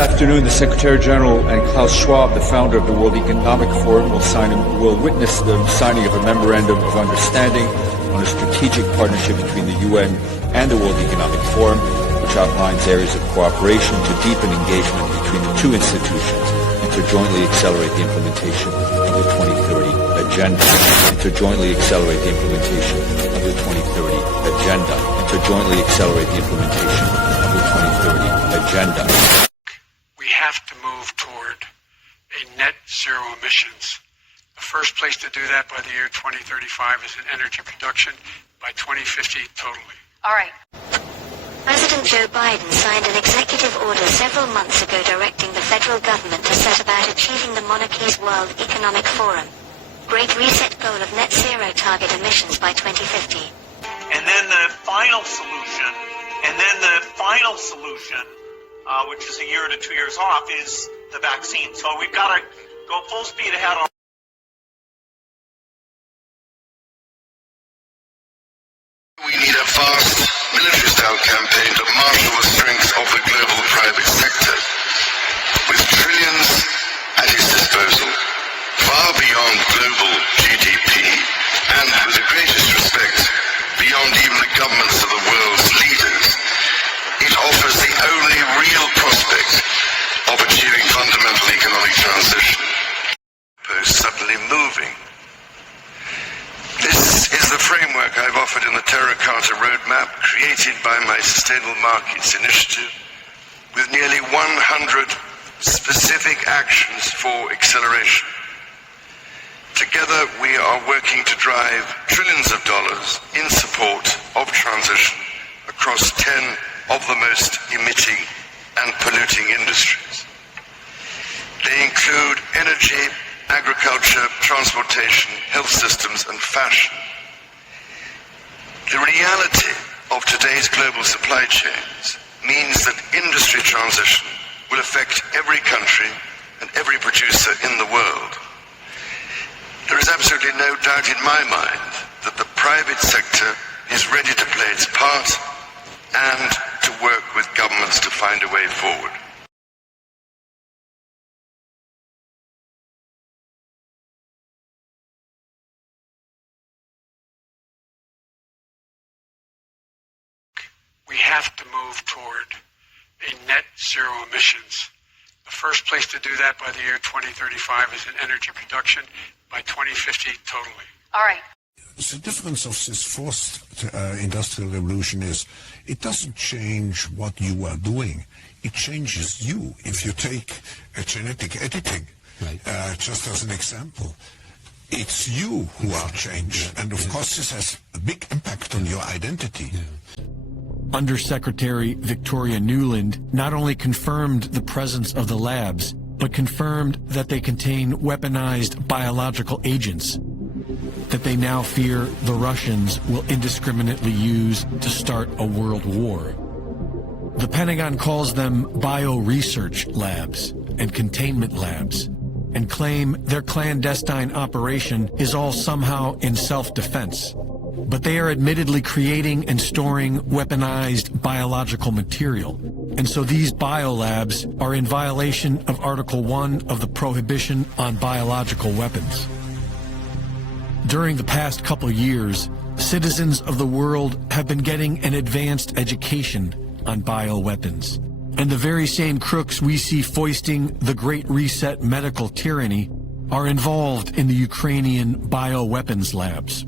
afternoon, the Secretary General and Klaus Schwab, the founder of the World Economic Forum, will witness the signing of a memorandum of understanding on a strategic partnership between the UN and the World Economic Forum, which outlines areas of cooperation to deepen engagement between the two institutions and to jointly accelerate the implementation of the 2030 Agenda. And to jointly accelerate the implementation of the 2030 Agenda. And to jointly accelerate the implementation of the 2030 Agenda. We have to move toward a net zero emissions. The first place to do that by the year 2035 is in energy production, by 2050 totally. All right. President Joe Biden signed an executive order several months ago directing the federal government to set about achieving the Monarchy'S World Economic Forum Great Reset goal of net zero target emissions by 2050. And then the final solution, which is a year to 2 years off, is the vaccine. So we've got to go full speed ahead on. We need a fast military-style campaign to marshal the strengths of the global private sector, with trillions at its disposal, far beyond global GDP, and with the greatest respect, beyond even the governments of the world's leaders. It offers the only real prospect of achieving fundamental economic transition. Suddenly moving. This is the framework I've offered in the Terra Carta roadmap, created by my Sustainable Markets initiative, with nearly 100 specific actions for acceleration. Together, we are working to drive trillions of dollars in support of transition across 10 of the most emitting and polluting industries. They include energy, agriculture, transportation, health systems, and fashion. The reality of today's global supply chains means that industry transition will affect every country and every producer in the world. There is absolutely no doubt in my mind that the private sector is ready to play its part and to work with governments to find a way forward. We have to move toward a net zero emissions. The first place to do that by the year 2035 is in energy production, by 2050 totally. All right. The difference of this fourth industrial revolution is it doesn't change what you are doing. It changes you. If you take genetic editing, right. Just as an example, it's you who are changed. And of course, this has a big impact on your identity. Yeah. Undersecretary Victoria Nuland not only confirmed the presence of the labs, but confirmed that they contain weaponized biological agents that they now fear the Russians will indiscriminately use to start a world war. The Pentagon calls them bio-research labs and containment labs, and claim their clandestine operation is all somehow in self-defense. But they are admittedly creating and storing weaponized biological material. And so these biolabs are in violation of Article 1 of the Prohibition on Biological Weapons. During the past couple years, citizens of the world have been getting an advanced education on bioweapons. And the very same crooks we see foisting the Great Reset medical tyranny are involved in the Ukrainian bioweapons labs.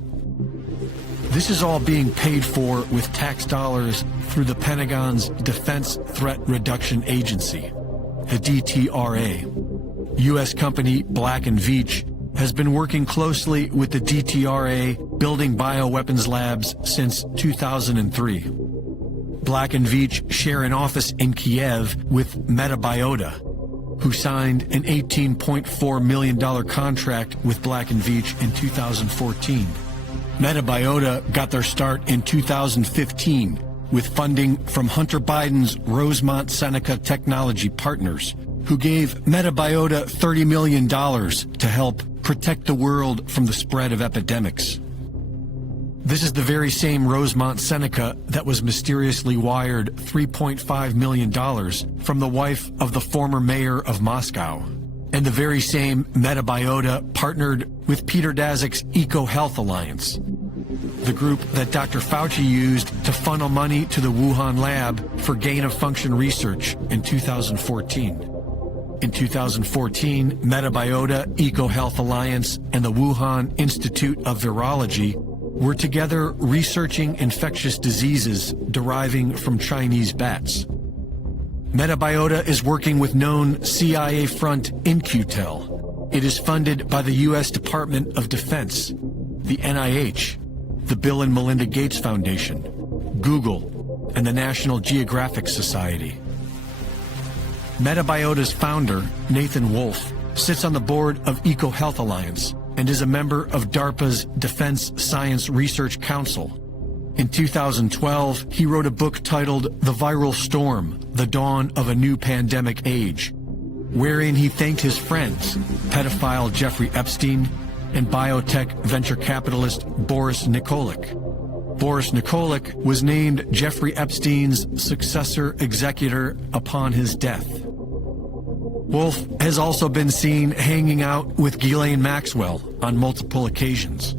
This is all being paid for with tax dollars through the Pentagon's Defense Threat Reduction Agency, the DTRA. U.S. company Black & Veatch has been working closely with the DTRA building bioweapons labs since 2003. Black & Veatch share an office in Kiev with Metabiota, who signed an $18.4 million contract with Black & Veatch in 2014. Metabiota got their start in 2015 with funding from Hunter Biden's Rosemont Seneca Technology Partners, who gave Metabiota $30 million to help protect the world from the spread of epidemics. This is the very same Rosemont Seneca that was mysteriously wired $3.5 million from the wife of the former mayor of Moscow. And the very same Metabiota partnered with Peter Daszak's EcoHealth Alliance, the group that Dr. Fauci used to funnel money to the Wuhan lab for gain-of-function research in 2014. In 2014, Metabiota, EcoHealth Alliance, and the Wuhan Institute of Virology were together researching infectious diseases deriving from Chinese bats. Metabiota is working with known CIA front In-Q-Tel. It is funded by the U.S. Department of Defense, the NIH, the Bill and Melinda Gates Foundation, Google, and the National Geographic Society. Metabiota's founder, Nathan Wolfe, sits on the board of EcoHealth Alliance and is a member of DARPA's Defense Science Research Council. In 2012, he wrote a book titled The Viral Storm, The Dawn of a New Pandemic Age, wherein he thanked his friends, pedophile Jeffrey Epstein and biotech venture capitalist Boris Nikolic. Boris Nikolic was named Jeffrey Epstein's successor executor upon his death. Wolfe has also been seen hanging out with Ghislaine Maxwell on multiple occasions.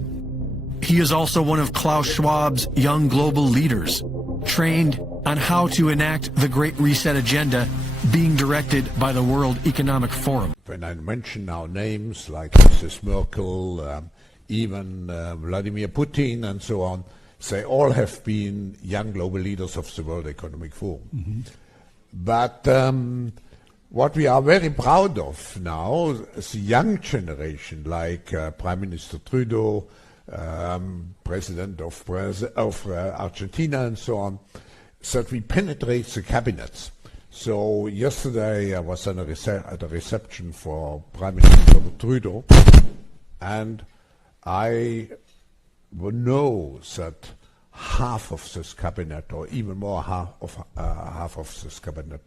He is also one of Klaus Schwab's young global leaders, trained on how to enact the Great Reset agenda being directed by the World Economic Forum. When I mention now names like Mrs. Merkel, even Vladimir Putin and so on, they all have been young global leaders of the World Economic Forum. Mm-hmm. But what we are very proud of now is the young generation, like Prime Minister Trudeau, President of Argentina and so on, that we penetrate the cabinets. So yesterday I was at a reception for Prime Minister Trudeau, and I know that half of this cabinet, or even more half of this cabinet,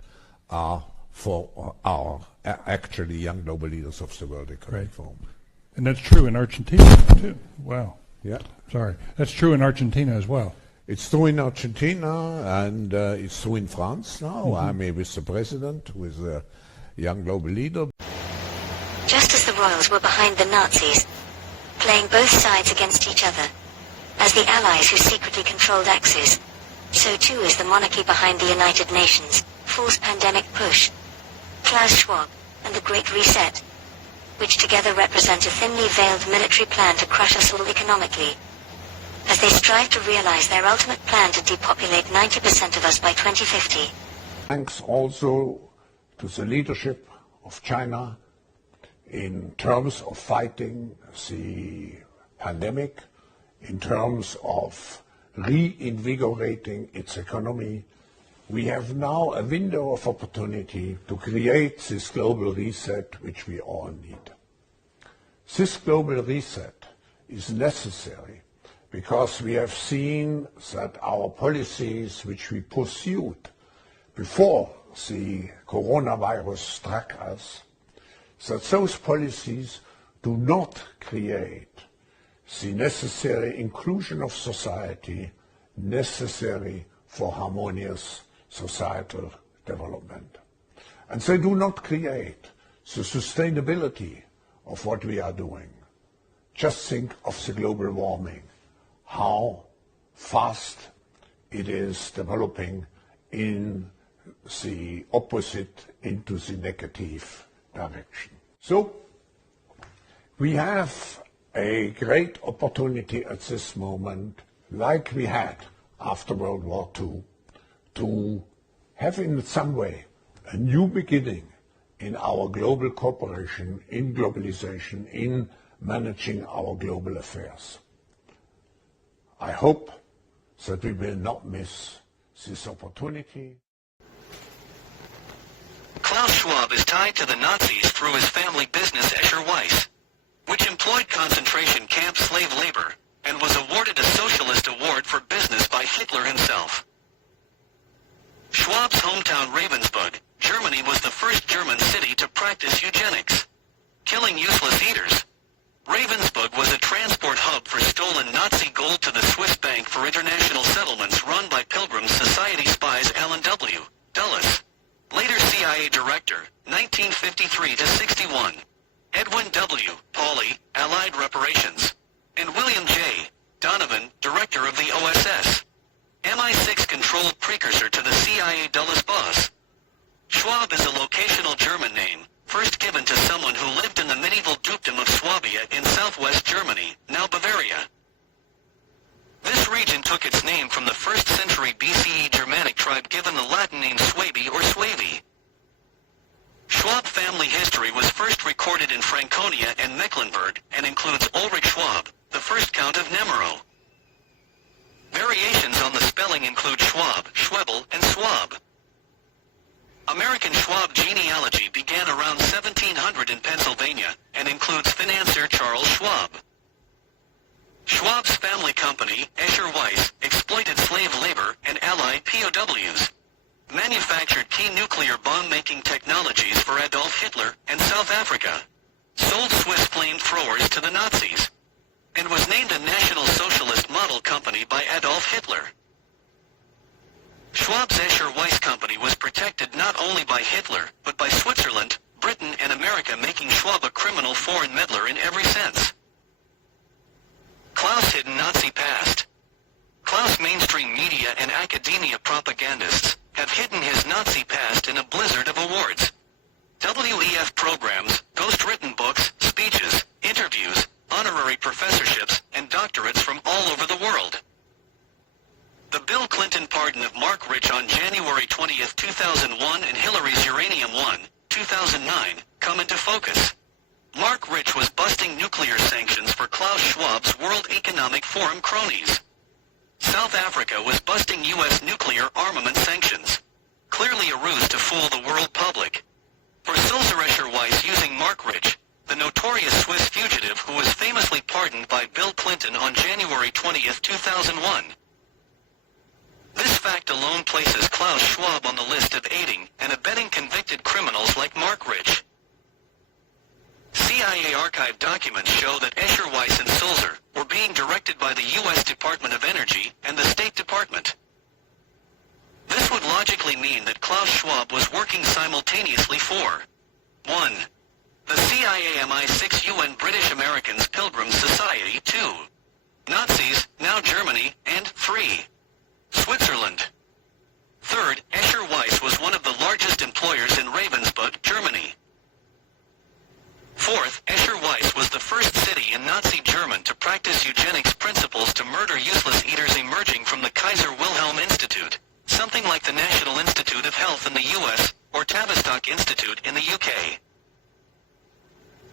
are actually young global leaders of the World Economic Forum. And that's true in Argentina too. Wow. Yeah. Sorry. That's true in Argentina as well. It's true in Argentina, and it's true in France now. Mm-hmm. I'm with the president, who is a young global leader. Just as the royals were behind the Nazis, playing both sides against each other, as the allies who secretly controlled Axis, so too is the monarchy behind the United Nations, forced pandemic push, Klaus Schwab, and the Great Reset, which together represent a thinly veiled military plan to crush us all economically, as they strive to realize their ultimate plan to depopulate 90% of us by 2050. Thanks also to the leadership of China in terms of fighting the pandemic, in terms of reinvigorating its economy. We have now a window of opportunity to create this global reset which we all need. This global reset is necessary because we have seen that our policies which we pursued before the coronavirus struck us, that those policies do not create the necessary inclusion of society necessary for harmonious societal development. And they do not create the sustainability of what we are doing. Just think of the global warming, how fast it is developing in the opposite, into the negative direction. So we have a great opportunity at this moment, like we had after World War II, to have in some way a new beginning in our global cooperation, in globalization, in managing our global affairs. I hope that we will not miss this opportunity. Klaus Schwab is tied to the Nazis through his family business Schwab'S, which employed concentration camp slave labor and was awarded a Socialist Award for business by Hitler himself. Schwab's hometown Ravensburg, Germany, was the first German city to practice eugenics, killing useless eaters. Ravensburg was a transport hub for stolen Nazi gold to the Swiss 1953 to 61. Edwin W. Pauley, Allied Reparations. And William J. Donovan, Director of the OSS. MI6 controlled precursor to the CIA Dulles Boss. Schwab is a locational German name, first given to someone who lived in the medieval dukedom of Swabia in southwest Germany, now Bavaria. This region took its name from the 1st century BCE Germanic tribe given the Latin name Schwabi or Schwabi. Schwab family history was first recorded in Franconia and Mecklenburg and includes Ulrich Schwab, the first Count of Nemero. Variations on the spelling include Schwab, Schwebel, and Swab. American Schwab genealogy began around 1700 in Pennsylvania and includes financier Charles Schwab. Schwab's family company, Escher Weiss, exploited slave labor and allied POWs. Manufactured key nuclear bomb-making technologies for Adolf Hitler and South Africa. Sold Swiss flamethrowers to the Nazis. And was named a National Socialist model company by Adolf Hitler. Schwab's Escher Weiss company was protected not only by Hitler, but by Switzerland, Britain and America, making Schwab a criminal foreign meddler in every sense. Klaus' hidden Nazi past. Klaus' mainstream media and academia propagandists have hidden his Nazi past in a blizzard of awards. WEF programs, ghost-written books, speeches, interviews, honorary professorships, and doctorates from all over the world. The Bill Clinton pardon of Mark Rich on January 20, 2001 and Hillary's Uranium-1, 2009, come into focus. Mark Rich was busting nuclear sanctions for Klaus Schwab's World Economic Forum cronies. South Africa was busting U.S. nuclear armament sanctions. Clearly a ruse to fool the world public. For Sulzer Escher Weiss using Mark Rich, the notorious Swiss fugitive who was famously pardoned by Bill Clinton on January 20, 2001. This fact alone places Klaus Schwab on the list of aiding and abetting convicted criminals like Mark Rich. CIA archive documents show that Escher Weiss and Sulzer were being directed by the U.S. Department of Energy and the State Department. This would logically mean that Klaus Schwab was working simultaneously for 1. The CIA MI6 UN British Americans Pilgrims Society, 2. Nazis, now Germany, and 3. Switzerland. Third, Escher Weiss was one of the largest employers in Ravensburg, Germany. Fourth, Escher Weiss was the first city in Nazi Germany to practice eugenics principles to murder useless eaters emerging from the Kaiser Wilhelm Institute, something like the National Institute of Health in the U.S., or Tavistock Institute in the UK.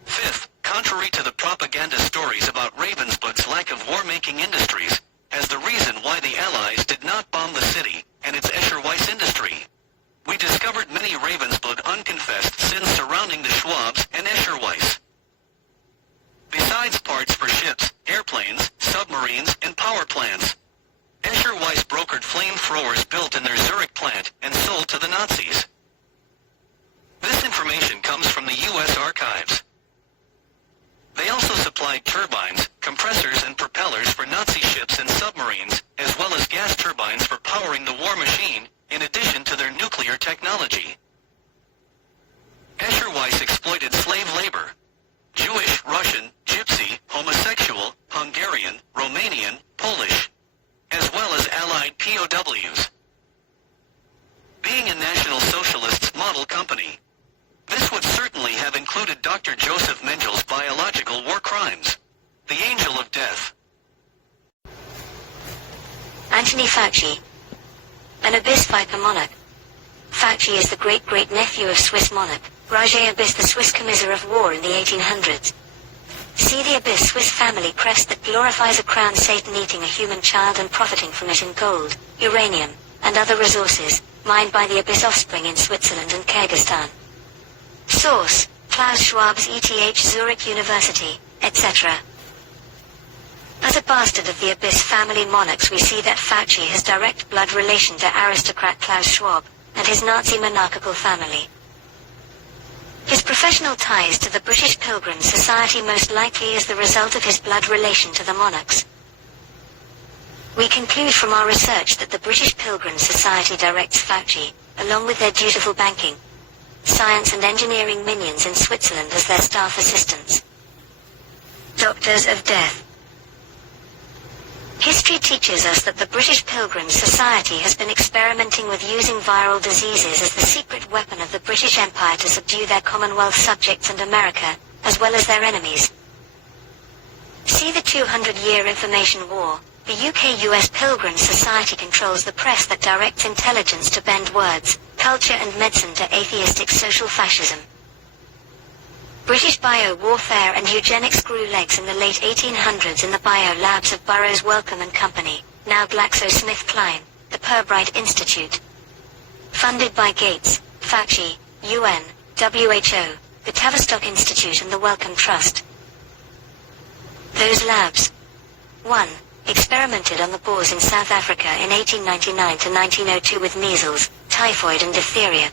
Fifth, contrary to the propaganda stories about Ravensburg's lack of war-making industries, as the reason why the Allies did not bomb the city and its Escher Weiss industry. We discovered many Ravensburg unconfessed sins surrounding the Schwab's and Escher Weiss. Besides parts for ships, airplanes, submarines, and power plants, Escher Weiss brokered flamethrowers built in their Zurich plant and sold to the Nazis. This information comes from the U.S. archives. They also supplied turbines, compressors and propellers for Nazi ships and submarines, as well as gas turbines for powering the war machine, in addition to their nuclear technology. Escher Weiss exploited slave labor. Jewish, Russian, Gypsy, homosexual, Hungarian, Romanian, Polish, as well as allied POWs. Being a National Socialist's model company, this would certainly have included Dr. Joseph Mengel's biological war crimes. The Angel of Death. Anthony Fauci. An Abyss Viper monarch. Fauci is the great-great-nephew of Swiss monarch, Roger Abyss, the Swiss Commissar of War in the 1800s. See the Abyss Swiss family crest that glorifies a crowned Satan eating a human child and profiting from it in gold, uranium, and other resources, mined by the Abyss offspring in Switzerland and Kyrgyzstan. Source, Klaus Schwab's ETH Zurich University, etc. As a bastard of the Abyss family monarchs, we see that Fauci has direct blood relation to aristocrat Klaus Schwab and his Nazi monarchical family. His professional ties to the British Pilgrim Society most likely is the result of his blood relation to the monarchs. We conclude from our research that the British Pilgrim Society directs Fauci, along with their dutiful banking, science and engineering minions in Switzerland as their staff assistants. Doctors of Death. History teaches us that the British Pilgrims Society has been experimenting with using viral diseases as the secret weapon of the British Empire to subdue their Commonwealth subjects and America, as well as their enemies. See the 200-year information war. The UK-US Pilgrims Society controls the press that directs intelligence to bend words, culture and medicine to atheistic social fascism. British bio-warfare and eugenics grew legs in the late 1800s in the bio-labs of Burroughs Wellcome and Company, now GlaxoSmithKline, the Pirbright Institute. Funded by Gates, Fauci, UN, WHO, the Tavistock Institute and the Wellcome Trust. Those labs. 1. Experimented on the Boers in South Africa in 1899 to 1902 with measles, typhoid and diphtheria.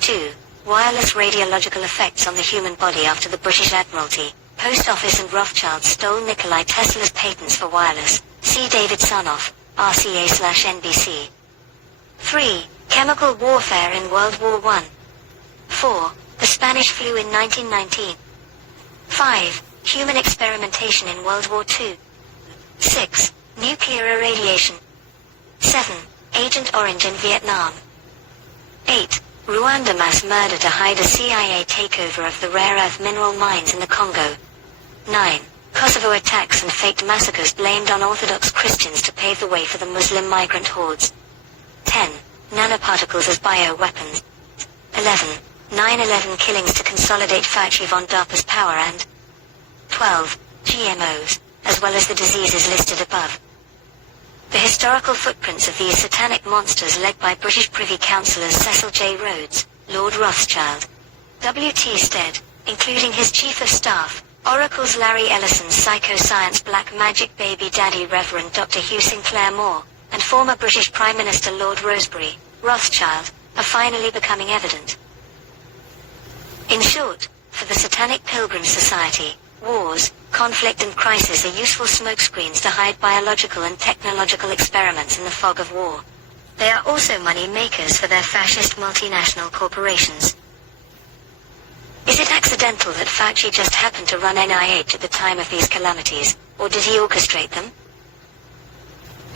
2. Wireless radiological effects on the human body after the British Admiralty, Post Office and Rothschild stole Nikola Tesla's patents for wireless. See David Sarnoff, RCA/NBC. 3. Chemical warfare in World War I. 4. The Spanish flu in 1919. 5. Human experimentation in World War II. 6. Nuclear irradiation. 7. Agent Orange in Vietnam. 8. Rwanda mass murder to hide a CIA takeover of the rare earth mineral mines in the Congo. 9. Kosovo attacks and faked massacres blamed on Orthodox Christians to pave the way for the Muslim migrant hordes. 10. Nanoparticles as bioweapons. 11. 9/11 killings to consolidate Fauci von DARPA's power and 12. GMOs, as well as the diseases listed above. The historical footprints of these satanic monsters led by British Privy Councillors Cecil J. Rhodes, Lord Rothschild, W.T. Stead, including his Chief of Staff, Oracle's Larry Ellison's psychoscience black magic baby daddy Reverend Dr. Hugh Sinclair Moore, and former British Prime Minister Lord Rosebery, Rothschild, are finally becoming evident. In short, for the Satanic Pilgrim Society, wars, conflict and crisis are useful smokescreens to hide biological and technological experiments in the fog of war. They are also money makers for their fascist multinational corporations. Is it accidental that Fauci just happened to run NIH at the time of these calamities, or did he orchestrate them?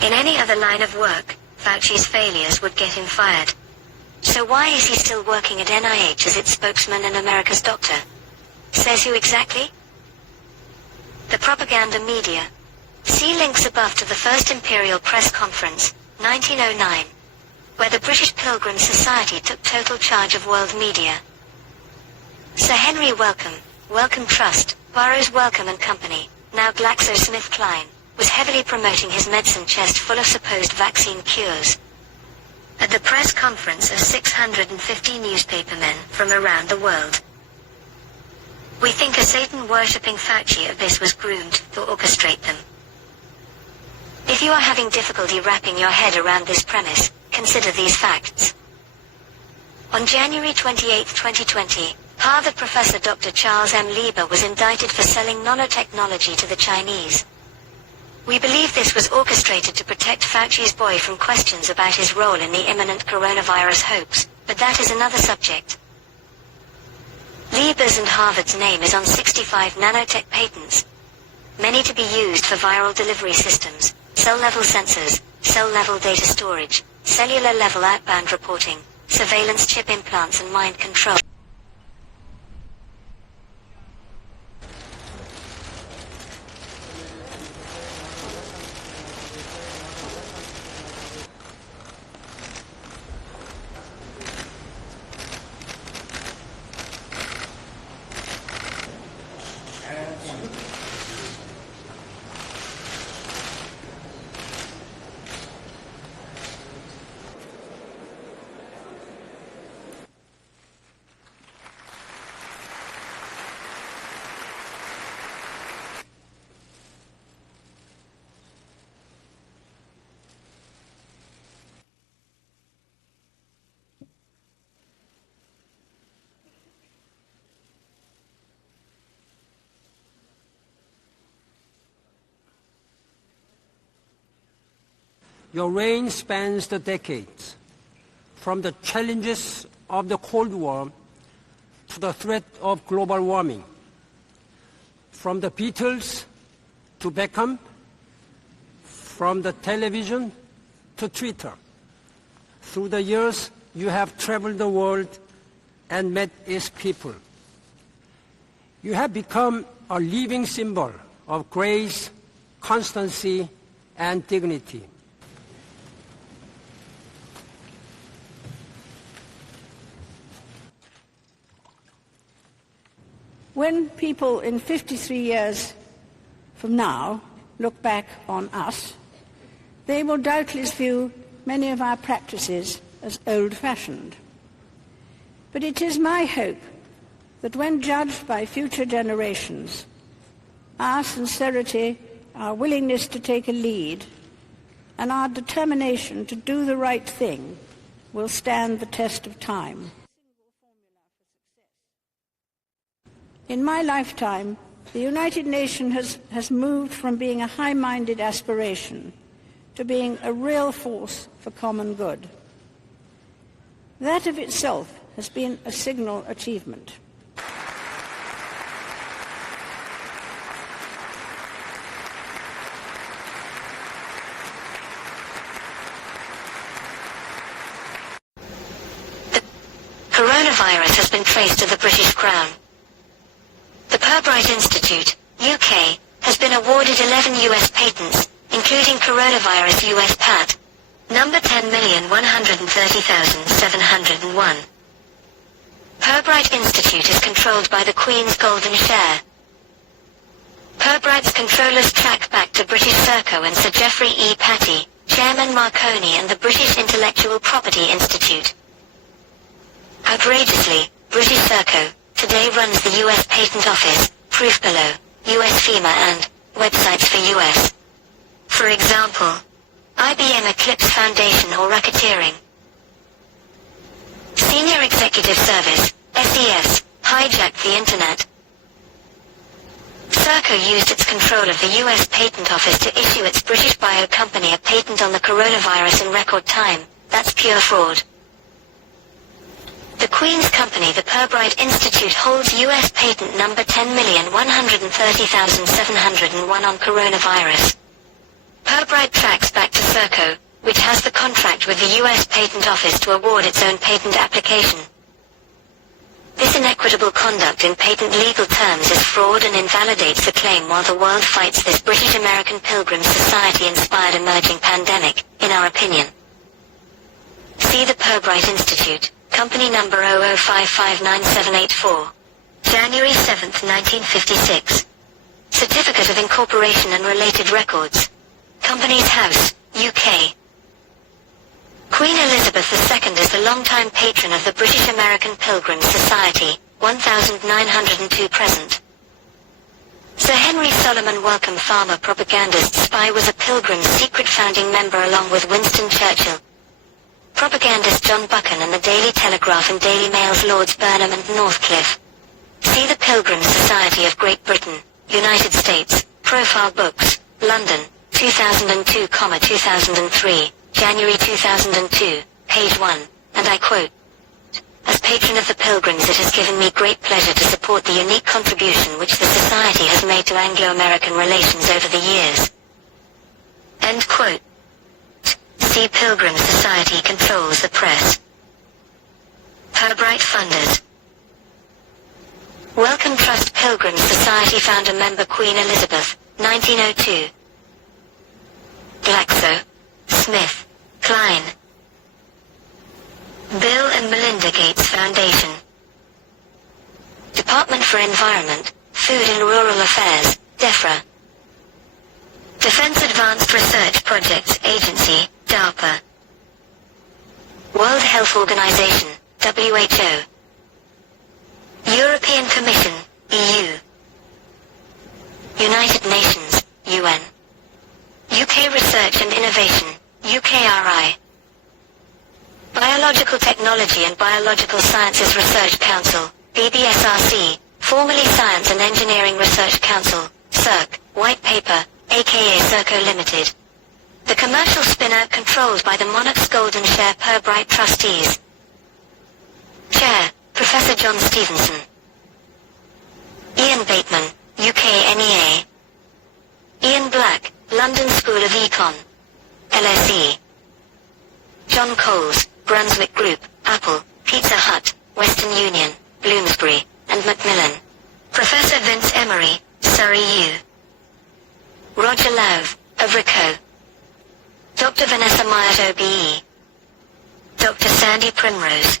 In any other line of work, Fauci's failures would get him fired. So why is he still working at NIH as its spokesman and America's doctor? Says who exactly? The propaganda media. See links above to the First Imperial Press Conference, 1909, where the British Pilgrim Society took total charge of world media. Sir Henry Wellcome, Wellcome Trust, Burroughs Wellcome and Company, now GlaxoSmithKline, was heavily promoting his medicine chest full of supposed vaccine cures. At the press conference of 650 newspapermen from around the world. We think a Satan-worshipping Fauci abyss was groomed to orchestrate them. If you are having difficulty wrapping your head around this premise, consider these facts. On January 28, 2020, Harvard professor Dr. Charles M. Lieber was indicted for selling nanotechnology to the Chinese. We believe this was orchestrated to protect Fauci's boy from questions about his role in the imminent coronavirus hoax, but that is another subject. Lieber's and Harvard's name is on 65 nanotech patents, many to be used for viral delivery systems, cell-level sensors, cell-level data storage, cellular-level outbound reporting, surveillance chip implants and mind control. Your reign spans the decades, from the challenges of the Cold War to the threat of global warming. From the Beatles to Beckham, from the television to Twitter. Through the years, you have traveled the world and met its people. You have become a living symbol of grace, constancy, and dignity. When people in 53 years from now look back on us, they will doubtless view many of our practices as old-fashioned. But it is my hope that when judged by future generations, our sincerity, our willingness to take a lead, and our determination to do the right thing will stand the test of time. In my lifetime, the United Nations has moved from being a high-minded aspiration to being a real force for common good. That of itself has been a signal achievement. The coronavirus has been traced to the British Crown. The Pirbright Institute, UK, has been awarded 11 US patents, including coronavirus US Pat. Number 10,130,701. Pirbright Institute is controlled by the Queen's Golden Share. Pirbright's controllers track back to British Serco and Sir Geoffrey E. Patty, Chairman Marconi and the British Intellectual Property Institute. Outrageously, British Serco today runs the US Patent Office, Proof Below, US FEMA and websites for US. For example, IBM Eclipse Foundation or racketeering. Senior Executive Service, SES, hijacked the Internet. Serco used its control of the US Patent Office to issue its British bio company a patent on the coronavirus in record time. That's pure fraud. The Queen's Company, the Pirbright Institute, holds US patent number 10,130,701 on coronavirus. Pirbright tracks back to Serco, which has the contract with the US Patent Office to award its own patent application. This inequitable conduct in patent legal terms is fraud and invalidates the claim while the world fights this British-American Pilgrim Society-inspired emerging pandemic, in our opinion. See the Pirbright Institute. Company number 00559784. January 7, 1956. Certificate of Incorporation and Related Records. Company's House, UK. Queen Elizabeth II is the longtime patron of the British American Pilgrim Society, 1902 present. Sir Henry Solomon Welcome Farmer propagandist spy was a Pilgrim's secret founding member along with Winston Churchill. Propagandist John Buchan and the Daily Telegraph and Daily Mail's Lords Burnham and Northcliffe. See the Pilgrim Society of Great Britain, United States, Profile Books, London, 2002-2003, January 2002, page 1, and I quote, "As patron of the Pilgrims it has given me great pleasure to support the unique contribution which the Society has made to Anglo-American relations over the years." End quote. See Pilgrim Society controls the press. Pirbright funders. Wellcome Trust Pilgrim Society founder member Queen Elizabeth, 1902. Glaxo, Smith, Kline. Bill and Melinda Gates Foundation. Department for Environment, Food and Rural Affairs, DEFRA. Defense Advanced Research Projects Agency, DARPA. World Health Organization, WHO. European Commission, EU. United Nations, UN. UK Research and Innovation, UKRI. Biological Technology and Biological Sciences Research Council, BBSRC, formerly Science and Engineering Research Council, CERC, White Paper, aka Serco Limited. The commercial spin-out controlled by the Monarch's Golden Share Pirbright Trustees. Chair, Professor John Stevenson. Ian Bateman, UK NEA. Ian Black, London School of Econ, LSE. John Coles, Brunswick Group, Apple, Pizza Hut, Western Union, Bloomsbury, and Macmillan. Professor Vince Emery, Surrey U. Roger Lauv, of Ricoh. Dr. Vanessa Myatt OBE. Dr. Sandy Primrose.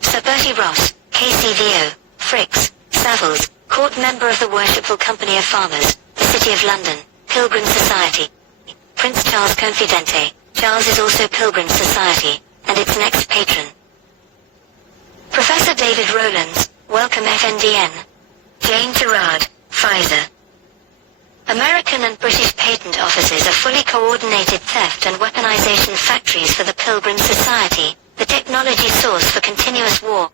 Sir Bertie Ross, KCVO, Fricks, Savills, Court Member of the Worshipful Company of Farmers, the City of London, Pilgrim Society. Prince Charles Confidente, Charles is also Pilgrim Society, and its next patron. Professor David Rowlands, Welcome FNDN. Jane Gerard, Pfizer. American and British patent offices are fully coordinated theft and weaponization factories for the Pilgrim Society, the technology source for continuous war.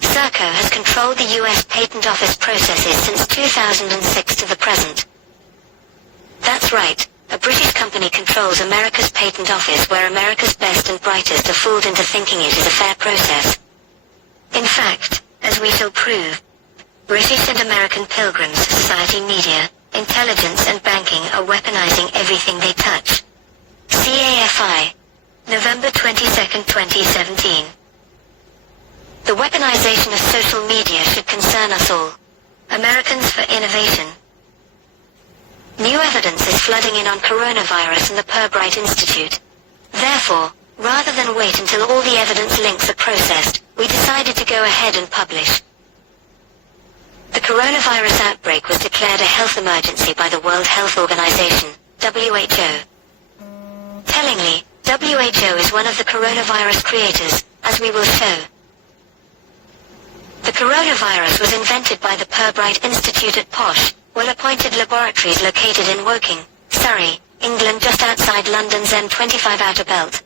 Serco has controlled the US Patent Office processes since 2006 to the present. That's right, a British company controls America's Patent Office, where America's best and brightest are fooled into thinking it is a fair process. In fact, as we shall prove, British and American Pilgrims Society media, intelligence and banking are weaponizing everything they touch. CAFI, November 22, 2017. The weaponization of social media should concern us all. Americans for Innovation. New evidence is flooding in on coronavirus and the Pirbright Institute. Therefore, rather than wait until all the evidence links are processed, we decided to go ahead and publish. The coronavirus outbreak was declared a health emergency by the World Health Organization, WHO. Tellingly, WHO is one of the coronavirus creators, as we will show. The coronavirus was invented by the Pirbright Institute at Posh, well-appointed laboratories located in Woking, Surrey, England, just outside London's M25 outer belt.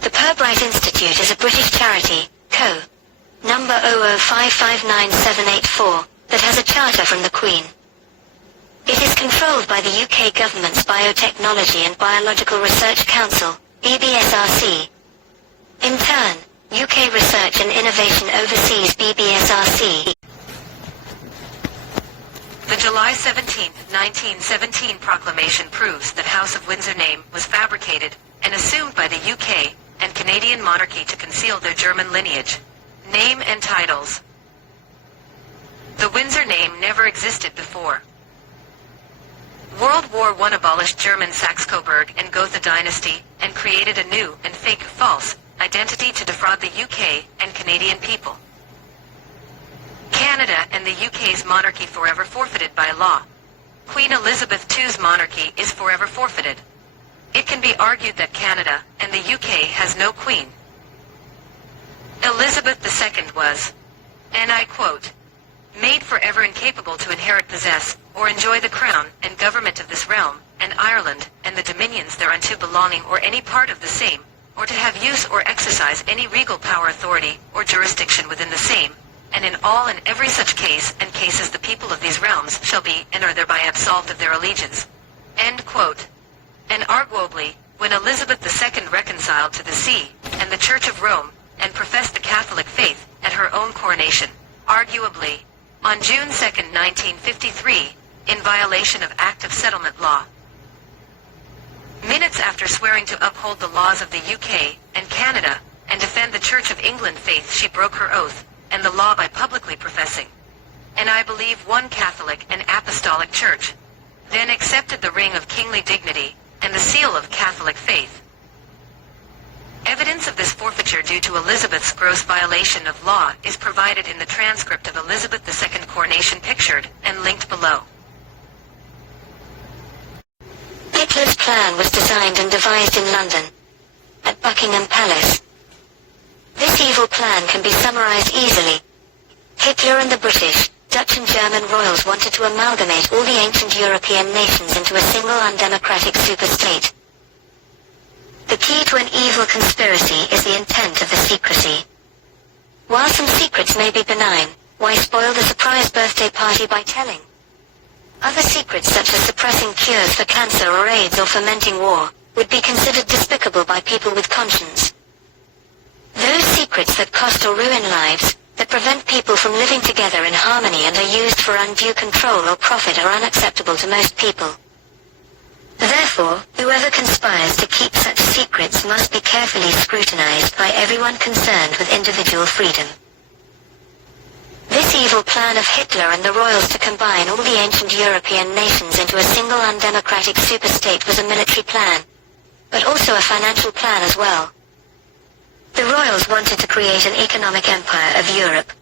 The Pirbright Institute is a British charity, Co. number 005598784, that has a charter from the Queen. It is controlled by the UK government's Biotechnology and Biological Research Council, BBSRC. In turn, UK Research and Innovation oversees BBSRC. The July 17, 1917 proclamation proves that House of Windsor name was fabricated and assumed by the UK and Canadian monarchy to conceal their German lineage. Name and titles. The Windsor name never existed before. World War I abolished German Saxe-Coburg and Gotha dynasty and created a new and fake false identity to defraud the UK and Canadian people. Canada and the UK's monarchy forever forfeited by law. Queen Elizabeth II's monarchy is forever forfeited. It can be argued that Canada and the UK has no queen. Elizabeth II was, and I quote, made forever incapable to inherit, possess, or enjoy the crown and government of this realm, and Ireland, and the dominions thereunto belonging, or any part of the same, or to have use or exercise any regal power, authority, or jurisdiction within the same, and in all and every such case and cases the people of these realms shall be and are thereby absolved of their allegiance. End quote. And arguably, when Elizabeth II reconciled to the See and the Church of Rome, and professed the Catholic faith at her own coronation, arguably, on June 2, 1953, in violation of Act of Settlement law. Minutes after swearing to uphold the laws of the UK and Canada and defend the Church of England faith, she broke her oath and the law by publicly professing, and I believe one Catholic and Apostolic Church, then accepted the ring of kingly dignity and the seal of Catholic faith. Evidence of this forfeiture due to Elizabeth's gross violation of law is provided in the transcript of Elizabeth II coronation, pictured and linked below. Hitler's plan was designed and devised in London, at Buckingham Palace. This evil plan can be summarized easily. Hitler and the British, Dutch and German royals wanted to amalgamate all the ancient European nations into a single undemocratic superstate. The key to an evil conspiracy is the intent of the secrecy. While some secrets may be benign, why spoil the surprise birthday party by telling? Other secrets, such as suppressing cures for cancer or AIDS or fomenting war, would be considered despicable by people with conscience. Those secrets that cost or ruin lives, that prevent people from living together in harmony and are used for undue control or profit are unacceptable to most people. Therefore, whoever conspires to keep such secrets must be carefully scrutinized by everyone concerned with individual freedom. This evil plan of Hitler and the royals to combine all the ancient European nations into a single undemocratic superstate was a military plan, but also a financial plan as well. The royals wanted to create an economic empire of Europe.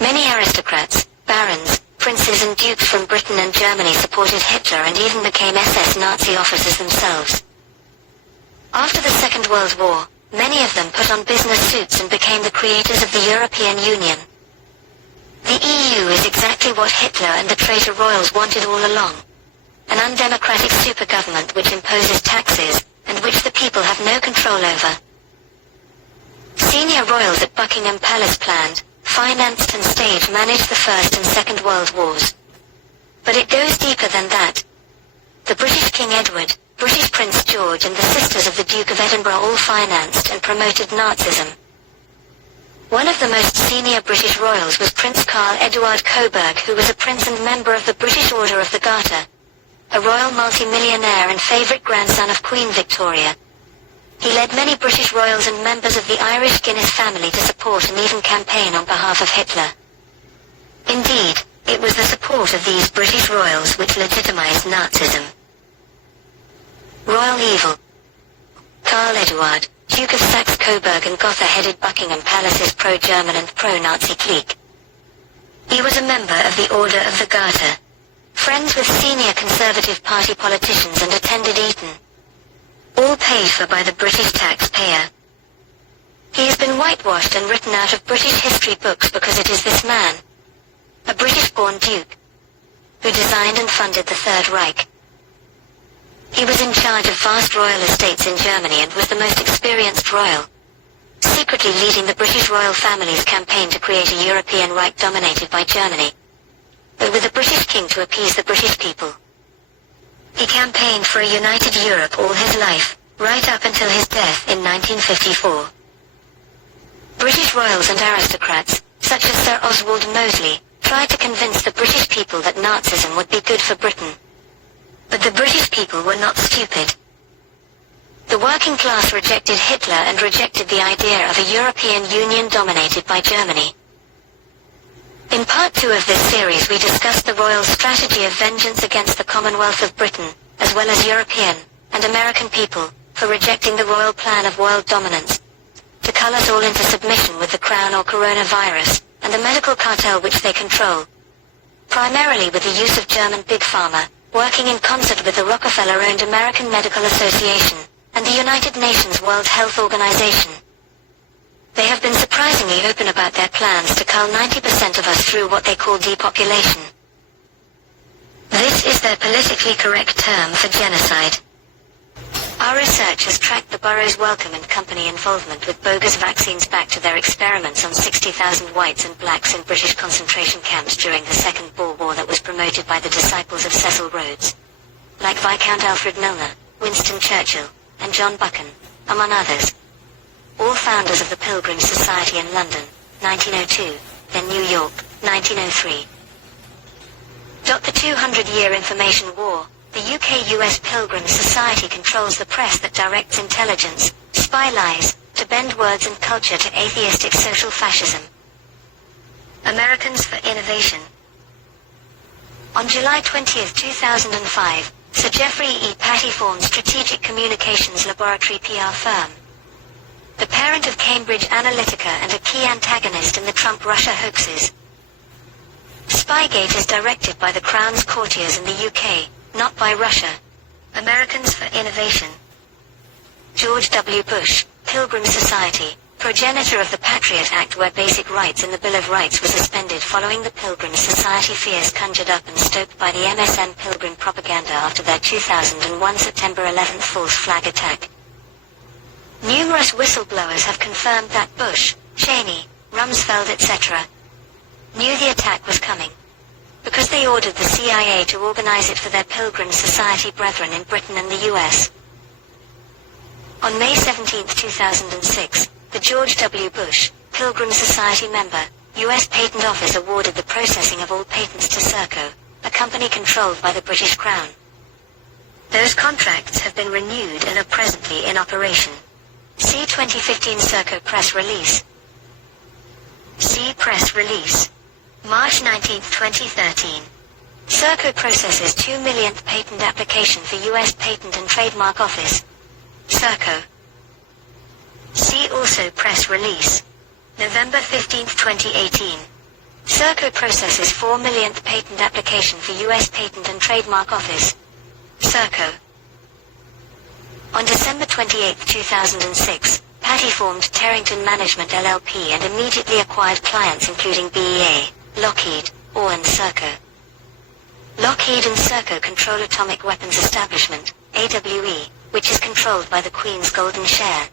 Many aristocrats, barons, princes and dukes from Britain and Germany supported Hitler and even became SS Nazi officers themselves. After the Second World War, many of them put on business suits and became the creators of the European Union. The EU is exactly what Hitler and the traitor royals wanted all along. An undemocratic super government which imposes taxes, and which the people have no control over. Senior royals at Buckingham Palace planned, financed and stage-managed the First and Second World Wars. But it goes deeper than that. The British King Edward, British Prince George and the sisters of the Duke of Edinburgh all financed and promoted Nazism. One of the most senior British royals was Prince Karl Eduard Coburg, who was a prince and member of the British Order of the Garter, a royal multi-millionaire and favourite grandson of Queen Victoria. He led many British royals and members of the Irish Guinness family to support and even campaign on behalf of Hitler. Indeed, it was the support of these British royals which legitimised Nazism. Royal evil. Karl Eduard, Duke of Saxe-Coburg and Gotha headed Buckingham Palace's pro-German and pro-Nazi clique. He was a member of the Order of the Garter, friends with senior Conservative Party politicians and attended Eton. All paid for by the British taxpayer. He has been whitewashed and written out of British history books because it is this man, a British-born duke, who designed and funded the Third Reich. He was in charge of vast royal estates in Germany and was the most experienced royal, secretly leading the British royal family's campaign to create a European Reich dominated by Germany, but with a British king to appease the British people. He campaigned for a united Europe all his life, right up until his death in 1954. British royals and aristocrats, such as Sir Oswald Mosley, tried to convince the British people that Nazism would be good for Britain. But the British people were not stupid. The working class rejected Hitler and rejected the idea of a European Union dominated by Germany. In part 2 of this series we discussed the royal strategy of vengeance against the Commonwealth of Britain, as well as European and American people, for rejecting the royal plan of world dominance, to cull us all into submission with the crown or coronavirus, and the medical cartel which they control. Primarily with the use of German Big Pharma, working in concert with the Rockefeller-owned American Medical Association, and the United Nations World Health Organization. They have been surprisingly open about their plans to cull 90% of us through what they call depopulation. This is their politically correct term for genocide. Our research has tracked the Burroughs Wellcome and Company involvement with bogus vaccines back to their experiments on 60,000 whites and blacks in British concentration camps during the Second Boer War that was promoted by the disciples of Cecil Rhodes, like Viscount Alfred Milner, Winston Churchill, and John Buchan, among others. All founders of the Pilgrim Society in London, 1902, then New York, 1903. The 200-year information war. The UK-US Pilgrim Society controls the press that directs intelligence, spy lies, to bend words and culture to atheistic social fascism. Americans for Innovation. On July 20, 2005, Sir Geoffrey E. Patty formed Strategic Communications Laboratory PR firm, the parent of Cambridge Analytica and a key antagonist in the Trump-Russia hoaxes. Spygate is directed by the Crown's courtiers in the UK, not by Russia. Americans for Innovation. George W. Bush, Pilgrim Society, progenitor of the Patriot Act, where basic rights in the Bill of Rights were suspended following the Pilgrim Society fears conjured up and stoked by the MSM Pilgrim propaganda after their 2001 September 11th false flag attack. Numerous whistleblowers have confirmed that Bush, Cheney, Rumsfeld etc. knew the attack was coming, because they ordered the CIA to organize it for their Pilgrim Society brethren in Britain and the US. On May 17, 2006, The George W. Bush, Pilgrim Society member, U.S. Patent Office awarded the processing of all patents to Serco, a company controlled by the British Crown. Those contracts have been renewed and are presently in operation. See 2015 Serco press release. See press release. March 19, 2013. Serco processes 2 millionth patent application for U.S. Patent and Trademark Office. Serco. See also press release. November 15, 2018. Serco processes 4 millionth patent application for U.S. Patent and Trademark Office. Serco. On December 28, 2006, Patty formed Terrington Management LLP and immediately acquired clients including BEA, Lockheed, Orr and Serco. Lockheed and Serco control Atomic Weapons Establishment, AWE, which is controlled by the Queen's Golden Share.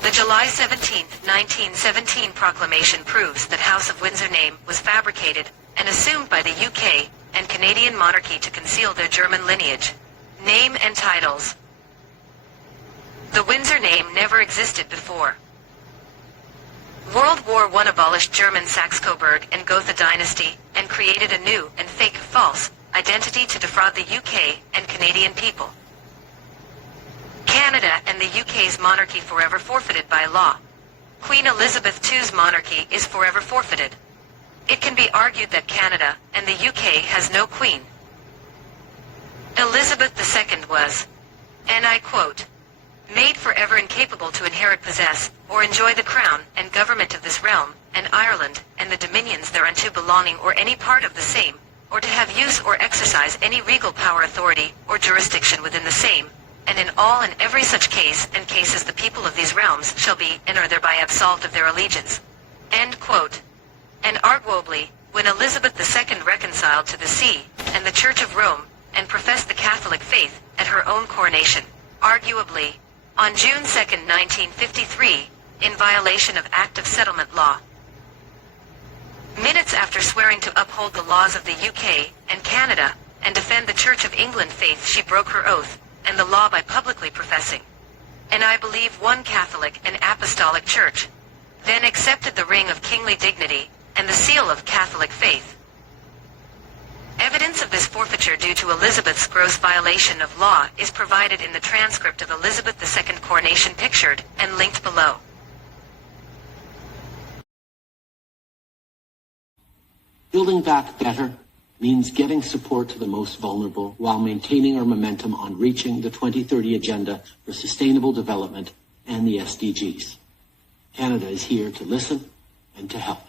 The July 17, 1917 proclamation proves that House of Windsor name was fabricated and assumed by the UK and Canadian monarchy to conceal their German lineage. Name and titles. The Windsor name never existed before. World War I abolished German Saxe-Coburg and Gotha dynasty and created a new and fake false identity to defraud the UK and Canadian people. Canada and the UK's monarchy forever forfeited by law. Queen Elizabeth II's monarchy is forever forfeited. It can be argued that Canada and the UK has no queen. Elizabeth II was, and I quote, made forever incapable to inherit, possess, or enjoy the crown and government of this realm, and Ireland, and the dominions thereunto belonging or any part of the same, or to have use or exercise any regal power, authority, or jurisdiction within the same, and in all and every such case and cases the people of these realms shall be and are thereby absolved of their allegiance. End quote. And arguably, when Elizabeth II reconciled to the See and the Church of Rome, and professed the Catholic faith at her own coronation, arguably, on June 2, 1953, in violation of Act of Settlement law. Minutes after swearing to uphold the laws of the UK and Canada, and defend the Church of England faith, she broke her oath, and the law by publicly professing, and I believe one Catholic and Apostolic Church, then accepted the ring of kingly dignity, and the seal of Catholic faith. Evidence of this forfeiture due to Elizabeth's gross violation of law is provided in the transcript of Elizabeth II coronation pictured and linked below. Building back better means getting support to the most vulnerable while maintaining our momentum on reaching the 2030 Agenda for Sustainable Development and the SDGs. Canada is here to listen and to help.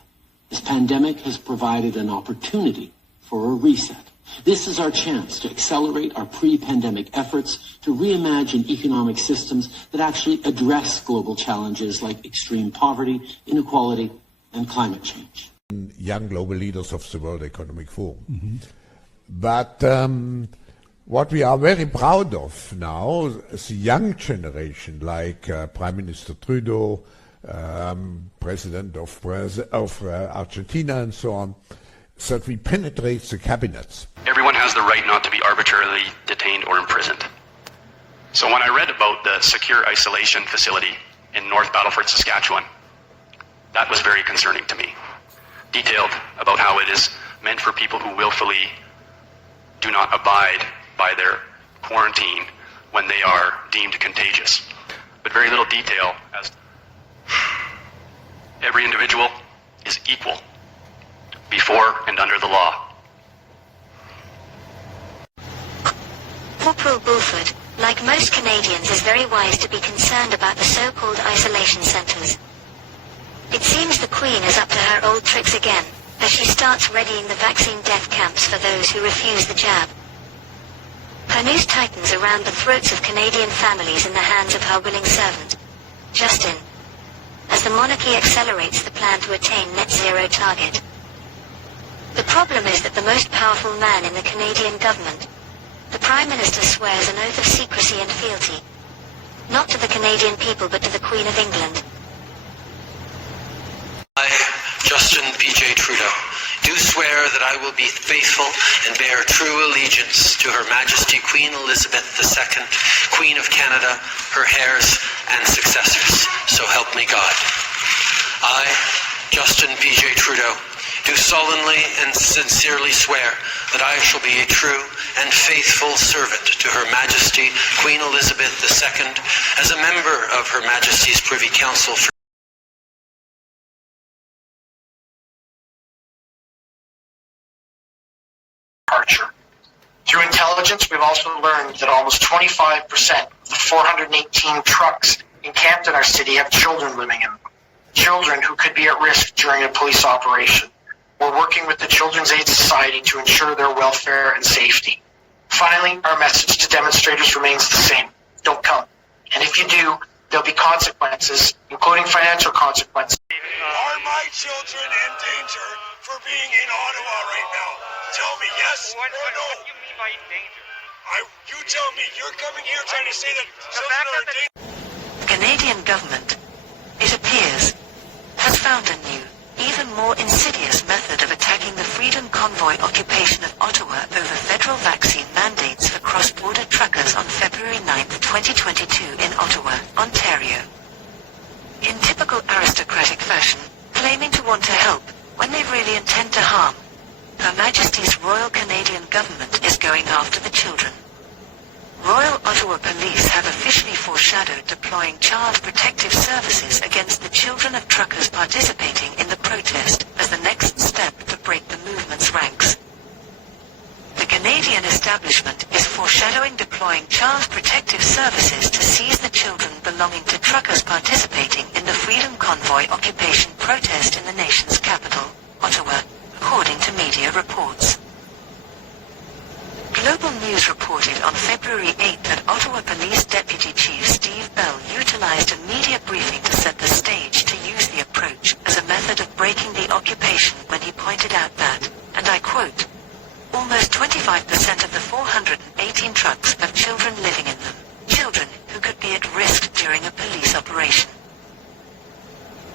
This pandemic has provided an opportunity for a reset. This is our chance to accelerate our pre-pandemic efforts to reimagine economic systems that actually address global challenges like extreme poverty, inequality, and climate change. Young global leaders of the World Economic Forum. But what we are very proud of now is the young generation, like Prime Minister Trudeau, President of Argentina, and so on, so that we penetrate the cabinets. Everyone has the right not to be arbitrarily detained or imprisoned. So when I read about the secure isolation facility in North Battleford, Saskatchewan, that was very concerning to me. Detailed about how it is meant for people who willfully do not abide by their quarantine when they are deemed contagious. But very little detail as every individual is equal before and under the law. Corporal Bulford, like most Canadians, is very wise to be concerned about the so-called isolation centres. It seems the Queen is up to her old tricks again, as she starts readying the vaccine death camps for those who refuse the jab. Her noose tightens around the throats of Canadian families in the hands of her willing servant, Justin, as the monarchy accelerates the plan to attain net zero target. The problem is that the most powerful man in the Canadian government, the Prime Minister, swears an oath of secrecy and fealty, not to the Canadian people but to the Queen of England. I, Justin P.J. Trudeau, do swear that I will be faithful and bear true allegiance to Her Majesty Queen Elizabeth II, Queen of Canada, her heirs and successors. So help me God. I, Justin P.J. Trudeau, do solemnly and sincerely swear that I shall be a true and faithful servant to Her Majesty Queen Elizabeth II as a member of Her Majesty's Privy Council for departure. Through intelligence, we've also learned that almost 25% of the 418 trucks encamped in our city have children living in them. Children who could be at risk during a police operation. We're working with the Children's Aid Society to ensure their welfare and safety. Finally, our message to demonstrators remains the same. Don't come. And if you do, there'll be consequences, including financial consequences. Are my children in danger for being in Ottawa right now? Tell me yes or no. What do you mean by in danger? You tell me. You're coming here trying to say that children are in danger. The Canadian government, it appears, has found a new, even more insidious method of attacking the Freedom Convoy occupation of Ottawa over federal vaccine mandates for cross-border truckers on February 9, 2022 in Ottawa, Ontario. In typical aristocratic fashion, claiming to want to help when they really intend to harm, Her Majesty's Royal Canadian Government is going after the children. Royal Ottawa Police have officially foreshadowed deploying Child Protective Services against the children of truckers participating in the protest as the next step to break the movement's ranks. The Canadian establishment is foreshadowing deploying Child Protective Services to seize the children belonging to truckers participating in the Freedom Convoy occupation protest in the nation's capital, Ottawa, according to media reports. Global News reported on February 8 that Ottawa Police Deputy Chief Steve Bell utilized a media briefing to set the stage to use the approach as a method of breaking the occupation when he pointed out that, and I quote, almost 25% of the 418 trucks have children living in them, children who could be at risk during a police operation.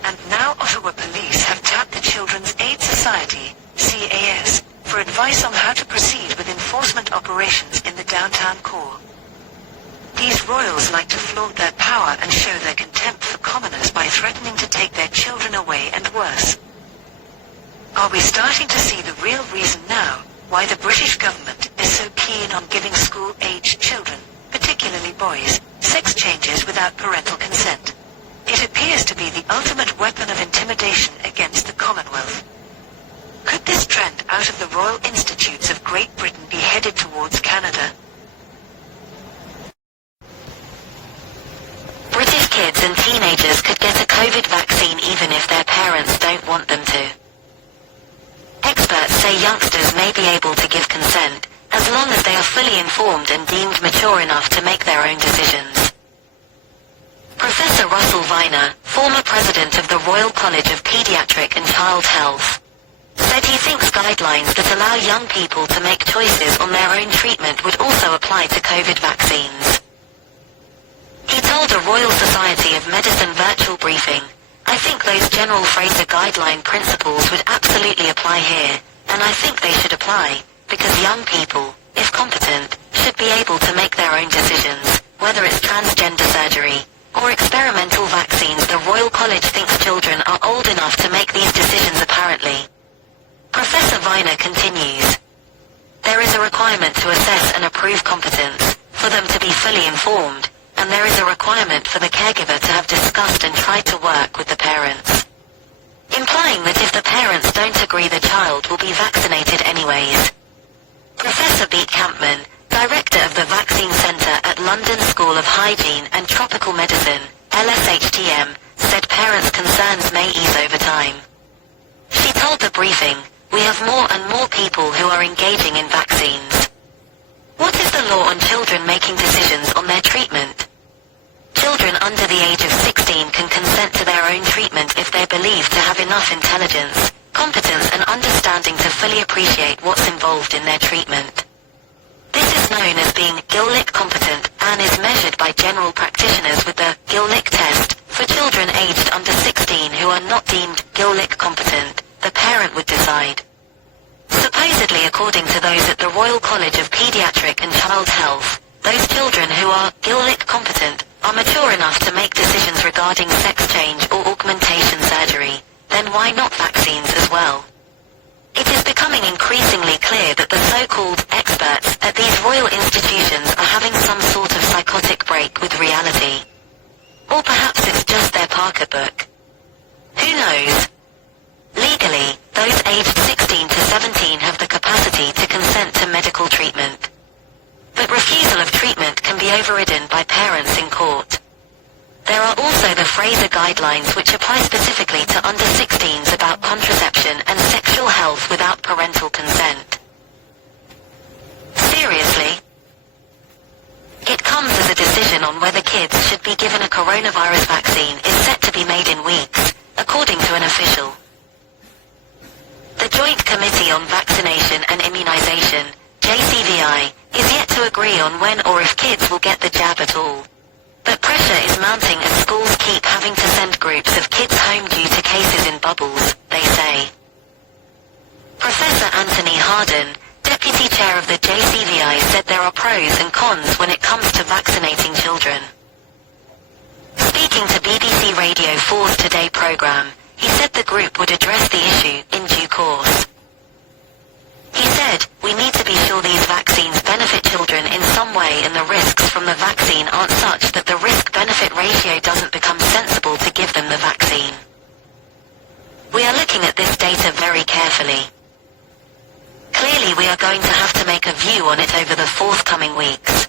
And now Ottawa Police have tapped the Children's Aid Society, CAS, for advice on how to proceed with enforcement operations in the downtown core. These royals like to flaunt their power and show their contempt for commoners by threatening to take their children away and worse. Are we starting to see the real reason now why the British government is so keen on giving school-aged children, particularly boys, sex changes without parental consent? It appears to be the ultimate weapon of intimidation against the Commonwealth. Could this trend out of the Royal Institutes of Great Britain be headed towards Canada? British kids and teenagers could get a COVID vaccine even if their parents don't want them to. Experts say youngsters may be able to give consent, as long as they are fully informed and deemed mature enough to make their own decisions. Professor Russell Viner, former president of the Royal College of Pediatric and Child Health, said he thinks guidelines that allow young people to make choices on their own treatment would also apply to COVID vaccines. He told a Royal Society of Medicine virtual briefing, "I think those General Fraser guideline principles would absolutely apply here, and I think they should apply, because young people, if competent, should be able to make their own decisions, whether it's transgender surgery or experimental vaccines. The Royal College thinks children are old enough to make these decisions apparently." Professor Viner continues, "There is a requirement to assess and approve competence, for them to be fully informed, and there is a requirement for the caregiver to have discussed and tried to work with the parents." Implying that if the parents don't agree, the child will be vaccinated anyways. Professor Beat Campman, director of the Vaccine Centre at London School of Hygiene and Tropical Medicine, LSHTM, said parents' concerns may ease over time. She told the briefing, "We have more and more people who are engaging in vaccines. What is the law on children making decisions on their treatment? Children under the age of 16 can consent to their own treatment if they're believed to have enough intelligence, competence and understanding to fully appreciate what's involved in their treatment. This is known as being Gillick competent and is measured by general practitioners with the Gillick test. For children aged under 16 who are not deemed Gillick competent, the parent would decide." Supposedly, according to those at the Royal College of Pediatric and Child Health, those children who are Gillick competent are mature enough to make decisions regarding sex change or augmentation surgery. Then why not vaccines as well? It is becoming increasingly clear that the so-called experts at these royal institutions are having some sort of psychotic break with reality. Or perhaps it's just their pocketbook. Who knows? Legally, those aged 16 to 17 have the capacity to consent to medical treatment. But refusal of treatment can be overridden by parents in court. There are also the Fraser Guidelines, which apply specifically to under 16s about contraception and sexual health without parental consent. Seriously? It comes as a decision on whether kids should be given a coronavirus vaccine is set to be made in weeks, according to an official. The Joint Committee on Vaccination and Immunization, JCVI, is yet to agree on when or if kids will get the jab at all. But pressure is mounting as schools keep having to send groups of kids home due to cases in bubbles, they say. Professor Anthony Harden, Deputy Chair of the JCVI, said there are pros and cons when it comes to vaccinating children. Speaking to BBC Radio 4's Today programme, he said the group would address the issue in due course. He said, "We need to be sure these vaccines benefit children in some way and the risks from the vaccine aren't such that the risk-benefit ratio doesn't become sensible to give them the vaccine. We are looking at this data very carefully. Clearly we are going to have to make a view on it over the forthcoming weeks."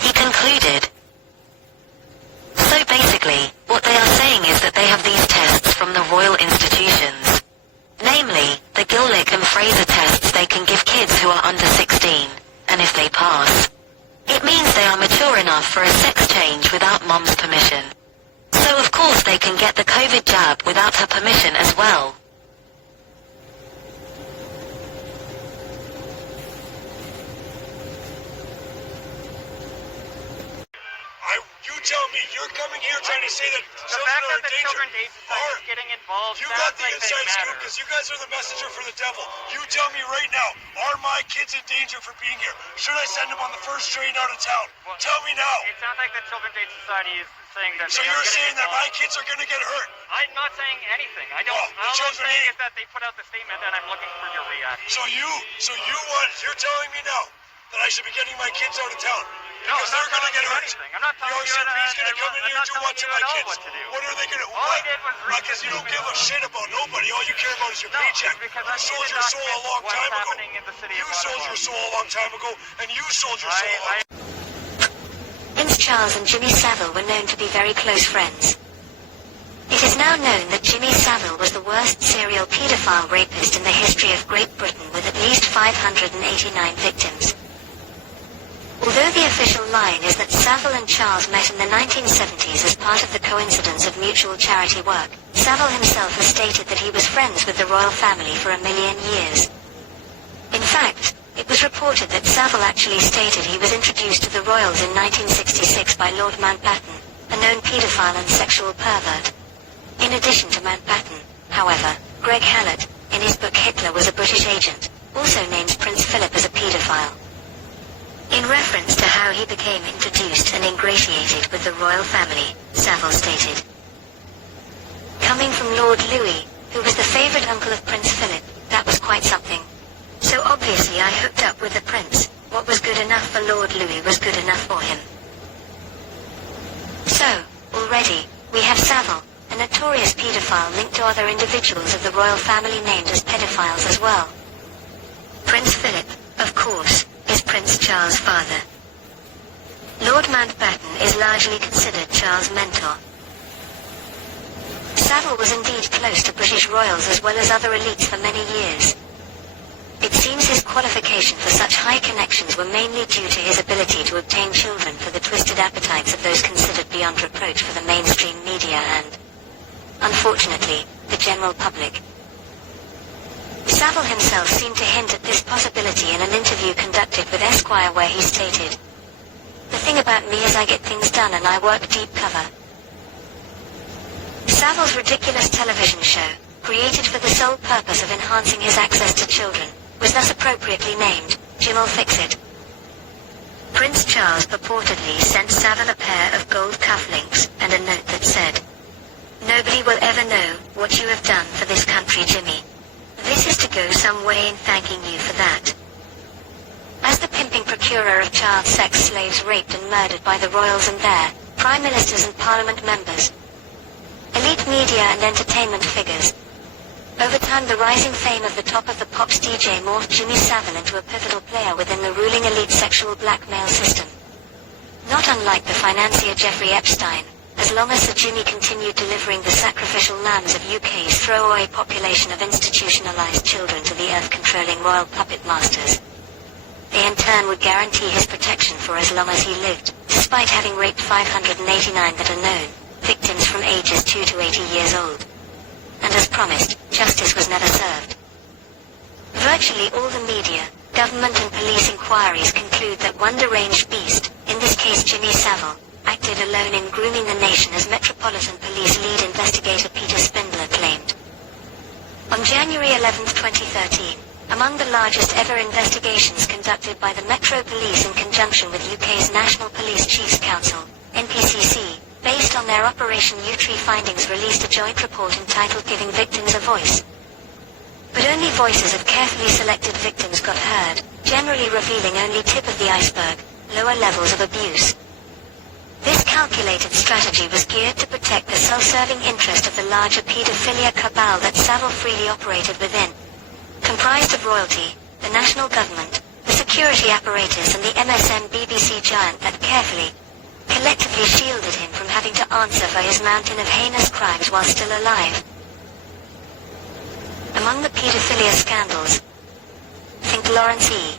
He concluded. So basically, what they are saying is that they have these tests from the royal institutions. Namely, the Gillick and Fraser tests they can give kids who are under 16, and if they pass, it means they are mature enough for a sex change without mum's permission. So of course they can get the COVID jab without her permission as well. You tell me, you're coming here trying to say that children are in danger. Children's Aid Society is getting involved. You got the inside scoop because you guys are the messenger for the devil. You tell me right now, are my kids in danger for being here? Should I send them on the first train out of town? Well, tell me now. It sounds like the Children's Aid Society is saying that. So you're saying that my kids are going to get hurt? I'm not saying anything. I don't. All I'm saying is that they put out the statement, and I'm looking for your reaction. So you're telling me now that I should be getting my kids out of town? No, because they're going to get hurt. I'm not telling you he's going to come in here and do what to my kids? What are they going to do? All I did was because you don't give a shit about nobody. All you care about is your paycheck. Because you sold your soul a long time ago. You sold your soul a long time ago, and you sold your soul. Prince Charles and Jimmy Savile were known to be very close friends. It is now known that Jimmy Savile was the worst serial paedophile rapist in the history of Great Britain, with at least 589 victims. Although the official line is that Savile and Charles met in the 1970s as part of the coincidence of mutual charity work, Savile himself has stated that he was friends with the royal family for 1 million years. In fact, it was reported that Savile actually stated he was introduced to the royals in 1966 by Lord Mountbatten, a known paedophile and sexual pervert. In addition to Mountbatten, however, Greg Hallett, in his book Hitler Was a British Agent, also names Prince Philip as a paedophile. In reference to how he became introduced and ingratiated with the royal family, Savile stated, "Coming from Lord Louis, who was the favourite uncle of Prince Philip, that was quite something. So obviously I hooked up with the prince. What was good enough for Lord Louis was good enough for him." So, already, we have Savile, a notorious paedophile linked to other individuals of the royal family named as pedophiles as well. Prince Philip, of course, is Prince Charles' father. Lord Mountbatten is largely considered Charles' mentor. Savile was indeed close to British royals as well as other elites for many years. It seems his qualification for such high connections were mainly due to his ability to obtain children for the twisted appetites of those considered beyond reproach for the mainstream media and, unfortunately, the general public. Savile himself seemed to hint at this possibility in an interview conducted with Esquire, where he stated, "The thing about me is I get things done and I work deep cover." Savile's ridiculous television show, created for the sole purpose of enhancing his access to children, was thus appropriately named Jim'll Fix It. Prince Charles purportedly sent Savile a pair of gold cufflinks and a note that said, "Nobody will ever know what you have done for this country, Jimmy. This is to go some way in thanking you for that." As the pimping procurer of child sex slaves raped and murdered by the royals and their prime ministers and parliament members, elite media and entertainment figures, over time the rising fame of the top of the pops DJ morphed Jimmy Savile into a pivotal player within the ruling elite sexual blackmail system. Not unlike the financier Jeffrey Epstein, as long as Sir Jimmy continued delivering the sacrificial lambs of UK's throwaway population of institutionalized children to the earth-controlling royal puppet masters, they in turn would guarantee his protection for as long as he lived, despite having raped 589 that are known, victims from ages 2 to 80 years old. And as promised, justice was never served. Virtually all the media, government and police inquiries conclude that one deranged beast, in this case Jimmy Savile, acted alone in grooming the nation, as Metropolitan Police lead investigator Peter Spindler claimed. On January 11, 2013, among the largest ever investigations conducted by the Metro Police in conjunction with UK's National Police Chiefs Council, NPCC, based on their Operation U-Tree findings, released a joint report entitled Giving Victims a Voice. But only voices of carefully selected victims got heard, generally revealing only tip of the iceberg, lower levels of abuse. This calculated strategy was geared to protect the self-serving interest of the larger paedophilia cabal that Savile freely operated within, comprised of royalty, the national government, the security apparatus and the MSN BBC giant that carefully, collectively shielded him from having to answer for his mountain of heinous crimes while still alive. Among the paedophilia scandals, think Lawrence E.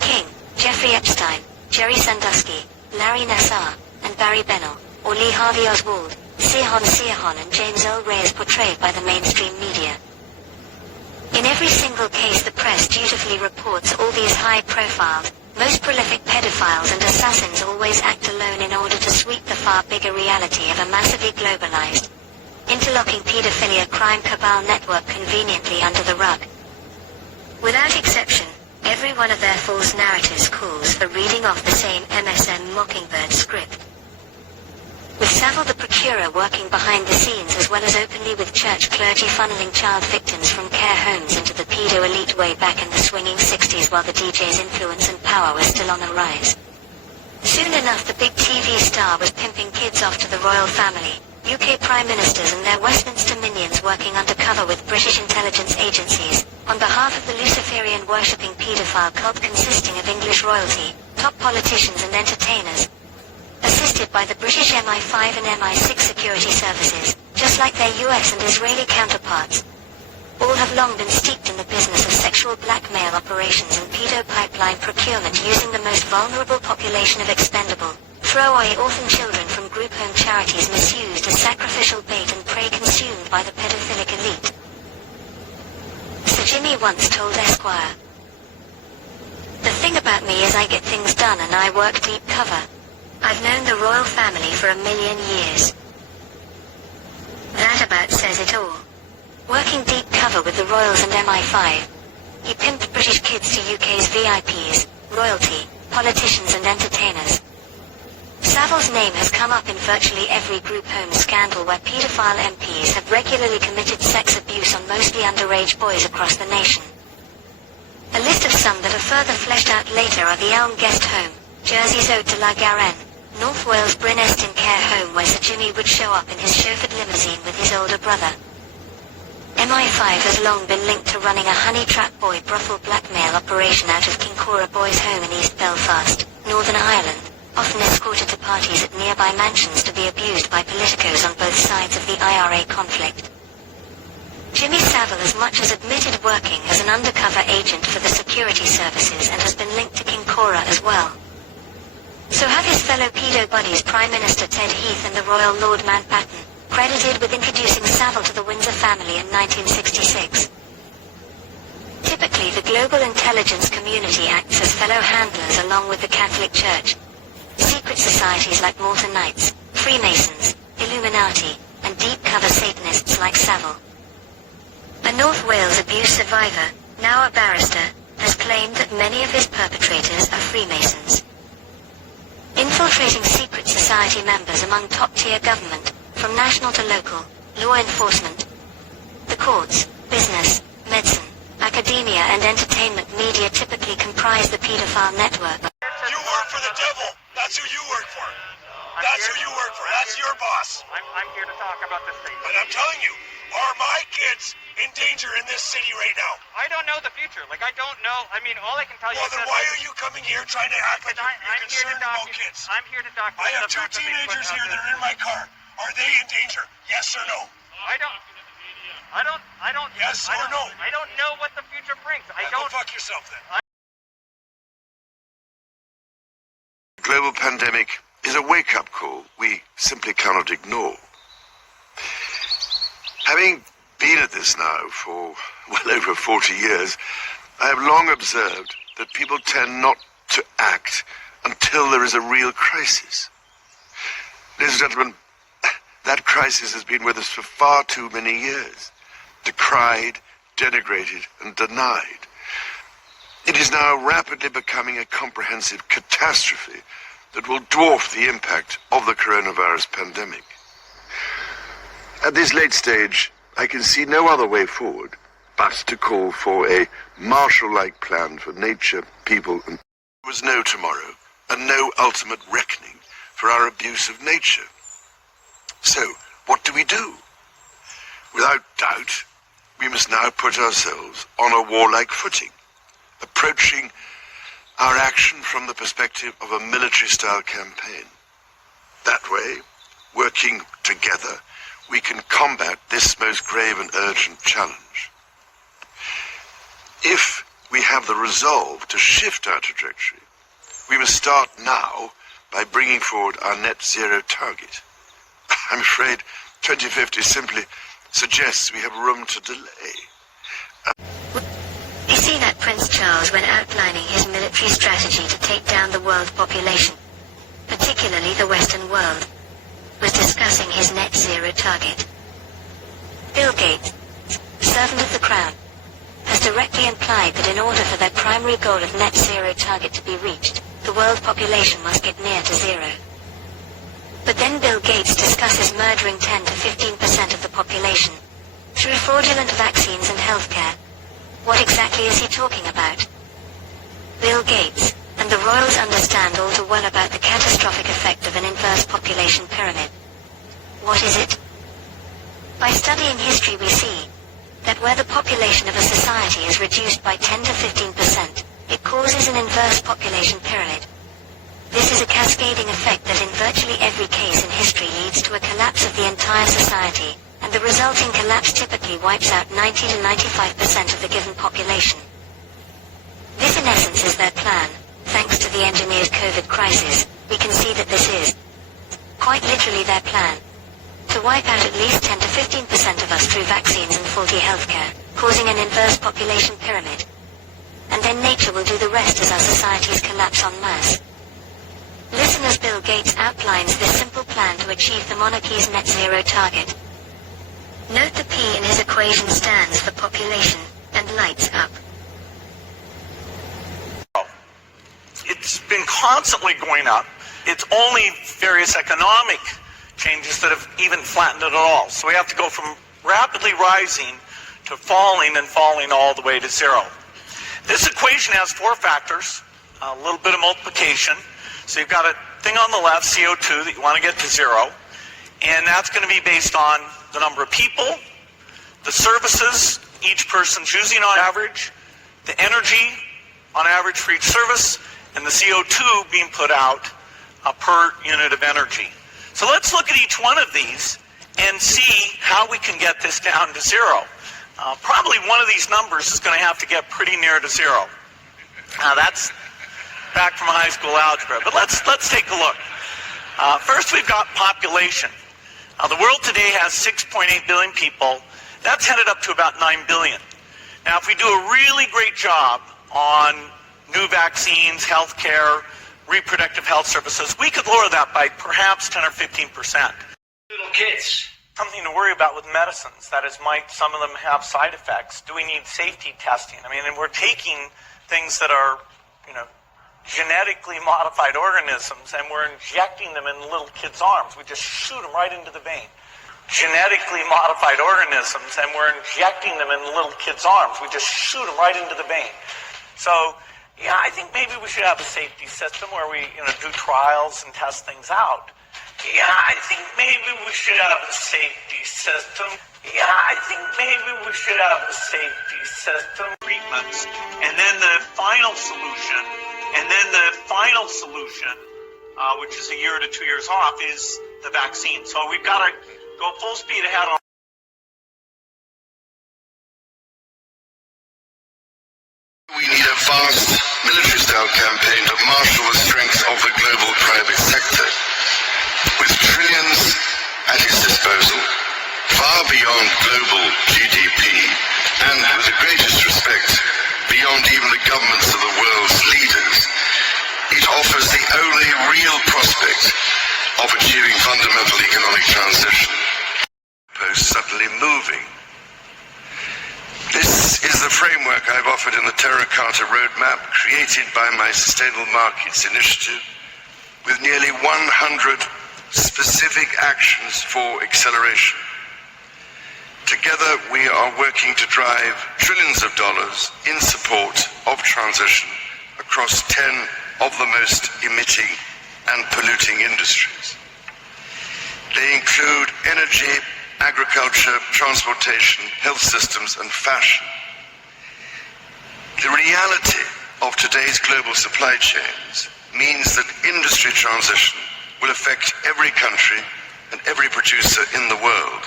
King, Jeffrey Epstein, Jerry Sandusky, Larry Nassar, and Barry Bennell, or Lee Harvey Oswald, Sirhan and James L. Reyes portrayed by the mainstream media. In every single case the press dutifully reports all these high-profiled, most prolific pedophiles and assassins always act alone in order to sweep the far bigger reality of a massively globalized, interlocking pedophilia crime cabal network conveniently under the rug. Without exception, every one of their false narratives calls for reading off the same MSN Mockingbird script. With Savile the procurer working behind the scenes, as well as openly with church clergy funneling child victims from care homes into the pedo elite way back in the swinging 60s while the DJ's influence and power was still on the rise. Soon enough the big TV star was pimping kids off to the royal family, UK prime ministers and their Westminster minions working undercover with British intelligence agencies, on behalf of the Luciferian worshipping paedophile cult consisting of English royalty, top politicians and entertainers, assisted by the British MI5 and MI6 security services, just like their US and Israeli counterparts. All have long been steeped in the business of sexual blackmail operations and pedo pipeline procurement, using the most vulnerable population of expendable, throwaway orphan children from group home charities misused as sacrificial bait and prey consumed by the pedophilic elite. Sir Jimmy once told Esquire, "The thing about me is I get things done and I work deep cover. I've known the royal family for 1,000,000 years." That about says it all. Working deep cover with the royals and MI5, he pimped British kids to UK's VIPs, royalty, politicians and entertainers. Savile's name has come up in virtually every group home scandal where paedophile MPs have regularly committed sex abuse on mostly underage boys across the nation. A list of some that are further fleshed out later are the Elm Guest Home, Jersey's Ode to La Garenne, North Wales' Bryn Estyn Care Home where Sir Jimmy would show up in his chauffeured limousine with his older brother. MI5 has long been linked to running a honey trap boy brothel blackmail operation out of Kincora Boys' Home in East Belfast, Northern Ireland, often escorted to parties at nearby mansions to be abused by politicos on both sides of the IRA conflict. Jimmy Savile as much as admitted working as an undercover agent for the security services and has been linked to Kincora as well. So have his fellow pedo buddies Prime Minister Ted Heath and the Royal Lord Mountbatten, credited with introducing Savile to the Windsor family in 1966. Typically the global intelligence community acts as fellow handlers along with the Catholic Church, secret societies like Malta Knights, Freemasons, Illuminati, and deep cover Satanists like Savile. A North Wales abuse survivor, now a barrister, has claimed that many of his perpetrators are Freemasons. Infiltrating secret society members among top-tier government, from national to local, law enforcement, the courts, business, medicine, academia and entertainment media typically comprise the pedophile network. You work for the devil. That's who you work for. That's who you work for. That's your boss. I'm here to talk about this thing. But I'm telling you, are my kids in danger in this city right now? I don't know the future. Like, I don't know. I mean, all I can tell you is then why are you coming here trying to act like you're concerned about kids? I'm here to document. I have two teenagers here that are in my car. Are they in danger? Yes or no? I don't. Yes or no? I don't know what the future brings. Go fuck yourself then. The global pandemic is a wake-up call we simply cannot ignore. Having been at this now for well over 40 years, I have long observed that people tend not to act until there is a real crisis. Ladies and gentlemen, that crisis has been with us for far too many years, decried, denigrated, and denied. It is now rapidly becoming a comprehensive catastrophe that will dwarf the impact of the coronavirus pandemic. At this late stage, I can see no other way forward but to call for a Marshall-like plan for nature, people, and... There was no tomorrow and no ultimate reckoning for our abuse of nature. So, what do we do? Without doubt, we must now put ourselves on a warlike footing, approaching our action from the perspective of a military-style campaign. That way, working together, we can combat this most grave and urgent challenge. If we have the resolve to shift our trajectory, we must start now by bringing forward our net zero target. I'm afraid 2050 simply suggests we have room to delay. We see that Prince Charles, when outlining his military strategy to take down the world population, particularly the Western world, was discussing his net zero target. Bill Gates, servant of the Crown, has directly implied that in order for their primary goal of net zero target to be reached, the world population must get near to zero. But then Bill Gates discusses murdering 10 to 15% of the population through fraudulent vaccines and healthcare. What exactly is he talking about? Bill Gates and the royals understand all too well about the catastrophic effect of an inverse population pyramid. What is it? By studying history we see that where the population of a society is reduced by 10 to 15%, it causes an inverse population pyramid. This is a cascading effect that in virtually every case in history leads to a collapse of the entire society, and the resulting collapse typically wipes out 90 to 95% of the given population. This in essence is their plan. Thanks to the engineered COVID crisis, we can see that this is quite literally their plan. To wipe out at least 10 to 15% of us through vaccines and faulty healthcare, causing an inverse population pyramid. And then nature will do the rest as our societies collapse en masse. Listen as Bill Gates outlines this simple plan to achieve the monarchy's net zero target. Note the P in his equation stands for population, and lights up. It's been constantly going up. It's only various economic changes that have even flattened it at all. So we have to go from rapidly rising to falling and falling all the way to zero. This equation has four factors, a little bit of multiplication. So you've got a thing on the left, CO2, that you want to get to zero. And that's going to be based on the number of people, the services each person's using on average, the energy on average for each service, and the CO2 being put out per unit of energy. So let's look at each one of these and see how we can get this down to zero. Probably one of these numbers is going to have to get pretty near to zero. That's back from high school algebra, but let's take a look. First, we've got population. The world today has 6.8 billion people. That's headed up to about 9 billion. Now, if we do a really great job on new vaccines, healthcare, reproductive health services, we could lower that by perhaps 10 or 15%. Little kids. Something to worry about with medicines. That is, might some of them have side effects? Do we need safety testing? I mean, and we're taking things that are, genetically modified organisms, and we're injecting them in little kids' arms. We just shoot them right into the vein. Genetically modified organisms, and we're injecting them in little kids' arms. We just shoot them right into the vein. So, yeah, I think maybe we should have a safety system where we, do trials and test things out. Yeah, I think maybe we should have a safety system. Yeah, I think maybe we should have a safety system. Treatments, and then the final solution, which is a year to 2 years off, is the vaccine. So we've got to go full speed ahead on. We need a vast military-style campaign to marshal the strength of the global private sector, with trillions at its disposal, far beyond global GDP, and with the greatest respect, beyond even the governments of the world's leaders. It offers the only real prospect of achieving fundamental economic transition. Suddenly moving. This is the framework I've offered in the Terra Carta roadmap, created by my Sustainable Markets initiative, with nearly 100 specific actions for acceleration. Together, we are working to drive trillions of dollars in support of transition across 10 of the most emitting and polluting industries. They include energy, agriculture, transportation, health systems, and fashion. The reality of today's global supply chains means that industry transition will affect every country and every producer in the world.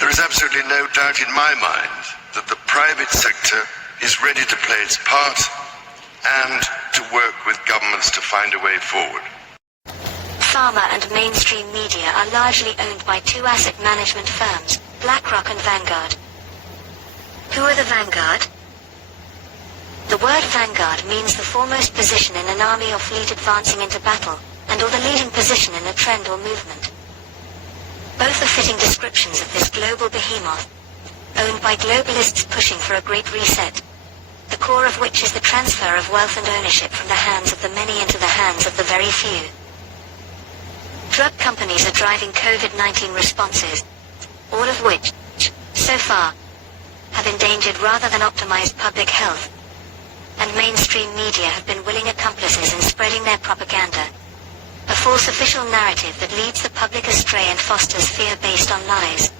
There is absolutely no doubt in my mind that the private sector is ready to play its part and to work with governments to find a way forward. Pharma and mainstream media are largely owned by two asset management firms, BlackRock and Vanguard. Who are the Vanguard? The word Vanguard means the foremost position in an army or fleet advancing into battle, and or the leading position in a trend or movement. Both are fitting descriptions of this global behemoth, owned by globalists pushing for a great reset, the core of which is the transfer of wealth and ownership from the hands of the many into the hands of the very few. Drug companies are driving COVID-19 responses, all of which, so far, have endangered rather than optimized public health, and mainstream media have been willing accomplices in spreading their propaganda, a false official narrative that leads the public astray and fosters fear based on lies.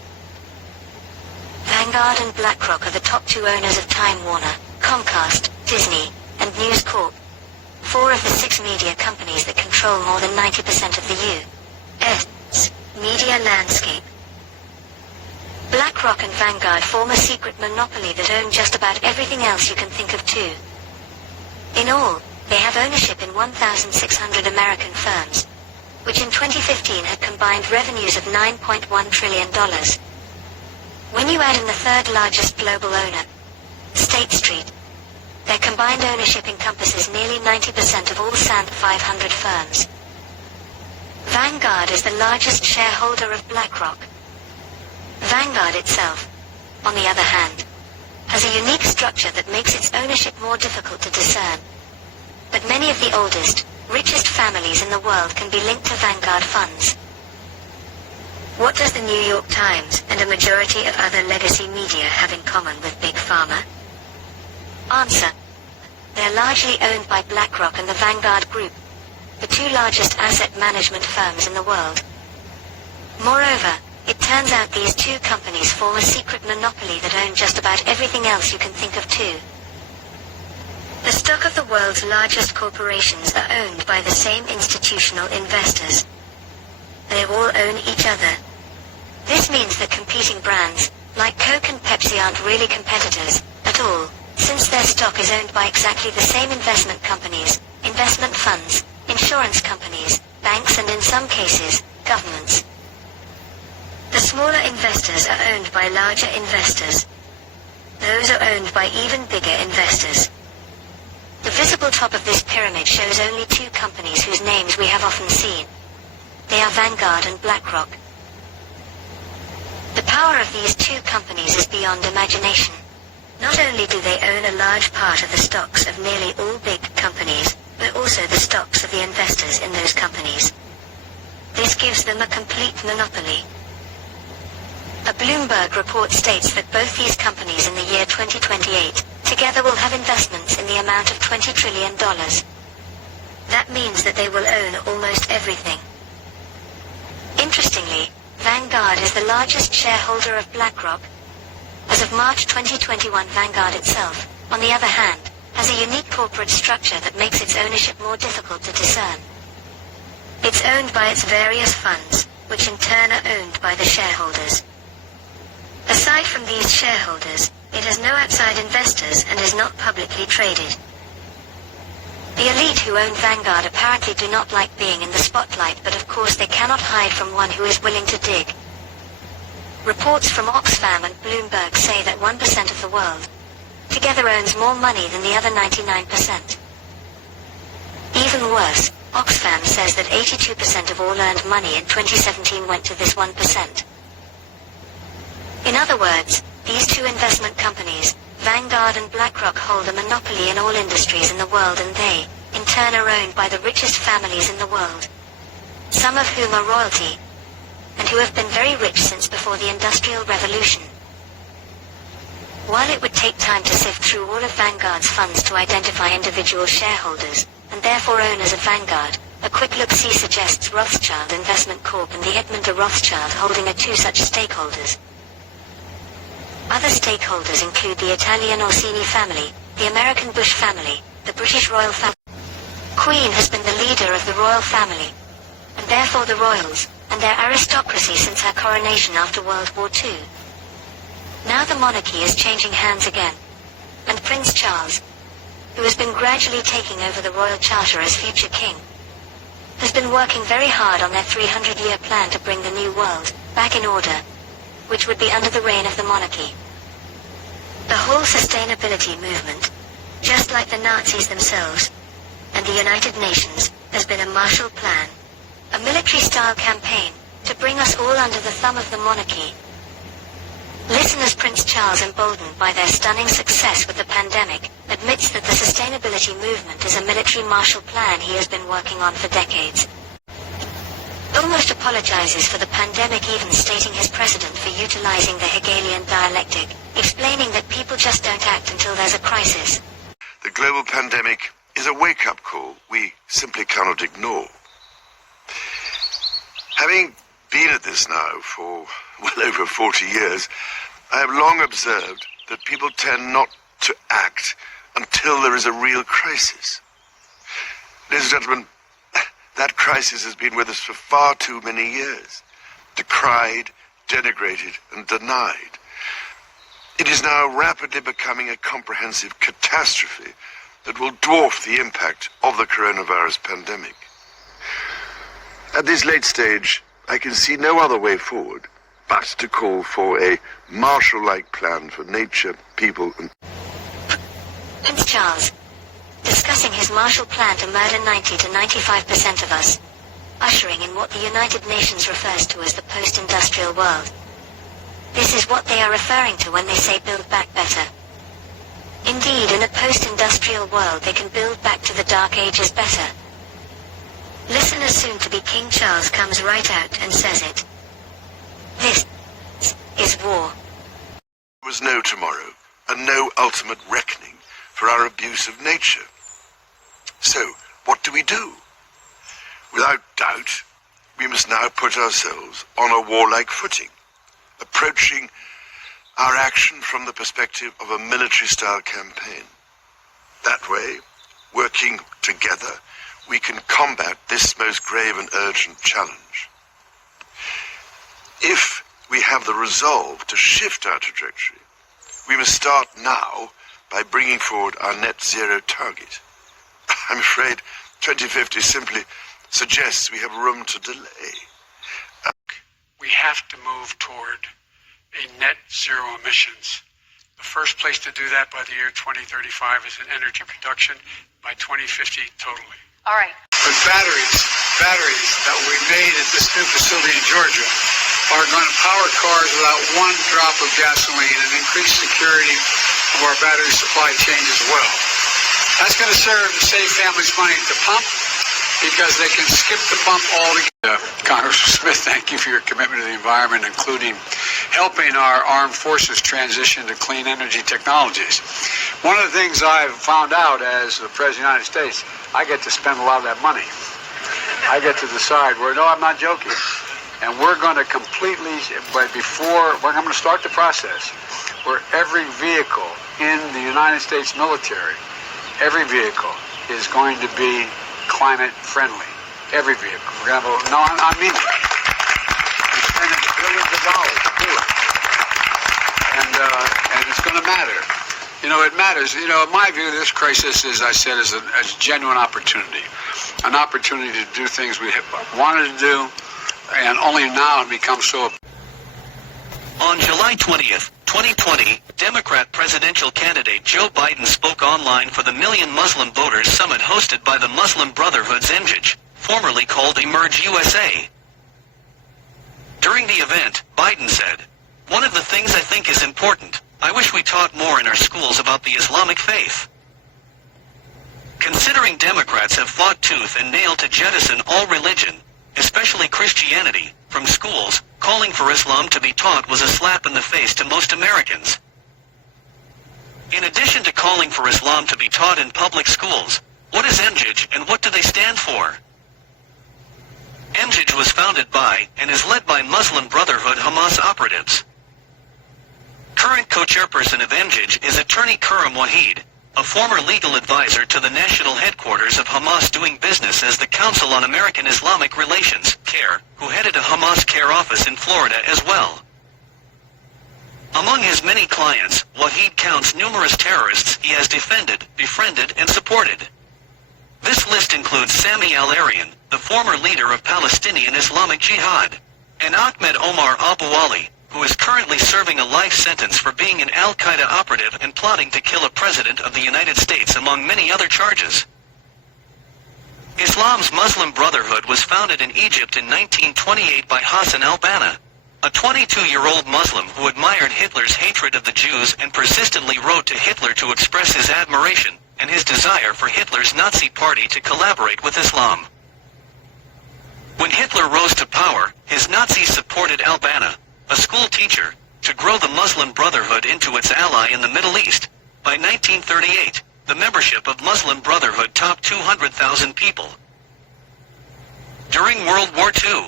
Vanguard and BlackRock are the top two owners of Time Warner, Comcast, Disney, and News Corp, four of the 6 media companies that control more than 90% of the U.S. media landscape. BlackRock and Vanguard form a secret monopoly that own just about everything else you can think of too. In all, they have ownership in 1,600 American firms, which in 2015 had combined revenues of $9.1 trillion. When you add in the third largest global owner, State Street, their combined ownership encompasses nearly 90% of all SANT 500 firms. Vanguard is the largest shareholder of BlackRock. Vanguard itself, on the other hand, has a unique structure that makes its ownership more difficult to discern. But many of the oldest, richest families in the world can be linked to Vanguard funds. What does the New York Times and a majority of other legacy media have in common with Big Pharma? Answer: they're largely owned by BlackRock and the Vanguard Group, the two largest asset management firms in the world. Moreover, it turns out these two companies form a secret monopoly that own just about everything else you can think of too. The stock of the world's largest corporations are owned by the same institutional investors. They all own each other. This means that competing brands, like Coke and Pepsi, aren't really competitors at all, since their stock is owned by exactly the same investment companies, investment funds, insurance companies, banks, and in some cases, governments. The smaller investors are owned by larger investors. Those are owned by even bigger investors. The visible top of this pyramid shows only two companies whose names we have often seen. They are Vanguard and BlackRock. The power of these two companies is beyond imagination. Not only do they own a large part of the stocks of nearly all big companies, but also the stocks of the investors in those companies. This gives them a complete monopoly. A Bloomberg report states that both these companies in the year 2028 together will have investments in the amount of $20 trillion. That means that they will own almost everything. Interestingly, Vanguard is the largest shareholder of BlackRock. As of March 2021, Vanguard itself, on the other hand, has a unique corporate structure that makes its ownership more difficult to discern. It's owned by its various funds, which in turn are owned by the shareholders. Aside from these shareholders, it has no outside investors and is not publicly traded. The elite who own Vanguard apparently do not like being in the spotlight, but of course they cannot hide from one who is willing to dig. Reports from Oxfam and Bloomberg say that 1% of the world together owns more money than the other 99%. Even worse, Oxfam says that 82% of all earned money in 2017 went to this 1%. In other words, these two investment companies, Vanguard and BlackRock, hold a monopoly in all industries in the world, and they, in turn, are owned by the richest families in the world, some of whom are royalty, and who have been very rich since before the Industrial Revolution. While it would take time to sift through all of Vanguard's funds to identify individual shareholders, and therefore owners of Vanguard, a quick look-see suggests Rothschild Investment Corp and the Edmund de Rothschild holding are two such stakeholders. Other stakeholders include the Italian Orsini family, the American Bush family, the British royal family. Queen has been the leader of the royal family, and therefore the royals, and their aristocracy since her coronation after World War II. Now the monarchy is changing hands again, and Prince Charles, who has been gradually taking over the royal charter as future king, has been working very hard on their 300-year plan to bring the new world back in order, which would be under the reign of the monarchy. The whole sustainability movement, just like the Nazis themselves, and the United Nations, has been a Marshall Plan, a military-style campaign to bring us all under the thumb of the monarchy. Listen as Prince Charles, emboldened by their stunning success with the pandemic, admits that the sustainability movement is a military Marshall Plan he has been working on for decades. Almost apologizes for the pandemic, even stating his precedent for utilizing the Hegelian dialectic, explaining that people just don't act until there's a crisis. The global pandemic is a wake-up call we simply cannot ignore. Having been at this now for well over 40 years, I have long observed that people tend not to act until there is a real crisis. Ladies and gentlemen, that crisis has been with us for far too many years, decried, denigrated, and denied. It is now rapidly becoming a comprehensive catastrophe that will dwarf the impact of the coronavirus pandemic. At this late stage, I can see no other way forward but to call for a Marshall-like plan for nature, people, and... Prince Charles, discussing his Marshall Plan to murder 90 to 95% of us, ushering in what the United Nations refers to as the post-industrial world. This is what they are referring to when they say build back better. Indeed, in a post-industrial world they can build back to the Dark Ages better. Listen as soon-to-be King Charles comes right out and says it. This is war. There was no tomorrow, and no ultimate reckoning for our abuse of nature. So, what do we do? Without doubt, we must now put ourselves on a warlike footing, approaching our action from the perspective of a military-style campaign. That way, working together, we can combat this most grave and urgent challenge. If we have the resolve to shift our trajectory, we must start now by bringing forward our net zero target. I'm afraid 2050 simply suggests we have room to delay. We have to move toward a net zero emissions. The first place to do that by the year 2035 is in energy production, by 2050 totally. All right. But batteries that will be made at this new facility in Georgia are going to power cars without one drop of gasoline and increase security of our battery supply chain as well. That's going to serve to save families money at the pump because they can skip the pump altogether. Congressman Smith, thank you for your commitment to the environment, including helping our armed forces transition to clean energy technologies. One of the things I've found out as the President of the United States, I get to spend a lot of that money. I get to decide where, no, I'm not joking. And we're going to completely, but before, I'm going to start the process where every vehicle in the United States military, every vehicle is going to be climate friendly. Every vehicle. We're going to have no, I mean it. We're spending billions of dollars to do it. And it's going to matter. You know, it matters. You know, in my view, this crisis, as I said, is a genuine opportunity. An opportunity to do things we wanted to do, and only now have become so. On July 20th, 2020, Democrat presidential candidate Joe Biden spoke online for the Million Muslim Voters Summit hosted by the Muslim Brotherhood's Genocide, formerly called Emerge USA. During the event, Biden said, "One of the things I think is important, I wish we taught more in our schools about the Islamic faith. Considering Democrats have fought tooth and nail to jettison all religion, especially Christianity, from schools, calling for Islam to be taught was a slap in the face to most Americans. In addition to calling for Islam to be taught in public schools, what is Genocide and what do they stand for?" Genocide was founded by and is led by Muslim Brotherhood Hamas operatives. Current co-chairperson of Genocide is attorney Khurram Wahid, a former legal advisor to the national headquarters of Hamas doing business as the Council on American Islamic Relations, CARE, who headed a Hamas CARE office in Florida as well. Among his many clients, Wahid counts numerous terrorists he has defended, befriended, and supported. This list includes Sami al-Arian, the former leader of Palestinian Islamic Jihad, and Ahmed Omar Abu Ali, who is currently serving a life sentence for being an al-Qaeda operative and plotting to kill a president of the United States, among many other charges. Islam's Muslim Brotherhood was founded in Egypt in 1928 by Hassan al-Banna, a 22-year-old Muslim who admired Hitler's hatred of the Jews and persistently wrote to Hitler to express his admiration and his desire for Hitler's Nazi party to collaborate with Islam. When Hitler rose to power, his Nazis supported al-Banna, a school teacher, to grow the Muslim Brotherhood into its ally in the Middle East. By 1938, the membership of Muslim Brotherhood topped 200,000 people. During World War II,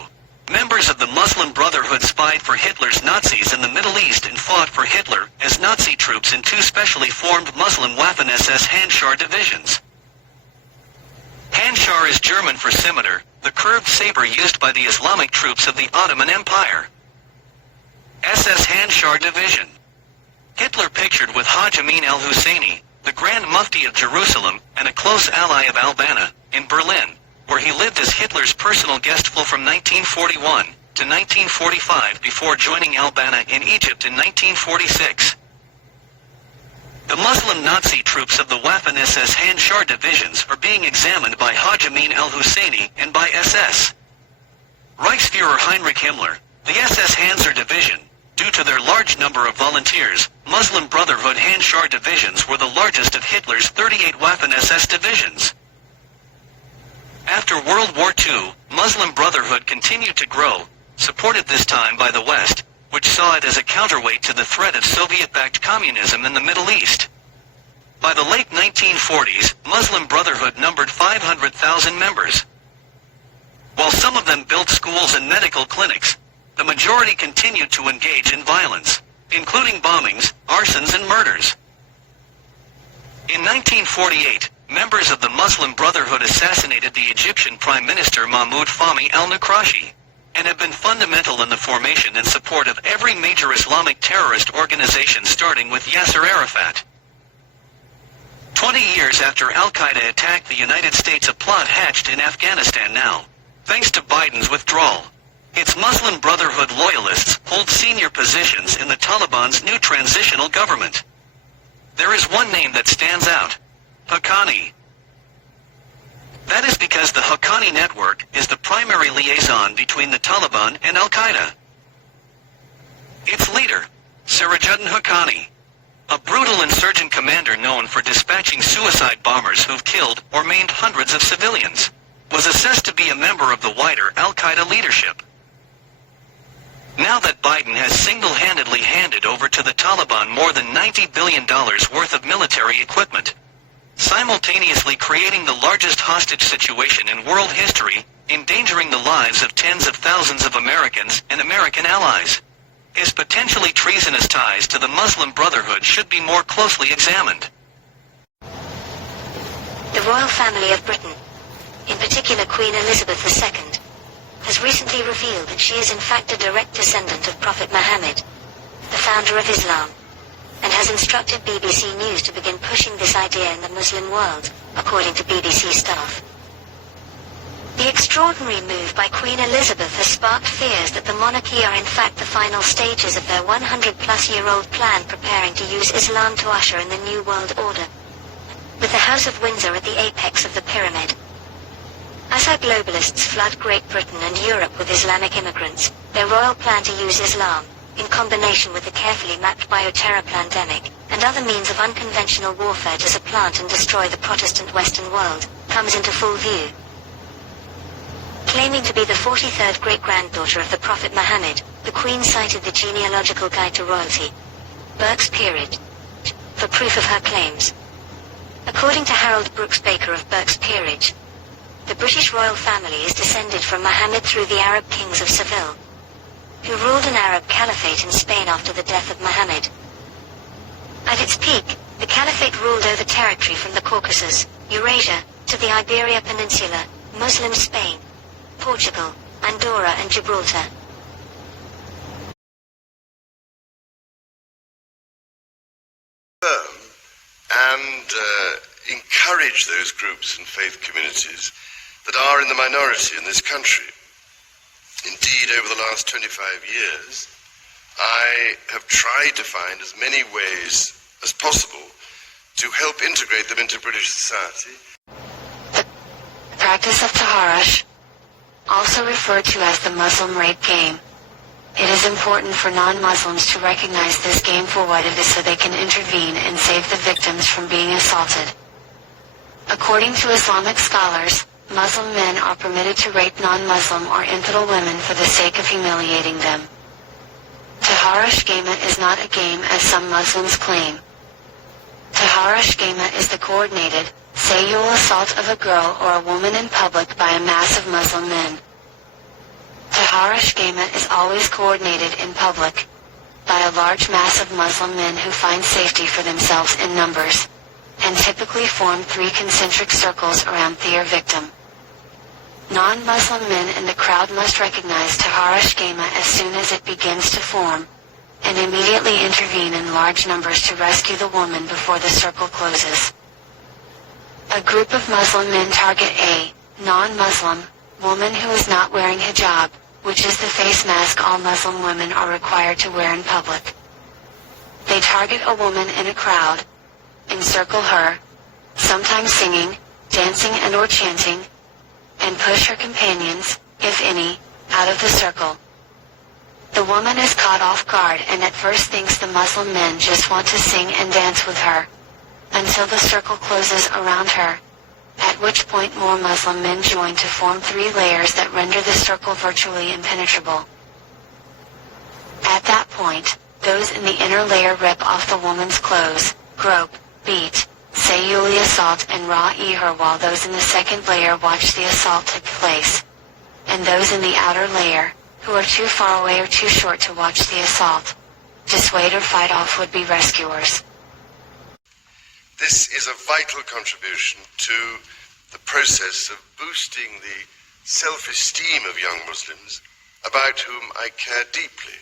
members of the Muslim Brotherhood spied for Hitler's Nazis in the Middle East and fought for Hitler as Nazi troops in two specially formed Muslim Waffen-SS Handschar divisions. Handschar is German for scimitar, the curved saber used by the Islamic troops of the Ottoman Empire. SS Handschar Division. Hitler pictured with Haj Amin al-Husseini, the Grand Mufti of Jerusalem and a close ally of al-Banna, in Berlin, where he lived as Hitler's personal guestful from 1941 to 1945 before joining al-Banna in Egypt in 1946. The Muslim Nazi troops of the Waffen-SS Handschar divisions are being examined by Haj Amin al-Husseini and by SS. Reichsfuhrer Heinrich Himmler, the SS Handschar division, due to their large number of volunteers, Muslim Brotherhood Handschar divisions were the largest of Hitler's 38 Waffen-SS divisions. After World War II, Muslim Brotherhood continued to grow, supported this time by the West, which saw it as a counterweight to the threat of Soviet-backed communism in the Middle East. By the late 1940s, Muslim Brotherhood numbered 500,000 members. While some of them built schools and medical clinics, the majority continued to engage in violence, including bombings, arsons, and murders. In 1948, members of the Muslim Brotherhood assassinated the Egyptian Prime Minister Mahmoud Fahmy al-Nukrashi, and have been fundamental in the formation and support of every major Islamic terrorist organization starting with Yasser Arafat. 20 years after al-Qaeda attacked the United States, a plot hatched in Afghanistan now, thanks to Biden's withdrawal. Its Muslim Brotherhood loyalists hold senior positions in the Taliban's new transitional government. There is one name that stands out: Haqqani. That is because the Haqqani network is the primary liaison between the Taliban and al-Qaeda. Its leader, Sirajuddin Haqqani, a brutal insurgent commander known for dispatching suicide bombers who've killed or maimed hundreds of civilians, was assessed to be a member of the wider al-Qaeda leadership. Now that Biden has single-handedly handed over to the Taliban more than $90 billion worth of military equipment, simultaneously creating the largest hostage situation in world history, endangering the lives of tens of thousands of Americans and American allies, his potentially treasonous ties to the Muslim Brotherhood should be more closely examined. The royal family of Britain, in particular Queen Elizabeth II, has recently revealed that she is in fact a direct descendant of Prophet Muhammad, the founder of Islam, and has instructed BBC News to begin pushing this idea in the Muslim world, according to BBC staff. The extraordinary move by Queen Elizabeth has sparked fears that the monarchy are in fact the final stages of their 100-plus-year-old plan preparing to use Islam to usher in the New World Order, with the House of Windsor at the apex of the pyramid. As our globalists flood Great Britain and Europe with Islamic immigrants, their royal plan to use Islam, in combination with the carefully mapped bioterror pandemic, and other means of unconventional warfare to supplant and destroy the Protestant Western world, comes into full view. Claiming to be the 43rd great-granddaughter of the Prophet Muhammad, the Queen cited the genealogical guide to royalty, Burke's Peerage, for proof of her claims. According to Harold Brooks Baker of Burke's Peerage, the British royal family is descended from Muhammad through the Arab kings of Seville, who ruled an Arab caliphate in Spain after the death of Muhammad. At its peak, the caliphate ruled over territory from the Caucasus, Eurasia, to the Iberia Peninsula, Muslim Spain, Portugal, Andorra and Gibraltar. And encourage those groups and faith communities that are in the minority in this country. Indeed, over the last 25 years, I have tried to find as many ways as possible to help integrate them into British society. The practice of Taharash, also referred to as the Muslim rape game. It is important for non-Muslims to recognize this game for what it is so they can intervene and save the victims from being assaulted. According to Islamic scholars, Muslim men are permitted to rape non-Muslim or infidel women for the sake of humiliating them. Taharash Gema is not a game as some Muslims claim. Taharash Gema is the coordinated, sexual assault of a girl or a woman in public by a mass of Muslim men. Taharash Gema is always coordinated in public by a large mass of Muslim men who find safety for themselves in numbers, and typically form 3 concentric circles around their victim. Non-Muslim men in the crowd must recognize Taharash Gema as soon as it begins to form, and immediately intervene in large numbers to rescue the woman before the circle closes. A group of Muslim men target a non-Muslim woman who is not wearing hijab, which is the face mask all Muslim women are required to wear in public. They target a woman in a crowd, encircle her, sometimes singing, dancing and or chanting, and push her companions, if any, out of the circle. The woman is caught off guard and at first thinks the Muslim men just want to sing and dance with her, until the circle closes around her, at which point more Muslim men join to form 3 layers that render the circle virtually impenetrable. At that point, those in the inner layer rip off the woman's clothes, grope, beat, sexually assault and raw-e her while those in the second layer watch the assault take place, and those in the outer layer, who are too far away or too short to watch the assault, dissuade or fight off would-be rescuers. This is a vital contribution to the process of boosting the self-esteem of young Muslims, about whom I care deeply.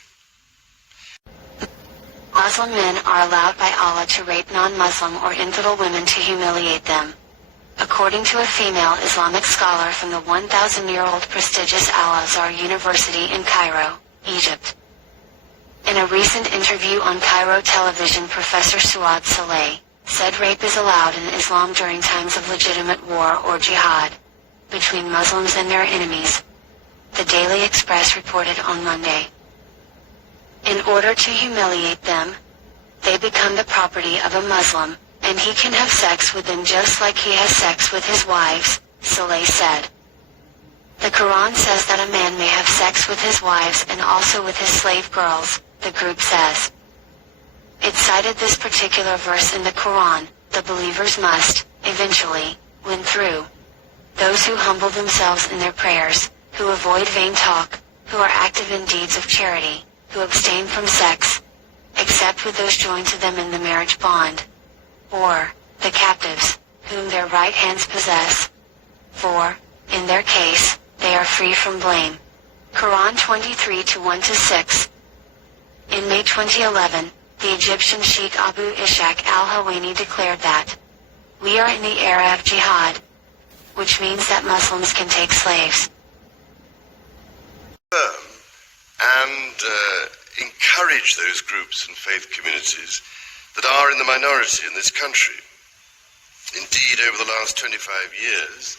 Muslim men are allowed by Allah to rape non-Muslim or infidel women to humiliate them, according to a female Islamic scholar from the 1,000-year-old prestigious Al-Azhar University in Cairo, Egypt. In a recent interview on Cairo television, Professor Suad Saleh said rape is allowed in Islam during times of legitimate war or jihad between Muslims and their enemies, the Daily Express reported on Monday. In order to humiliate them, they become the property of a Muslim, and he can have sex with them just like he has sex with his wives, Saleh said. The Quran says that a man may have sex with his wives and also with his slave girls, the group says. It cited this particular verse in the Quran: the believers must, eventually, win through. Those who humble themselves in their prayers, who avoid vain talk, who are active in deeds of charity, who abstain from sex, except with those joined to them in the marriage bond, or the captives, whom their right hands possess. For, in their case, they are free from blame. Quran 23:1-6. In May 2011, the Egyptian Sheikh Abu Ishaq al-Hawaini declared that, "We are in the era of jihad," which means that Muslims can take slaves. And encourage those groups and faith communities that are in the minority in this country. Indeed, over the last 25 years,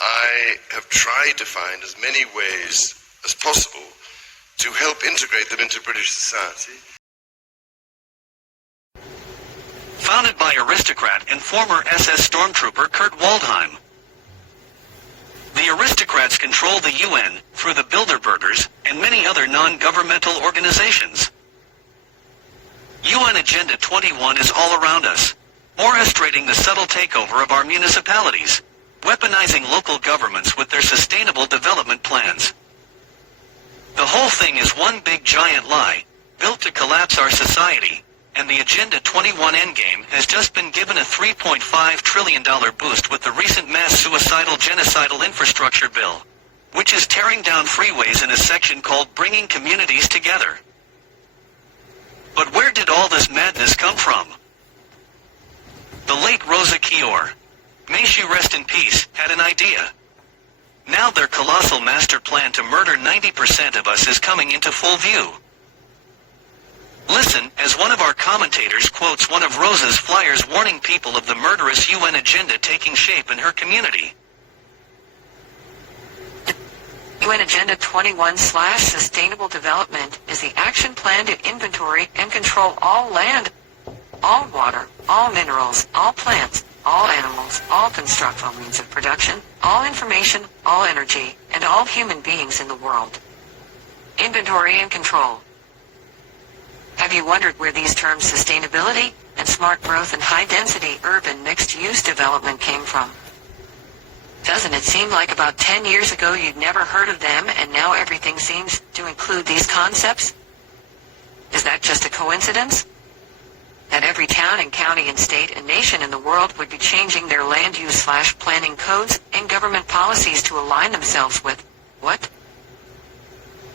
I have tried to find as many ways as possible to help integrate them into British society. Founded by aristocrat and former SS stormtrooper Kurt Waldheim. The aristocrats control the UN through the Bilderbergers and many other non-governmental organizations. UN Agenda 21 is all around us, orchestrating the subtle takeover of our municipalities, weaponizing local governments with their sustainable development plans. The whole thing is one big giant lie, built to collapse our society, and the Agenda 21 endgame has just been given a $3.5 trillion boost with the recent mass suicidal genocidal infrastructure bill, which is tearing down freeways in a section called Bringing Communities Together. But where did all this madness come from? The late Rosa Kior, may she rest in peace, had an idea. Now their colossal master plan to murder 90% of us is coming into full view. Listen, as one of our commentators quotes one of Rosa's flyers warning people of the murderous UN agenda taking shape in her community. UN Agenda 21/Sustainable Development is the action plan to inventory and control all land, all water, all minerals, all plants, all animals, all constructible means of production, all information, all energy, and all human beings in the world. Inventory and control. Have you wondered where these terms sustainability and smart growth and high-density urban mixed-use development came from? Doesn't it seem like about 10 years ago you'd never heard of them and now everything seems to include these concepts? Is that just a coincidence? That every town and county and state and nation in the world would be changing their land use/planning codes and government policies to align themselves with what?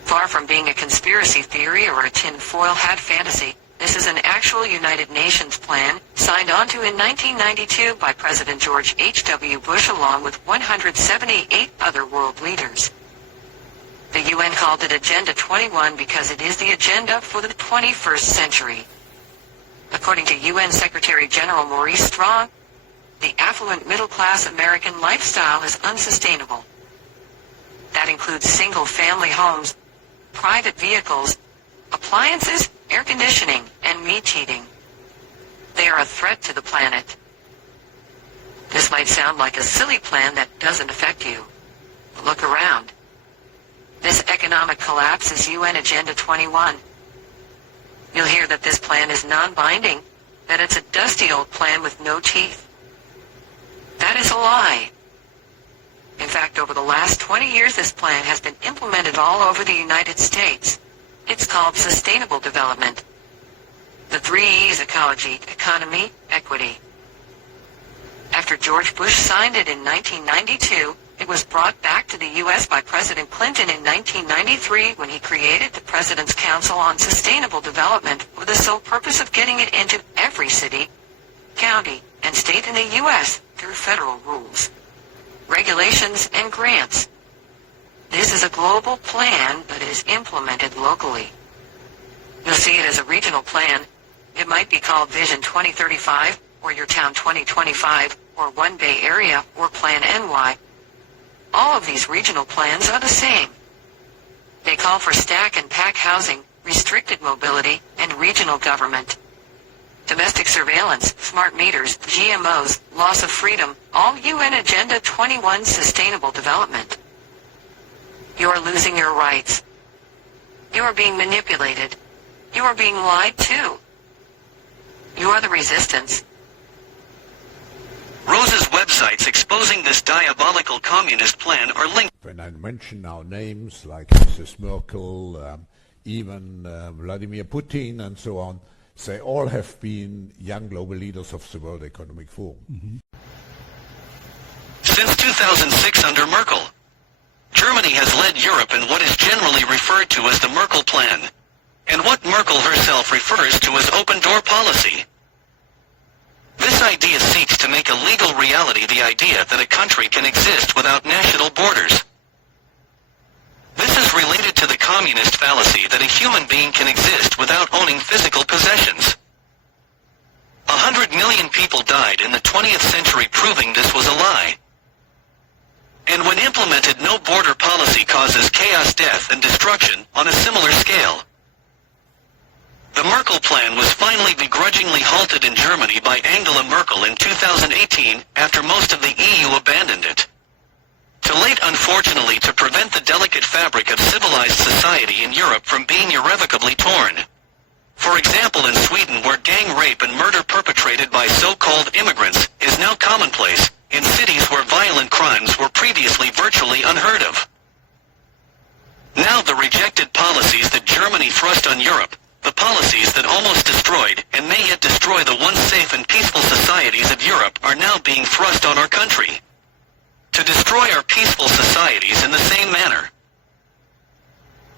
Far from being a conspiracy theory or a tin-foil hat fantasy, this is an actual United Nations plan, signed onto in 1992 by President George H.W. Bush along with 178 other world leaders. The UN called it Agenda 21 because it is the agenda for the 21st century. According to UN Secretary General Maurice Strong, the affluent middle-class American lifestyle is unsustainable. That includes single-family homes, private vehicles, appliances, air conditioning, and meat eating. They are a threat to the planet. This might sound like a silly plan that doesn't affect you. But look around. This economic collapse is UN Agenda 21. You'll hear that this plan is non-binding, that it's a dusty old plan with no teeth. That is a lie. In fact, over the last 20 years, this plan has been implemented all over the United States. It's called Sustainable Development. The 3 E's: ecology, economy, equity. After George Bush signed it in 1992, it was brought back to the U.S. by President Clinton in 1993 when he created the President's Council on Sustainable Development with the sole purpose of getting it into every city, county, and state in the U.S. through federal rules, regulations, and grants. This is a global plan, but is implemented locally. You'll see it as a regional plan. It might be called Vision 2035, or Your Town 2025, or One Bay Area, or Plan NY. All of these regional plans are the same. They call for stack and pack housing, restricted mobility, and regional government. domestic surveillance, smart meters, GMOs, loss of freedom, all UN Agenda 21 sustainable development. You are losing your rights. You are being manipulated. You are being lied to. You are the resistance. Rose's websites exposing this diabolical communist plan are linked. When I mention now names like Mrs. Merkel, even Vladimir Putin and so on, they all have been young global leaders of the World Economic Forum. Since 2006 under Merkel, Germany has led Europe in what is generally referred to as the Merkel Plan, and what Merkel herself refers to as open door policy. This idea seeks to make a legal reality the idea that a country can exist without national borders. This is related to the communist fallacy that a human being can exist without owning physical possessions. 100 million people died in the 20th century proving this was a lie. And when implemented, no border policy causes chaos, death, and destruction on a similar scale. The Merkel Plan was finally begrudgingly halted in Germany by Angela Merkel in 2018 after most of the EU abandoned it. Too late, unfortunately, to prevent the delicate fabric of civilized society in Europe from being irrevocably torn. For example, in Sweden, where gang rape and murder perpetrated by so-called immigrants is now commonplace, in cities where violent crimes were previously virtually unheard of. Now the rejected policies that Germany thrust on Europe, the policies that almost destroyed and may yet destroy the once safe and peaceful societies of Europe, are now being thrust on our country. To destroy our peaceful societies in the same manner.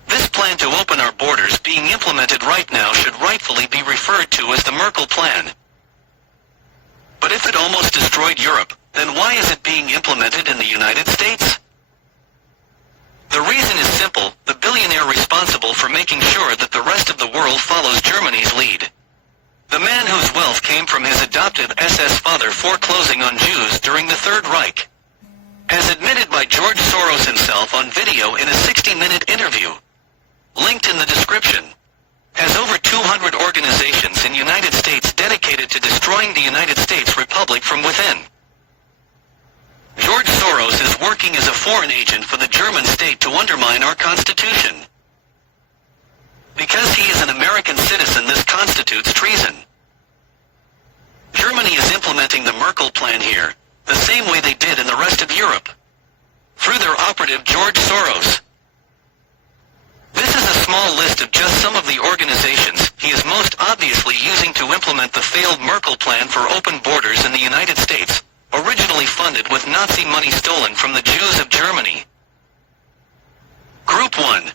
This plan to open our borders being implemented right now should rightfully be referred to as the Merkel Plan. But if it almost destroyed Europe, then why is it being implemented in the United States? The reason is simple: the billionaire responsible for making sure that the rest of the world follows Germany's lead. The man whose wealth came from his adoptive SS father foreclosing on Jews during the Third Reich. As admitted by George Soros himself on video in a 60-minute interview, linked in the description, has over 200 organizations in United States dedicated to destroying the United States Republic from within. George Soros is working as a foreign agent for the German state to undermine our Constitution. Because he is an American citizen, this constitutes treason. Germany is implementing the Merkel Plan here, the same way they did in the rest of Europe, through their operative George Soros. This is a small list of just some of the organizations he is most obviously using to implement the failed Merkel Plan for open borders in the United States, originally funded with Nazi money stolen from the Jews of Germany. Group 1.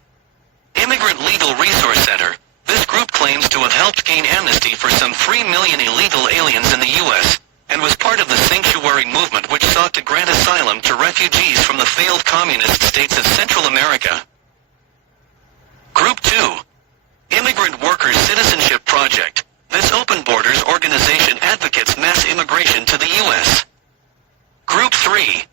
Immigrant Legal Resource Center. This group claims to have helped gain amnesty for some 3 million illegal aliens in the U.S., and was part of the sanctuary movement which sought to grant asylum to refugees from the failed communist states of Central America. Group 2. Immigrant Workers Citizenship Project. This open borders organization advocates mass immigration to the U.S. Group 3.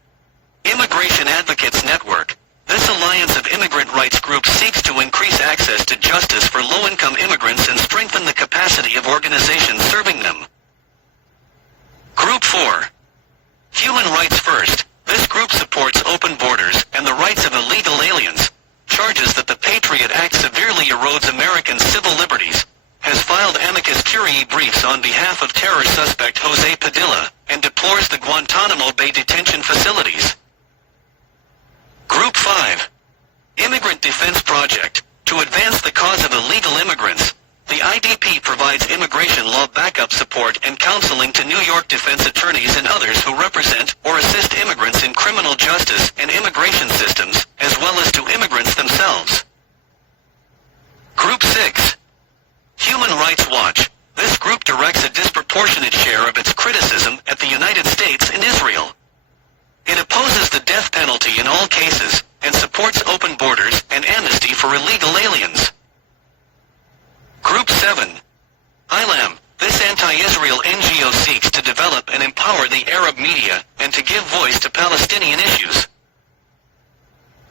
Immigration Advocates Network. This alliance of immigrant rights groups seeks to increase access to justice for low-income immigrants and strengthen the capacity of organizations serving them. Group 4. Human Rights First. This group supports open borders and the rights of illegal aliens, charges that the Patriot Act severely erodes American civil liberties, has filed amicus curiae briefs on behalf of terror suspect Jose Padilla, and deplores the Guantanamo Bay detention facilities. Group 5. Immigrant Defense Project. To advance the cause of illegal immigrants, the IDP provides immigration law backup support and counseling to New York defense attorneys and others who represent or assist immigrants in criminal justice and immigration systems, as well as to immigrants themselves. Group 6. Human Rights Watch. This group directs a disproportionate share of its criticism at the United States and Israel. It opposes the death penalty in all cases, and supports open borders and amnesty for illegal aliens. Group 7. ILAM. This anti-Israel NGO seeks to develop and empower the Arab media, and to give voice to Palestinian issues.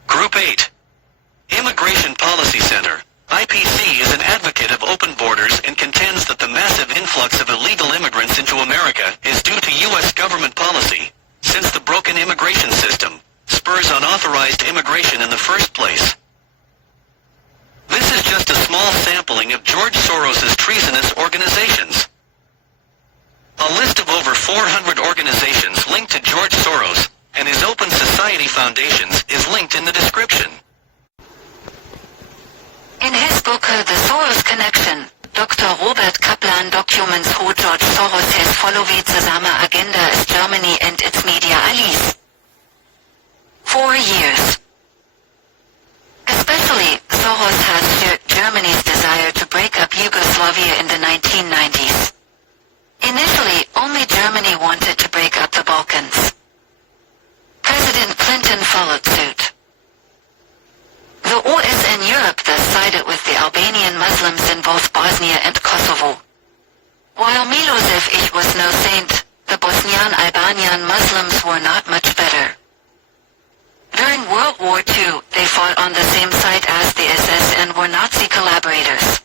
Group 8. Immigration Policy Center. IPC is an advocate of open borders and contends that the massive massive influx of illegal immigrants into America is due to U.S. government policy, since the broken immigration system spurs unauthorized immigration in the first place. This is just a small sampling of George Soros's treasonous organizations. A list of over 400 organizations linked to George Soros and his Open Society foundations is linked in the description. In his book The Soros Connection, Dr. Robert Kaplan documents how George Soros has followed the same agenda as Germany and its media allies. For years. Especially, Soros has shared Germany's desire to break up Yugoslavia in the 1990s. Initially, only Germany wanted to break up the Balkans. President Clinton followed suit. The US and Europe thus sided with the Albanian Muslims in both Bosnia and Kosovo. While Milosevic was no saint, the Bosnian Albanian Muslims were not much better. During World War II, they fought on the same side as the SS and were Nazi collaborators.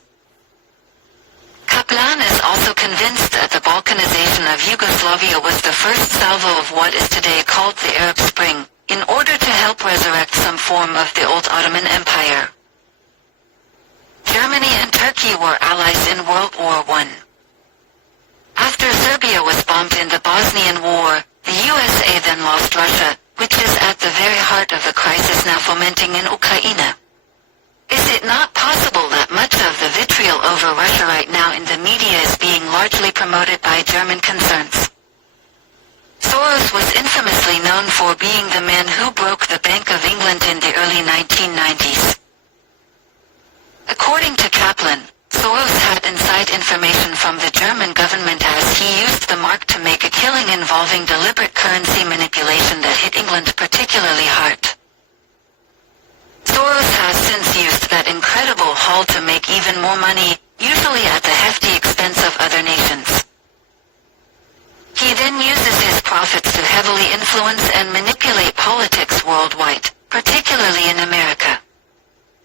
Kaplan is also convinced that the Balkanization of Yugoslavia was the first salvo of what is today called the Arab Spring, in order to help resurrect some form of the old Ottoman Empire. Germany and Turkey were allies in World War I. After Serbia was bombed in the Bosnian War, the USA then lost Russia, which is at the very heart of the crisis now fomenting in Ukraine. Is it not possible that much of the vitriol over Russia right now in the media is being largely promoted by German concerns? Soros was infamously known for being the man who broke the Bank of England in the early 1990s. According to Kaplan, Soros had inside information from the German government as he used the mark to make a killing involving deliberate currency manipulation that hit England particularly hard. Soros has since used that incredible haul to make even more money, usually at the hefty expense of other nations. He then uses his profits to heavily influence and manipulate politics worldwide, particularly in America.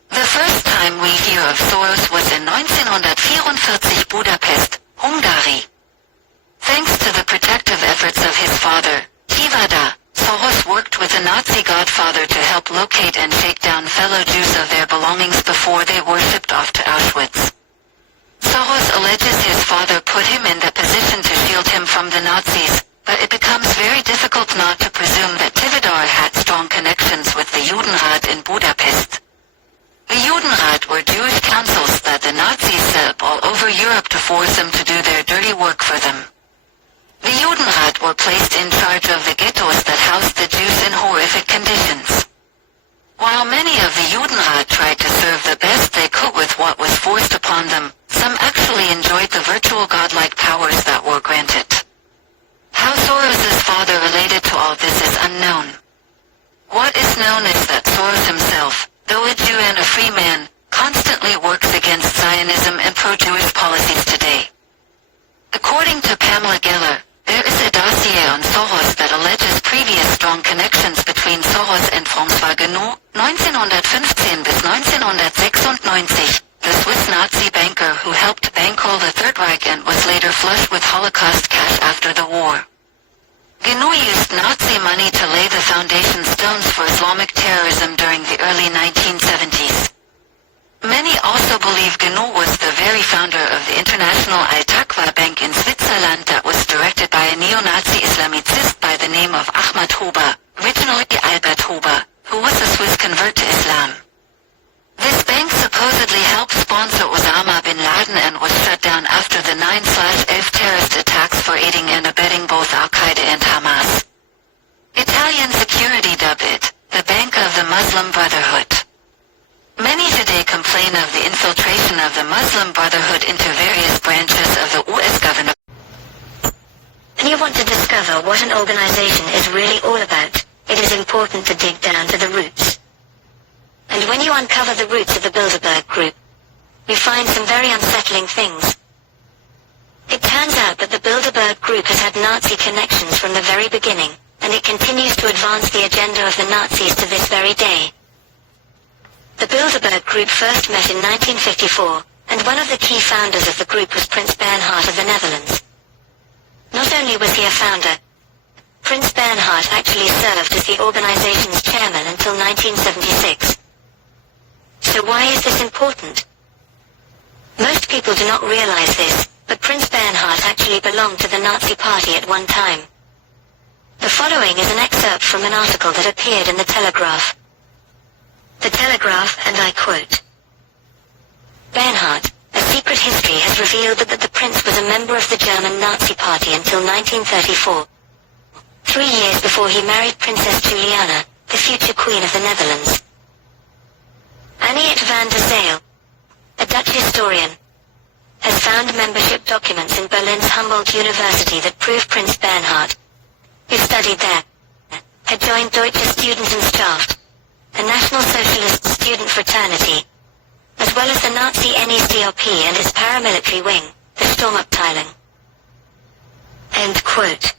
The first time we hear of Soros was in 1944 Budapest, Hungary. Thanks to the protective efforts of his father, Tivada, Soros worked with a Nazi godfather to help locate and shake down fellow Jews of their belongings before they were shipped off to Auschwitz. Soros alleges his father put him in the position to shield him from the Nazis, but it becomes very difficult not to presume that Tivadar had strong connections with the Judenrat in Budapest. The Judenrat were Jewish councils that the Nazis set up all over Europe to force them to do their dirty work for them. The Judenrat were placed in charge of the ghettos that housed the Jews in horrific conditions. While many of the Judenrat tried to serve the best they could with what was forced upon them, some actually enjoyed the virtual godlike powers that were granted. How Soros's father related to all this is unknown. What is known is that Soros himself, though a Jew and a free man, constantly works against Zionism and pro-Jewish policies today. According to Pamela Geller, there is a dossier on Soros that alleges previous strong connections between Soros and François Guénon, 1915 bis 1996, the Swiss Nazi banker who helped bankroll the Third Reich and was later flush with Holocaust cash after the war. Guénon used Nazi money to lay the foundation stones for Islamic terrorism during the early 1970s. Many also believe Guénon was the very founder of the International Al-Taqwa Bank in Switzerland that was directed by a neo-Nazi Islamicist by the name of Ahmad Hoba, originally Albert Hoba, who was a Swiss convert to Islam. This bank supposedly helped sponsor Osama bin Laden and was shut down after the 9/11 terrorist attacks for aiding and abetting both Al-Qaeda and Hamas. Italian security dubbed it the Bank of the Muslim Brotherhood. Many today complain of the infiltration of the Muslim Brotherhood into various branches of the US government. When you want to discover what an organization is really all about, it is important to dig down to the roots. And when you uncover the roots of the Bilderberg Group, you find some very unsettling things. It turns out that the Bilderberg Group has had Nazi connections from the very beginning, and it continues to advance the agenda of the Nazis to this very day. The Bilderberg Group first met in 1954, and one of the key founders of the group was Prince Bernhard of the only was he a founder, Prince Bernhard actually served as the organization's chairman until 1976. So why is this important? Most people do not realize this, but Prince Bernhard actually belonged to the Nazi Party at one time. The following is an excerpt from an article that appeared in the Telegraph. The Telegraph, and I quote, Bernhard, a secret history has revealed that the prince was a member of the German Nazi Party until 1934. 3 years before he married Princess Juliana, the future Queen of the Netherlands. Anniet van der Zijl, a Dutch historian, has found membership documents in Berlin's Humboldt University that prove Prince Bernhard, who studied there, had joined Deutsche Studentenschaft, a National Socialist student fraternity, as well as the Nazi NSDAP and its paramilitary wing, the Sturmabteilung. End quote.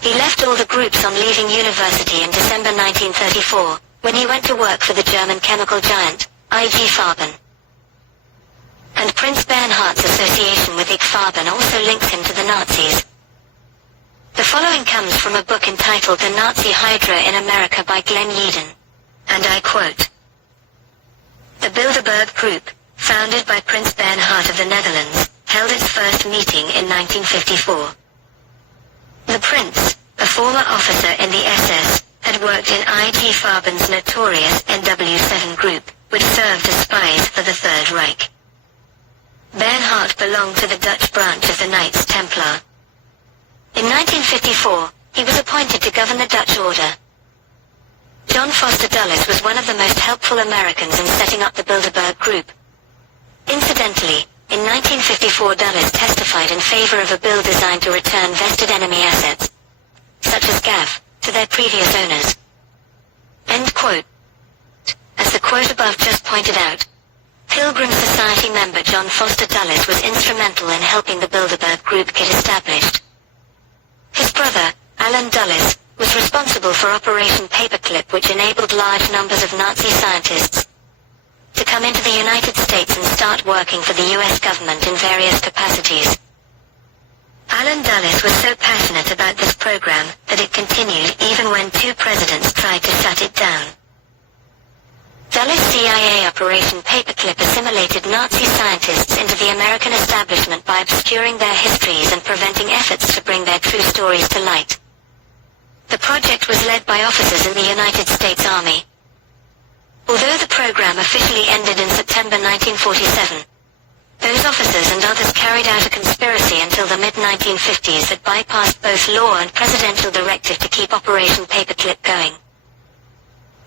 He left all the groups on leaving university in December 1934, when he went to work for the German chemical giant, IG Farben. And Prince Bernhard's association with IG Farben also links him to the Nazis. The following comes from a book entitled The Nazi Hydra in America by Glenn Yeadon, and I quote, The Bilderberg Group, founded by Prince Bernhard of the Netherlands, held its first meeting in 1954. The prince, a former officer in the SS, had worked in IG Farben's notorious NW7 group, which served as spies for the Third Reich. Bernhard belonged to the Dutch branch of the Knights Templar. In 1954, he was appointed to govern the Dutch order. John Foster Dulles was one of the most helpful Americans in setting up the Bilderberg Group. Incidentally, in 1954 Dulles testified in favor of a bill designed to return vested enemy assets, such as GAF, to their previous owners. End quote. As the quote above just pointed out, Pilgrim Society member John Foster Dulles was instrumental in helping the Bilderberg Group get established. His brother, Alan Dulles, was responsible for Operation Paperclip, which enabled large numbers of Nazi scientists to come into the United States and start working for the US government in various capacities. Alan Dulles was so passionate about this program that it continued even when 2 presidents tried to shut it down. Dulles' CIA Operation Paperclip assimilated Nazi scientists into the American establishment by obscuring their histories and preventing efforts to bring their true stories to light. The project was led by officers in the United States Army. Although the program officially ended in September 1947, those officers and others carried out a conspiracy until the mid-1950s that bypassed both law and presidential directive to keep Operation Paperclip going.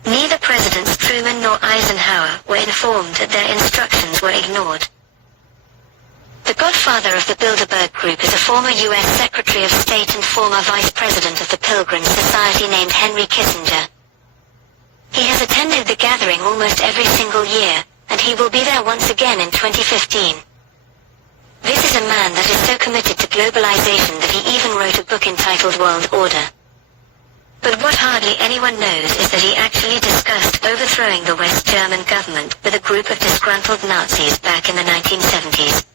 Neither Presidents Truman nor Eisenhower were informed that their instructions were ignored. The godfather of the Bilderberg Group is a former U.S. Secretary of State and former Vice President of the Pilgrim Society named Henry Kissinger. He has attended the gathering almost every single year, and he will be there once again in 2015. This is a man that is so committed to globalization that he even wrote a book entitled World Order. But what hardly anyone knows is that he actually discussed overthrowing the West German government with a group of disgruntled Nazis back in the 1970s.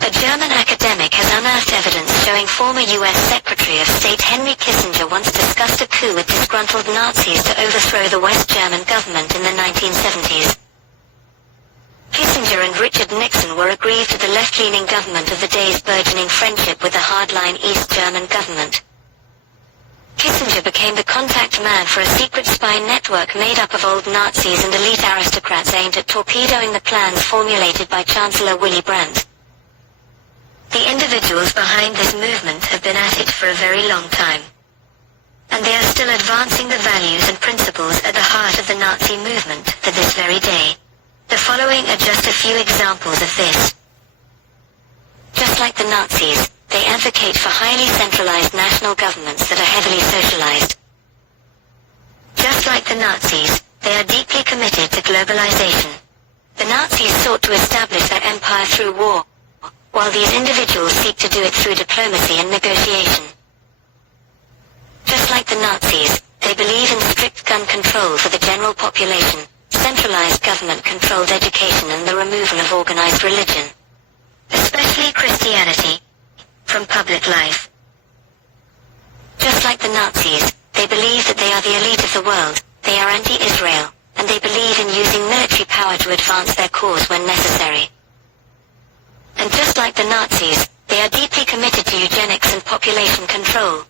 A German academic has unearthed evidence showing former U.S. Secretary of State Henry Kissinger once discussed a coup with disgruntled Nazis to overthrow the West German government in the 1970s. Kissinger and Richard Nixon were aggrieved to the left-leaning government of the day's burgeoning friendship with the hardline East German government. Kissinger became the contact man for a secret spy network made up of old Nazis and elite aristocrats aimed at torpedoing the plans formulated by Chancellor Willy Brandt. The individuals behind this movement have been at it for a very long time, and they are still advancing the values and principles at the heart of the Nazi movement to this very day. The following are just a few examples of this. Just like the Nazis, they advocate for highly centralized national governments that are heavily socialized. Just like the Nazis, they are deeply committed to globalization. The Nazis sought to establish their empire through war, while these individuals seek to do it through diplomacy and negotiation. Just like the Nazis, they believe in strict gun control for the general population, centralized government-controlled education and the removal of organized religion, especially Christianity, from public life. Just like the Nazis, they believe that they are the elite of the world, they are anti-Israel, and they believe in using military power to advance their cause when necessary. And just like the Nazis, they are deeply committed to eugenics and population control.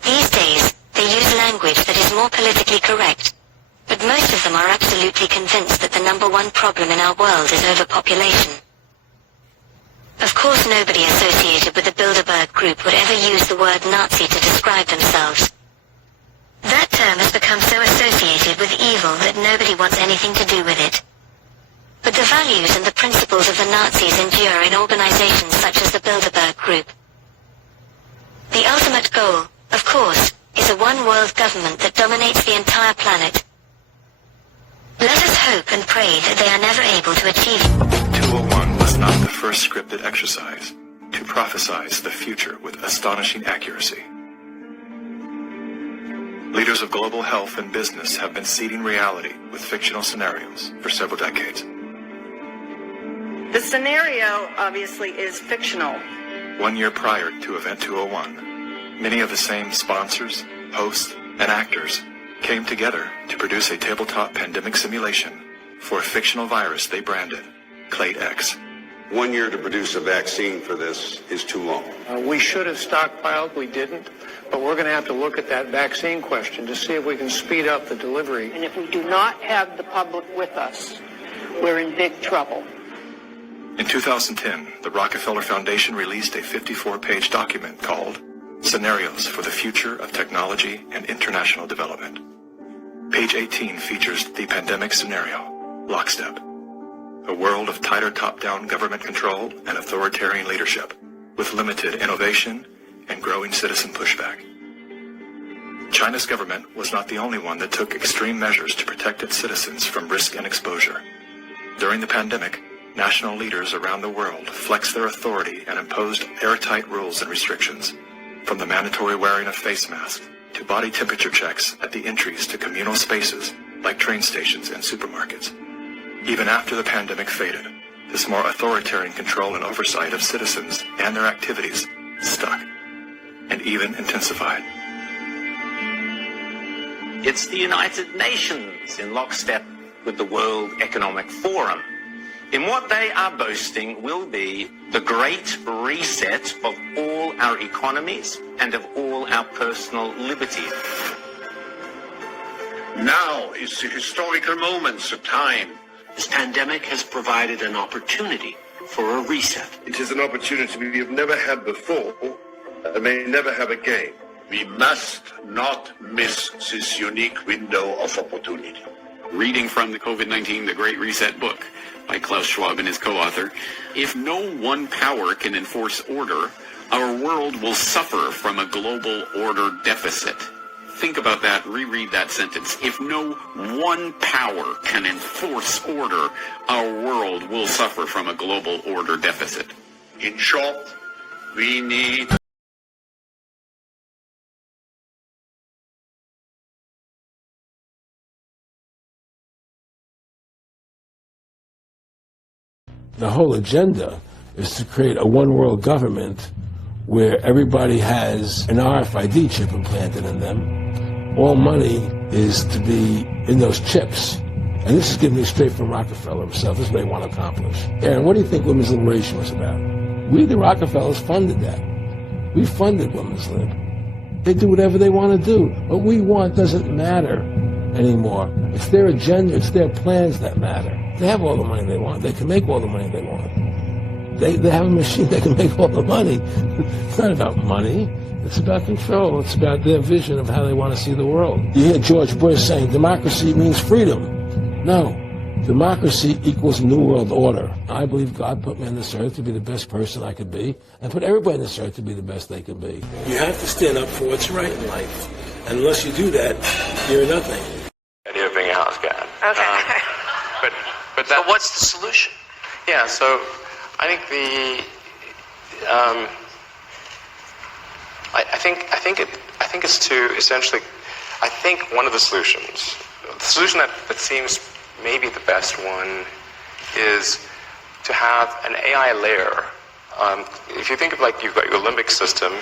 These days, they use language that is more politically correct. But most of them are absolutely convinced that the number one problem in our world is overpopulation. Of course, nobody associated with the Bilderberg group would ever use the word Nazi to describe themselves. That term has become so associated with evil that nobody wants anything to do with it. But the values and the principles of the Nazis endure in organizations such as the Bilderberg group. The ultimate goal, of course, is a one-world government that dominates the entire planet. Let us hope and pray that they are never able to achieve it. 201 was not the first scripted exercise to prophesize the future with astonishing accuracy. Leaders of global health and business have been seeding reality with fictional scenarios for several decades. The scenario, obviously, is fictional. 1 year prior to Event 201, many of the same sponsors, hosts, and actors came together to produce a tabletop pandemic simulation for a fictional virus they branded Clade X. 1 year to produce a vaccine for this is too long. We should have stockpiled, we didn't, but we're going to have to look at that vaccine question to see if we can speed up the delivery. And if we do not have the public with us, we're in big trouble. In 2010, the Rockefeller Foundation released a 54-page document called Scenarios for the Future of Technology and International Development. Page 18 features the pandemic scenario, Lockstep, a world of tighter top-down government control and authoritarian leadership, with limited innovation and growing citizen pushback. China's government was not the only one that took extreme measures to protect its citizens from risk and exposure. During the pandemic, national leaders around the world flexed their authority and imposed airtight rules and restrictions, from the mandatory wearing of face masks to body temperature checks at the entries to communal spaces like train stations and supermarkets. Even after the pandemic faded, this more authoritarian control and oversight of citizens and their activities stuck and even intensified. It's the United Nations in lockstep with the World Economic Forum, in what they are boasting will be the great reset of all our economies and of all our personal liberties. Now is the historical moment of time. This pandemic has provided an opportunity for a reset. It is an opportunity we have never had before and may never have again. We must not miss this unique window of opportunity. Reading from the COVID-19 The Great Reset book by Klaus Schwab and his co-author, if no one power can enforce order, our world will suffer from a global order deficit. Think about that, reread that sentence. If no one power can enforce order, our world will suffer from a global order deficit. In short, we need the whole agenda is to create a one-world government where everybody has an RFID chip implanted in them. All money is to be in those chips. And this is giving me straight from Rockefeller himself. This is what they want to accomplish. Aaron, what do you think women's liberation was about? We, the Rockefellers, funded that. We funded women's lib. They do whatever they want to do. What we want doesn't matter anymore. It's their agenda, it's their plans that matter. They have all the money they want. They can make all the money they want. They have a machine that can make all the money. It's not about money. It's about control. It's about their vision of how they want to see the world. You hear George Bush saying democracy means freedom. No. Democracy equals New World Order. I believe God put me on this earth to be the best person I could be, and put everybody on this earth to be the best they can be. You have to stand up for what's right in life. And unless you do that, you're nothing. Idea of being a house cat. Okay. But So what's the solution? yeah. So I think the I think it's to essentially. I think one of the solutions that seems maybe the best one is to have an AI layer if you think of like you've got your limbic system,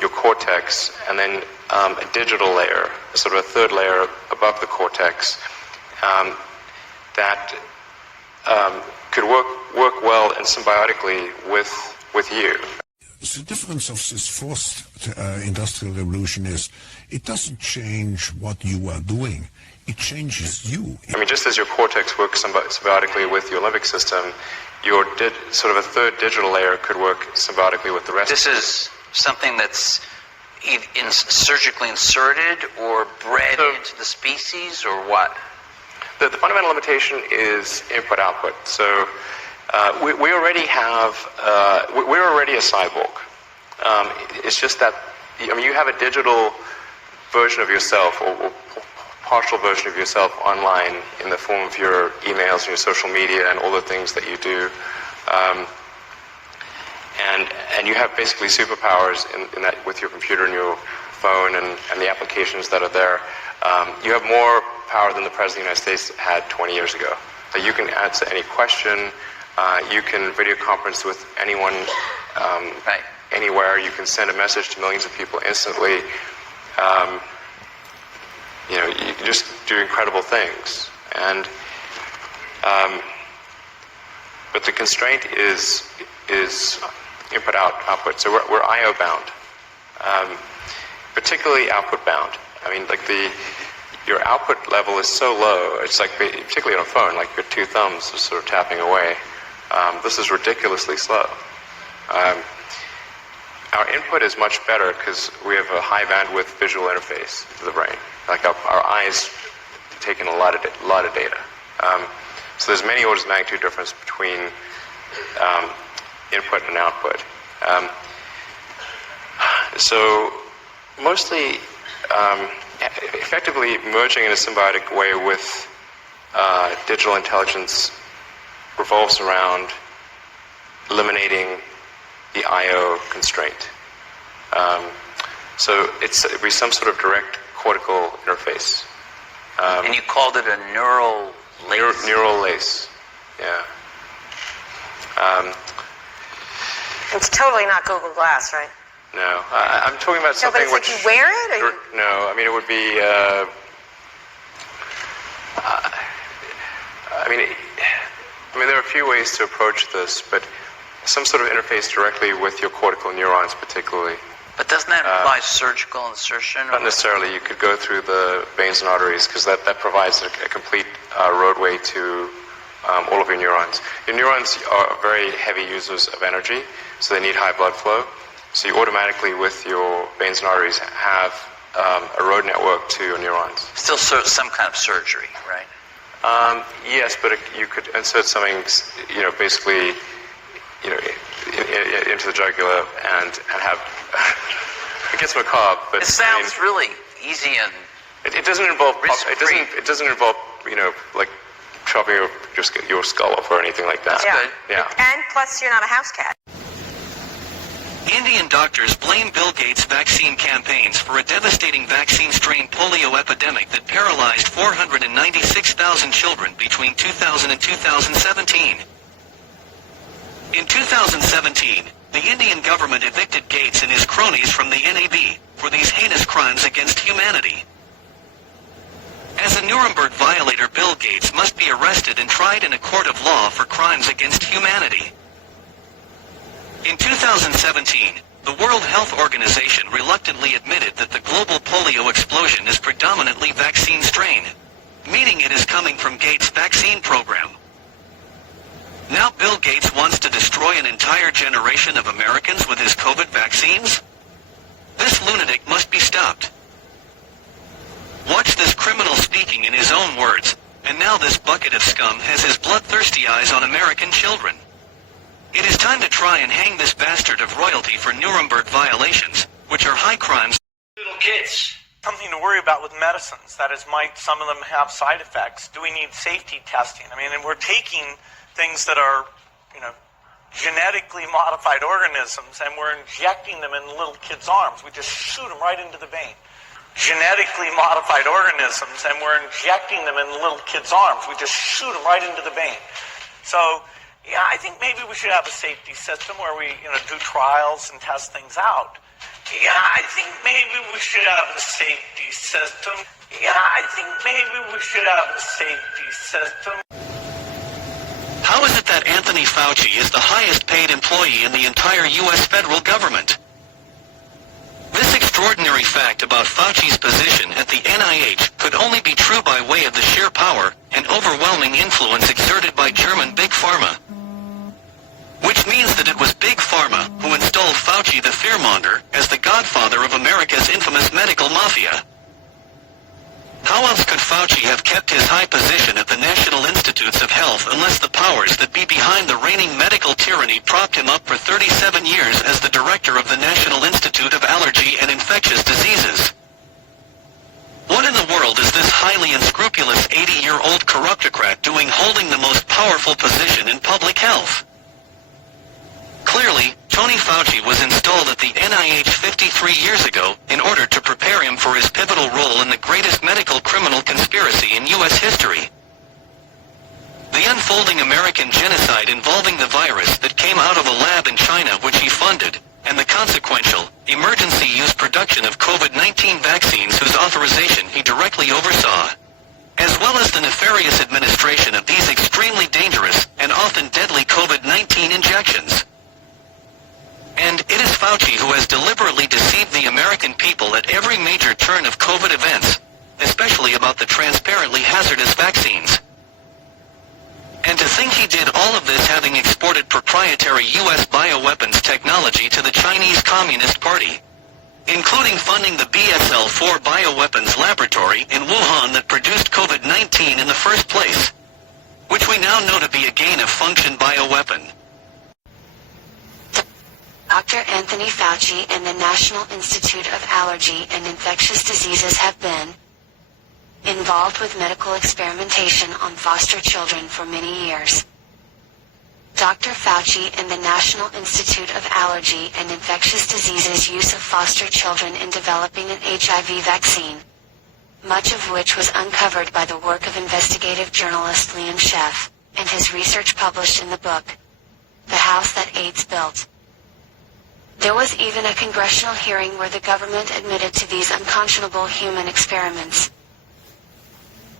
your cortex, and then a digital layer, sort of a third layer above the cortex, that could work well and symbiotically with you. The difference of this fourth industrial revolution is it doesn't change what you are doing. It changes you. I mean, just as your cortex works symbiotically with your limbic system, your sort of a third digital layer could work symbiotically with the rest. This is something that's surgically inserted or bred into the species, or what? The fundamental limitation is input-output. So we already have, we're already a cyborg. It's just that, I mean, you have a digital version of yourself or partial version of yourself online in the form of your emails and your social media and all the things that you do. And you have basically superpowers in that with your computer and your phone and the applications that are there. You have more power than the President of the United States had 20 years ago. That you can answer any question, you can video conference with anyone anywhere, you can send a message to millions of people instantly. You know, you can just do incredible things. And but the constraint is input-output. So we're I/O bound, particularly output bound. I mean, like your output level is so low. It's like, particularly on a phone, like your two thumbs are sort of tapping away. This is ridiculously slow. Our input is much better because we have a high bandwidth visual interface to the brain. Like our eyes take in a lot of data. So there's many orders of magnitude difference between input and output. So mostly, effectively merging in a symbiotic way with digital intelligence revolves around eliminating the I/O constraint. So it'd be some sort of direct cortical interface. And you called it a neural lace? Neural lace, yeah. It's totally not Google Glass, right? No, I'm talking about something but it's which... like you wear it? Or you... No, I mean, it would be... I mean, there are a few ways to approach this, but some sort of interface directly with your cortical neurons, particularly. But doesn't that imply surgical insertion? Not necessarily. You could go through the veins and arteries because that provides a complete roadway to all of your neurons. Your neurons are very heavy users of energy, so they need high blood flow. So you automatically, with your veins and arteries, have a road network to your neurons. Still some kind of surgery, right? Yes, but you could insert something, basically, into the jugular and have... It gets macabre, but... It sounds really easy and... It doesn't involve... It doesn't involve, like chopping your skull off or anything like that. That's good. Yeah. And plus, you're not a house cat. Indian doctors blame Bill Gates' vaccine campaigns for a devastating vaccine strain polio epidemic that paralyzed 496,000 children between 2000 and 2017. In 2017, the Indian government evicted Gates and his cronies from the NAB for these heinous crimes against humanity. As a Nuremberg violator, Bill Gates must be arrested and tried in a court of law for crimes against humanity. In 2017, the World Health Organization reluctantly admitted that the global polio explosion is predominantly vaccine strain, meaning it is coming from Gates' vaccine program. Now Bill Gates wants to destroy an entire generation of Americans with his COVID vaccines? This lunatic must be stopped. Watch this criminal speaking in his own words, and now this bucket of scum has his bloodthirsty eyes on American children. It is time to try and hang this bastard of royalty for Nuremberg violations, which are high crimes. Little kids. Something to worry about with medicines. That is, might some of them have side effects? Do we need safety testing? I mean, and we're taking things that are, genetically modified organisms, and we're injecting them in little kids' arms. We just shoot them right into the vein. Genetically modified organisms, and we're injecting them in little kids' arms. We just shoot them right into the vein. So Yeah, I think maybe we should have a safety system where we, do trials and test things out. Yeah, I think maybe we should have a safety system. Yeah, I think maybe we should have a safety system. How is it that Anthony Fauci is the highest paid employee in the entire U.S. federal government? This extraordinary fact about Fauci's position at the NIH could only be true by way of the sheer power and overwhelming influence exerted by German Big Pharma. Which means that it was Big Pharma who installed Fauci the fearmonger as the godfather of America's infamous medical mafia. How else could Fauci have kept his high position at the National Institutes of Health unless the powers that be behind the reigning medical tyranny propped him up for 37 years as the director of the National Institute of Allergy and Infectious Diseases? What in the world is this highly unscrupulous 80-year-old corruptocrat doing holding the most powerful position in public health? Clearly, Tony Fauci was installed at the NIH 53 years ago in order to prepare him for his pivotal role in the greatest medical criminal conspiracy in U.S. history. The unfolding American genocide involving the virus that came out of a lab in China which he funded, and the consequential, emergency use production of COVID-19 vaccines whose authorization he directly oversaw, as well as the nefarious administration of these extremely dangerous and often deadly COVID-19 injections. And it is Fauci who has deliberately deceived the American people at every major turn of COVID events, especially about the transparently hazardous vaccines. And to think he did all of this having exported proprietary U.S. bioweapons technology to the Chinese Communist Party, including funding the BSL-4 bioweapons laboratory in Wuhan that produced COVID-19 in the first place, which we now know to be a gain-of-function bioweapon. Dr. Anthony Fauci and the National Institute of Allergy and Infectious Diseases have been involved with medical experimentation on foster children for many years. Dr. Fauci and the National Institute of Allergy and Infectious Diseases' use of foster children in developing an HIV vaccine, much of which was uncovered by the work of investigative journalist Liam Sheff, and his research published in the book, The House That AIDS Built. There was even a congressional hearing where the government admitted to these unconscionable human experiments.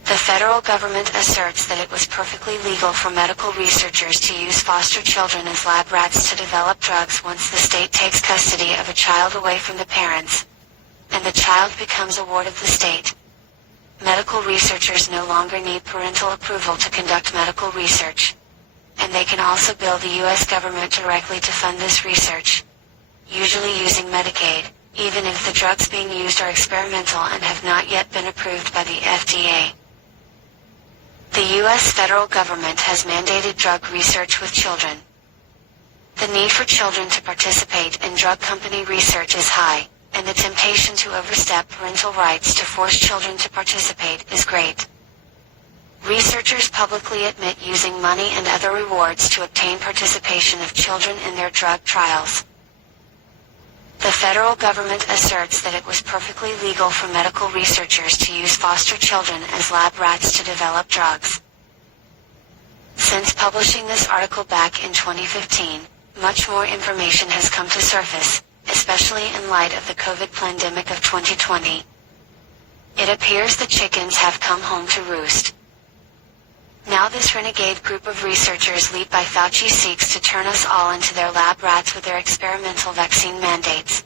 The federal government asserts that it was perfectly legal for medical researchers to use foster children as lab rats to develop drugs once the state takes custody of a child away from the parents, and the child becomes a ward of the state. Medical researchers no longer need parental approval to conduct medical research, and they can also bill the U.S. government directly to fund this research, usually using Medicaid, even if the drugs being used are experimental and have not yet been approved by the FDA. The U.S. federal government has mandated drug research with children. The need for children to participate in drug company research is high, and the temptation to overstep parental rights to force children to participate is great. Researchers publicly admit using money and other rewards to obtain participation of children in their drug trials. The federal government asserts that it was perfectly legal for medical researchers to use foster children as lab rats to develop drugs. Since publishing this article back in 2015, much more information has come to surface, especially in light of the COVID pandemic of 2020. It appears the chickens have come home to roost. Now this renegade group of researchers led by Fauci seeks to turn us all into their lab rats with their experimental vaccine mandates,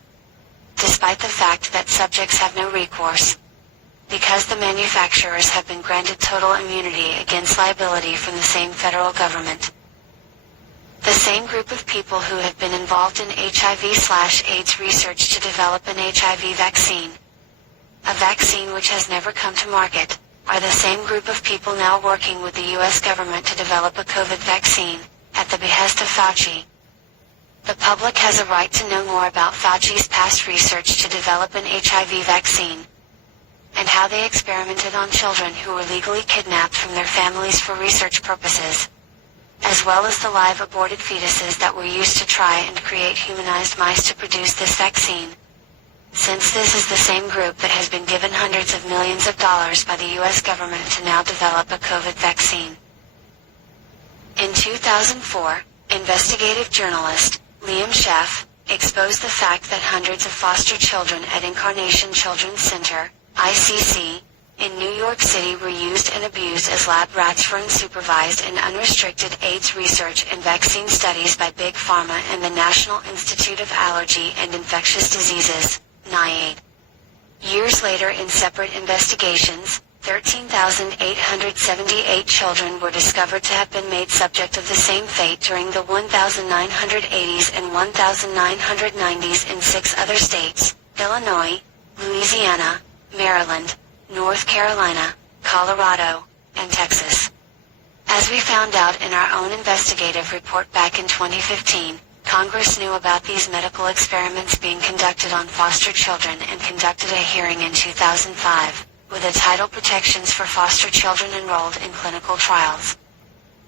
despite the fact that subjects have no recourse, because the manufacturers have been granted total immunity against liability from the same federal government. The same group of people who have been involved in HIV/AIDS research to develop an HIV vaccine, a vaccine which has never come to market, are the same group of people now working with the U.S. government to develop a COVID vaccine, at the behest of Fauci. The public has a right to know more about Fauci's past research to develop an HIV vaccine, and how they experimented on children who were legally kidnapped from their families for research purposes, as well as the live aborted fetuses that were used to try and create humanized mice to produce this vaccine. Since this is the same group that has been given hundreds of millions of dollars by the U.S. government to now develop a COVID vaccine. In 2004, investigative journalist Liam Sheff exposed the fact that hundreds of foster children at Incarnation Children's Center, ICC, in New York City were used and abused as lab rats for unsupervised and unrestricted AIDS research and vaccine studies by Big Pharma and the National Institute of Allergy and Infectious Diseases, NIAID. Years later, in separate investigations, 13,878 children were discovered to have been made subject of the same fate during the 1980s and 1990s in 6 other states: Illinois, Louisiana, Maryland, North Carolina, Colorado, and Texas. As we found out in our own investigative report back in 2015, Congress knew about these medical experiments being conducted on foster children and conducted a hearing in 2005, with a title Protections for Foster Children Enrolled in Clinical Trials.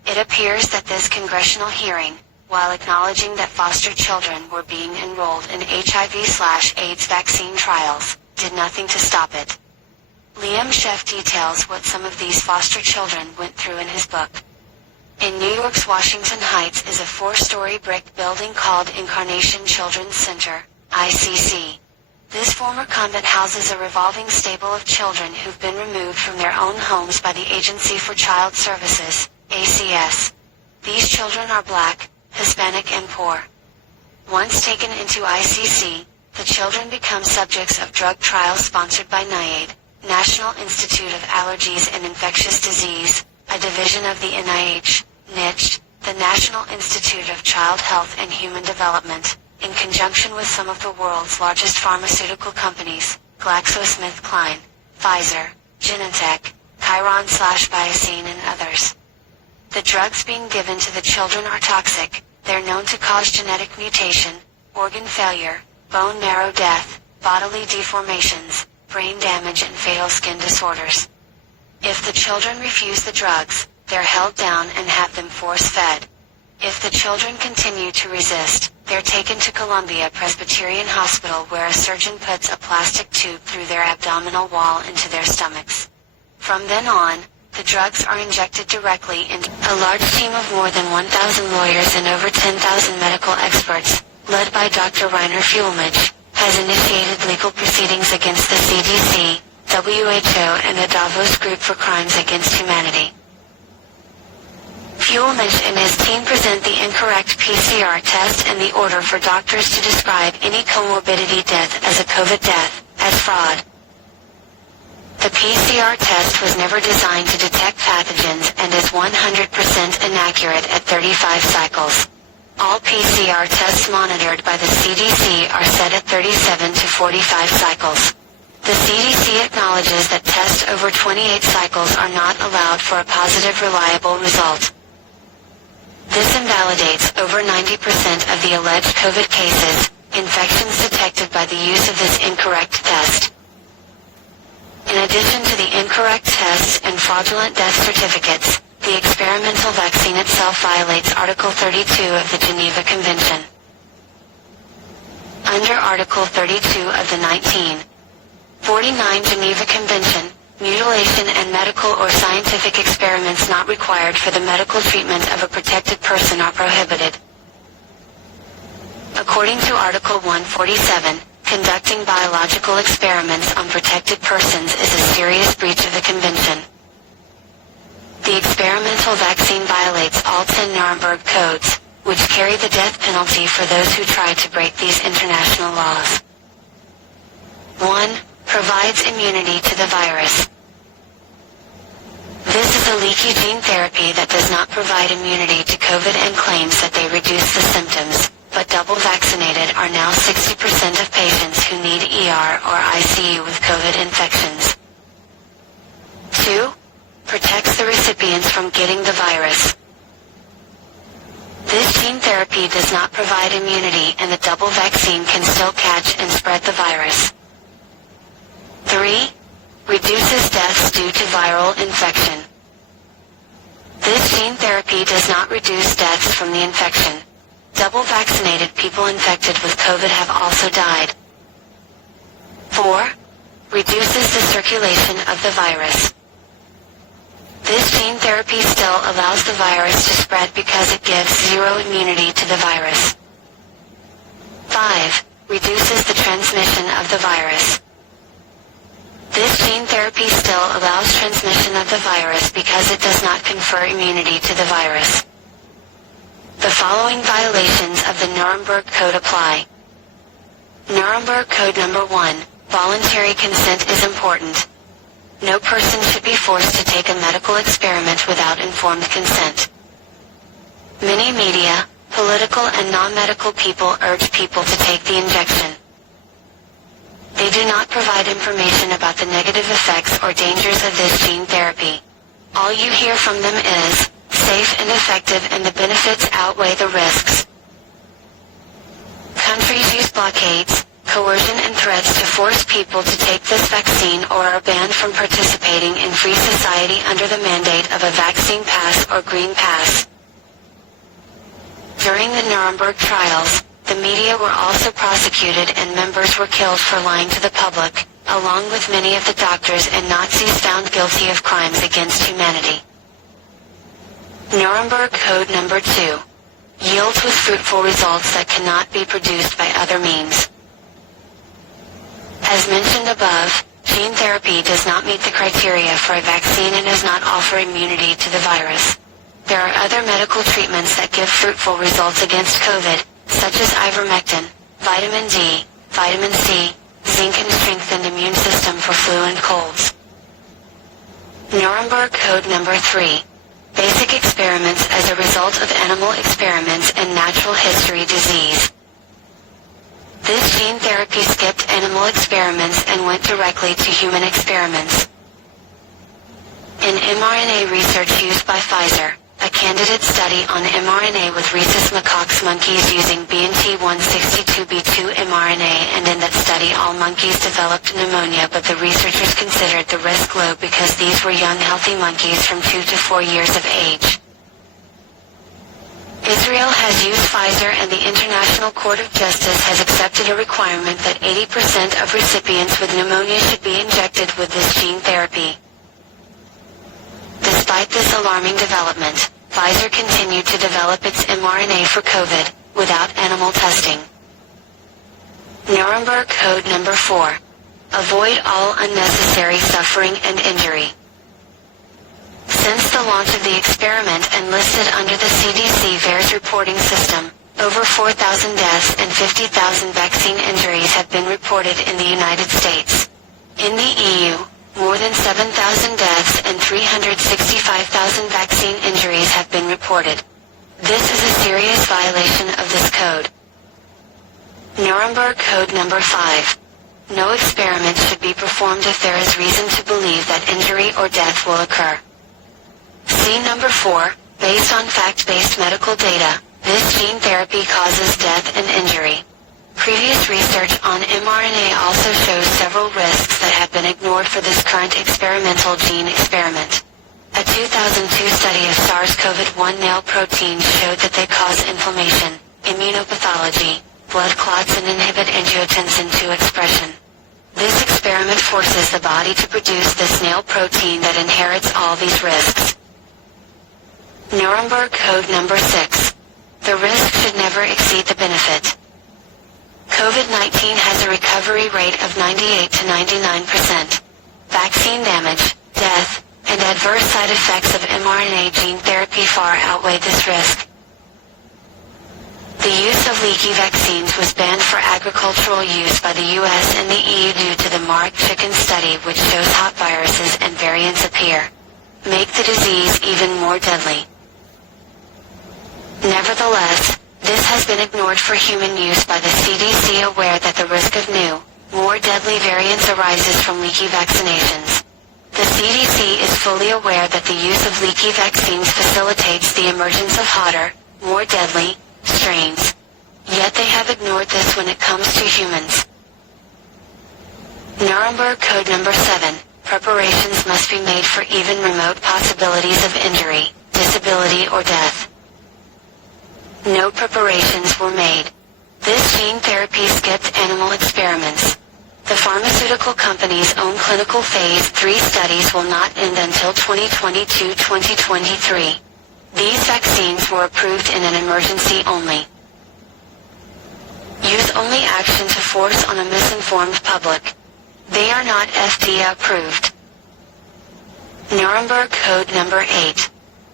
It appears that this congressional hearing, while acknowledging that foster children were being enrolled in HIV/AIDS vaccine trials, did nothing to stop it. Liam Sheff details what some of these foster children went through in his book. In New York's Washington Heights is a 4-story brick building called Incarnation Children's Center, ICC. This former convent houses a revolving stable of children who've been removed from their own homes by the Agency for Child Services, ACS. These children are black, Hispanic, and poor. Once taken into ICC, the children become subjects of drug trials sponsored by NIAID, National Institute of Allergies and Infectious Disease, a division of the NIH, NICH, the National Institute of Child Health and Human Development, in conjunction with some of the world's largest pharmaceutical companies, GlaxoSmithKline, Pfizer, Genentech, Chiron/Biocine, and others. The drugs being given to the children are toxic. They're known to cause genetic mutation, organ failure, bone marrow death, bodily deformations, brain damage, and fatal skin disorders. If the children refuse the drugs, they're held down and have them force-fed. If the children continue to resist, they're taken to Columbia Presbyterian Hospital, where a surgeon puts a plastic tube through their abdominal wall into their stomachs. From then on, the drugs are injected directly into a large team of more than 1,000 lawyers and over 10,000 medical experts, led by Dr. Rainer Fuhlmich, has initiated legal proceedings against the CDC, WHO, and the Davos Group for Crimes Against Humanity. Fuhlmich and his team present the incorrect PCR test and the order for doctors to describe any comorbidity death as a COVID death, as fraud. The PCR test was never designed to detect pathogens and is 100% inaccurate at 35 cycles. All PCR tests monitored by the CDC are set at 37 to 45 cycles. The CDC acknowledges that tests over 28 cycles are not allowed for a positive, reliable result. This invalidates over 90% of the alleged COVID cases, infections detected by the use of this incorrect test. In addition to the incorrect tests and fraudulent death certificates, the experimental vaccine itself violates Article 32 of the Geneva Convention. Under Article 32 of the 1949 Geneva Convention, mutilation and medical or scientific experiments not required for the medical treatment of a protected person are prohibited. According to Article 147, conducting biological experiments on protected persons is a serious breach of the Convention. The experimental vaccine violates all 10 Nuremberg codes, which carry the death penalty for those who try to break these international laws. 1. Provides immunity to the virus. This is a leaky gene therapy that does not provide immunity to COVID and claims that they reduce the symptoms, but double vaccinated are now 60% of patients who need ER or ICU with COVID infections. 2. Protects the recipients from getting the virus. This gene therapy does not provide immunity, and the double vaccine can still catch and spread the virus. 3. Reduces deaths due to viral infection. This gene therapy does not reduce deaths from the infection. Double vaccinated people infected with COVID have also died. 4. Reduces the circulation of the virus. This gene therapy still allows the virus to spread because it gives zero immunity to the virus. 5. Reduces the transmission of the virus. This gene therapy still allows transmission of the virus because it does not confer immunity to the virus. The following violations of the Nuremberg Code apply. Nuremberg Code Number 1. Voluntary consent is important. No person should be forced to take a medical experiment without informed consent. Many media, political and non-medical people urge people to take the injection. They do not provide information about the negative effects or dangers of this gene therapy. All you hear from them is, safe and effective, and the benefits outweigh the risks. Countries use blockades, coercion and threats to force people to take this vaccine or are banned from participating in free society under the mandate of a vaccine pass or green pass. During the Nuremberg trials, the media were also prosecuted and members were killed for lying to the public, along with many of the doctors and Nazis found guilty of crimes against humanity. Nuremberg Code Number 2. Yields with fruitful results that cannot be produced by other means. As mentioned above, gene therapy does not meet the criteria for a vaccine and does not offer immunity to the virus. There are other medical treatments that give fruitful results against COVID, such as ivermectin, vitamin D, vitamin C, zinc, and strengthened immune system for flu and colds. Nuremberg Code Number 3. Basic experiments as a result of animal experiments and natural history disease. This gene therapy skipped animal experiments and went directly to human experiments. In mRNA research used by Pfizer, a candidate study on mRNA with rhesus macaques monkeys using BNT162b2 mRNA, and in that study all monkeys developed pneumonia, but the researchers considered the risk low because these were young healthy monkeys from 2 to 4 years of age. Israel has used Pfizer, and the International Court of Justice has accepted a requirement that 80% of recipients with pneumonia should be injected with this gene therapy. Despite this alarming development, Pfizer continued to develop its mRNA for COVID, without animal testing. Nuremberg Code Number 4. Avoid all unnecessary suffering and injury. Since the launch of the experiment and listed under the CDC VAERS reporting system, over 4,000 deaths and 50,000 vaccine injuries have been reported in the United States. In the EU, more than 7,000 deaths and 365,000 vaccine injuries have been reported. This is a serious violation of this code. Nuremberg Code Number 5. No experiment should be performed if there is reason to believe that injury or death will occur. See Number 4. Based on fact-based medical data, this gene therapy causes death and injury. Previous research on mRNA also shows several risks that have been ignored for this current experimental gene experiment. A 2002 study of SARS-CoV-1 nail proteins showed that they cause inflammation, immunopathology, blood clots, and inhibit angiotensin II expression. This experiment forces the body to produce this nail protein that inherits all these risks. Nuremberg Code Number 6. The risk should never exceed the benefit. COVID-19 has a recovery rate of 98 to 99%. Vaccine damage, death, and adverse side effects of mRNA gene therapy far outweigh this risk. The use of leaky vaccines was banned for agricultural use by the US and the EU due to the Mark chicken study, which shows hot viruses and variants appear, make the disease even more deadly. Nevertheless, this has been ignored for human use by the CDC, aware that the risk of new, more deadly variants arises from leaky vaccinations. The CDC is fully aware that the use of leaky vaccines facilitates the emergence of hotter, more deadly strains. Yet they have ignored this when it comes to humans. Nuremberg Code Number 7. Preparations must be made for even remote possibilities of injury, disability, or death. No preparations were made. This gene therapy skipped animal experiments. The pharmaceutical company company's own clinical phase 3 studies will not end until 2022-2023. These vaccines were approved in an emergency only. Use only action to force on a misinformed public. They are not FDA approved. Nuremberg Code Number 8.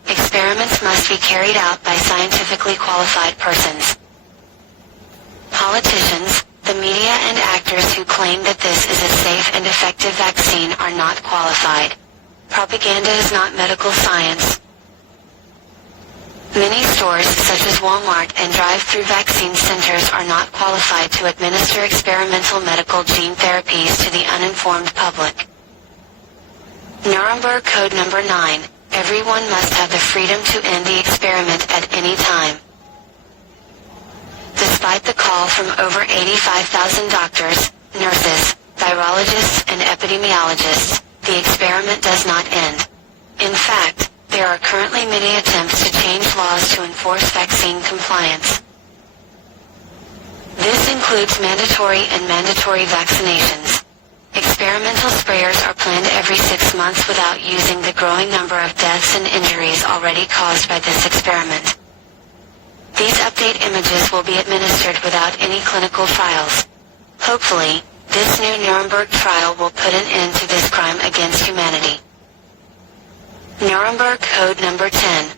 Experiments must be carried out by scientifically qualified persons. Politicians, the media and actors who claim that this is a safe and effective vaccine are not qualified. Propaganda is not medical science. Many stores such as Walmart and drive-through vaccine centers are not qualified to administer experimental medical gene therapies to the uninformed public. Nuremberg Code Number 9. Everyone must have the freedom to end the experiment at any time. Despite the call from over 85,000 doctors, nurses, virologists, and epidemiologists, the experiment does not end. In fact, there are currently many attempts to change laws to enforce vaccine compliance. This includes mandatory and mandatory vaccinations. Experimental sprayers are planned every 6 months without using the growing number of deaths and injuries already caused by this experiment. These update images will be administered without any clinical trials. Hopefully, this new Nuremberg trial will put an end to this crime against humanity. Nuremberg Code Number 10.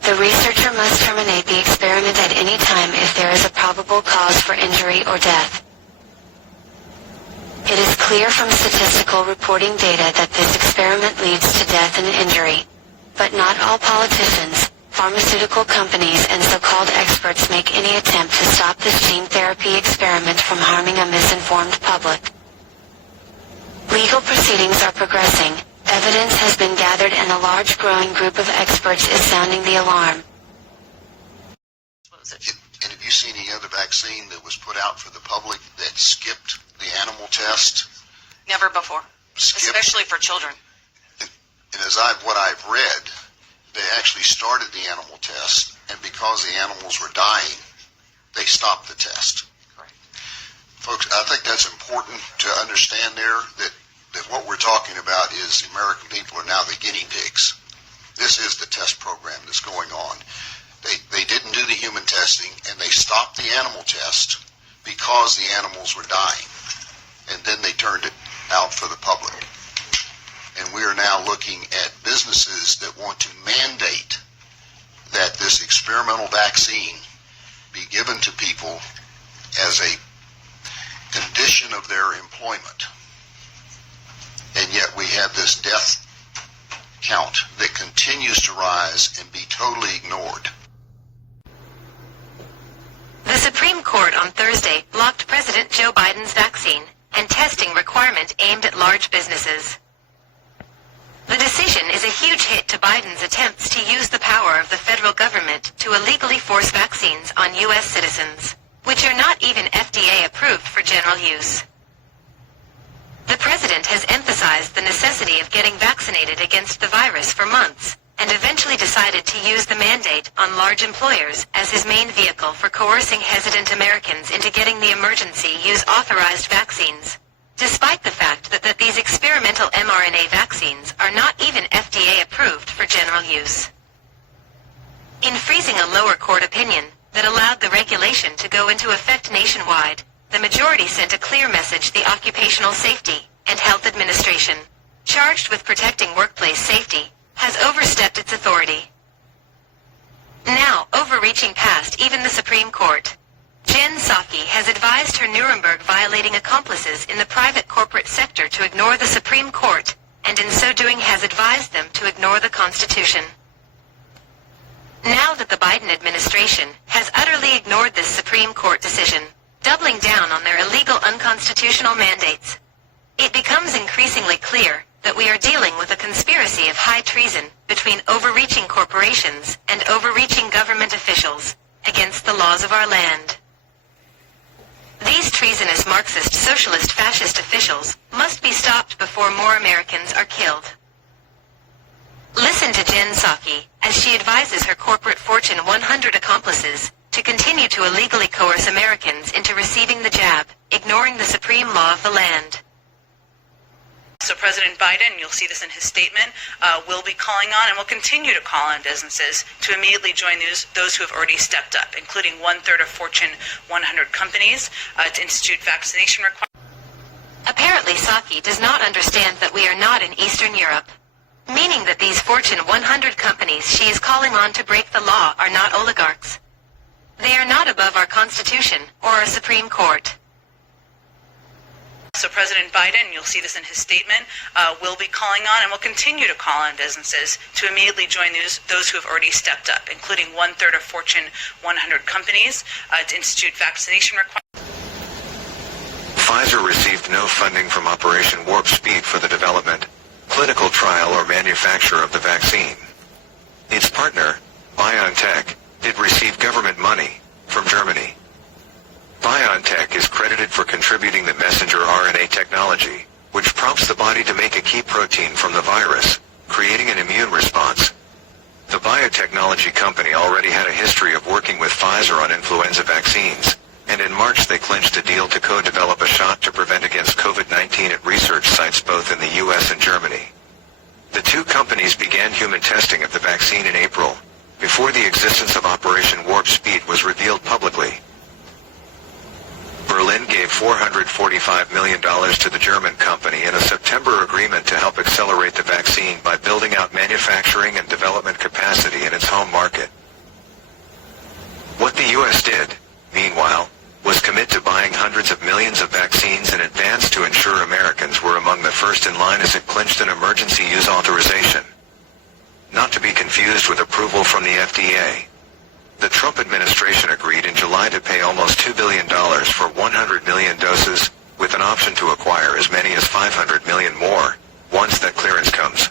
The researcher must terminate the experiment at any time if there is a probable cause for injury or death. It is clear from statistical reporting data that this experiment leads to death and injury. But not all politicians, pharmaceutical companies, and so-called experts make any attempt to stop this gene therapy experiment from harming a misinformed public. Legal proceedings are progressing. Evidence has been gathered and a large growing group of experts is sounding the alarm. And have you seen any other vaccine that was put out for the public that skipped the animal test? Never before, especially for children. And what I've read, they actually started the animal test, and because the animals were dying, they stopped the test. Correct. Folks, I think that's important to understand there, that what we're talking about is the American people are now the guinea pigs. This is the test program that's going on. They didn't do the human testing, and they stopped the animal test because the animals were dying. And then they turned it out for the public. And we are now looking at businesses that want to mandate that this experimental vaccine be given to people as a condition of their employment. And yet we have this death count that continues to rise and be totally ignored. The Supreme Court on Thursday blocked President Joe Biden's vaccine and testing requirement aimed at large businesses. The decision is a huge hit to Biden's attempts to use the power of the federal government to illegally force vaccines on U.S. citizens, which are not even FDA approved for general use. The president has emphasized the necessity of getting vaccinated against the virus for months, and eventually decided to use the mandate on large employers as his main vehicle for coercing hesitant Americans into getting the emergency use authorized vaccines, despite the fact that these experimental mRNA vaccines are not even FDA approved for general use. In freezing a lower court opinion that allowed the regulation to go into effect nationwide, the majority sent a clear message the Occupational Safety and Health Administration, charged with protecting workplace safety, has overstepped its authority. Now, overreaching past even the Supreme Court, Jen Psaki has advised her Nuremberg violating accomplices in the private corporate sector to ignore the Supreme Court, and in so doing has advised them to ignore the Constitution. Now that the Biden administration has utterly ignored this Supreme Court decision, doubling down on their illegal unconstitutional mandates, it becomes increasingly clear that we are dealing with a conspiracy of high treason between overreaching corporations and overreaching government officials against the laws of our land. These treasonous Marxist, socialist, fascist officials must be stopped before more Americans are killed. Listen to Jen Psaki as she advises her corporate Fortune 100 accomplices to continue to illegally coerce Americans into receiving the jab, ignoring the supreme law of the land. So President Biden, you'll see this in his statement, will be calling on and will continue to call on businesses to immediately join those who have already stepped up, including 1/3 of Fortune 100 companies, to institute vaccination requirements. Apparently Psaki does not understand that we are not in Eastern Europe, meaning that these Fortune 100 companies she is calling on to break the law are not oligarchs. They are not above our Constitution or our Supreme Court. So President Biden, you'll see this in his statement, will be calling on and will continue to call on businesses to immediately join those who have already stepped up, including 1/3 of Fortune 100 companies, to institute vaccination requirements. Pfizer received no funding from Operation Warp Speed for the development, clinical trial, or manufacture of the vaccine. Its partner, BioNTech, did receive government money from Germany. BioNTech is credited for contributing the messenger RNA technology, which prompts the body to make a key protein from the virus, creating an immune response. The biotechnology company already had a history of working with Pfizer on influenza vaccines, and in March they clinched a deal to co-develop a shot to prevent against COVID-19 at research sites both in the US and Germany. The two companies began human testing of the vaccine in April, before the existence of Operation Warp Speed was revealed publicly. Berlin gave $445 million to the German company in a September agreement to help accelerate the vaccine by building out manufacturing and development capacity in its home market. What the U.S. did, meanwhile, was commit to buying hundreds of millions of vaccines in advance to ensure Americans were among the first in line as it clinched an emergency use authorization. Not to be confused with approval from the FDA. The Trump administration agreed in July to pay almost $2 billion for 100 million doses, with an option to acquire as many as 500 million more, once that clearance comes.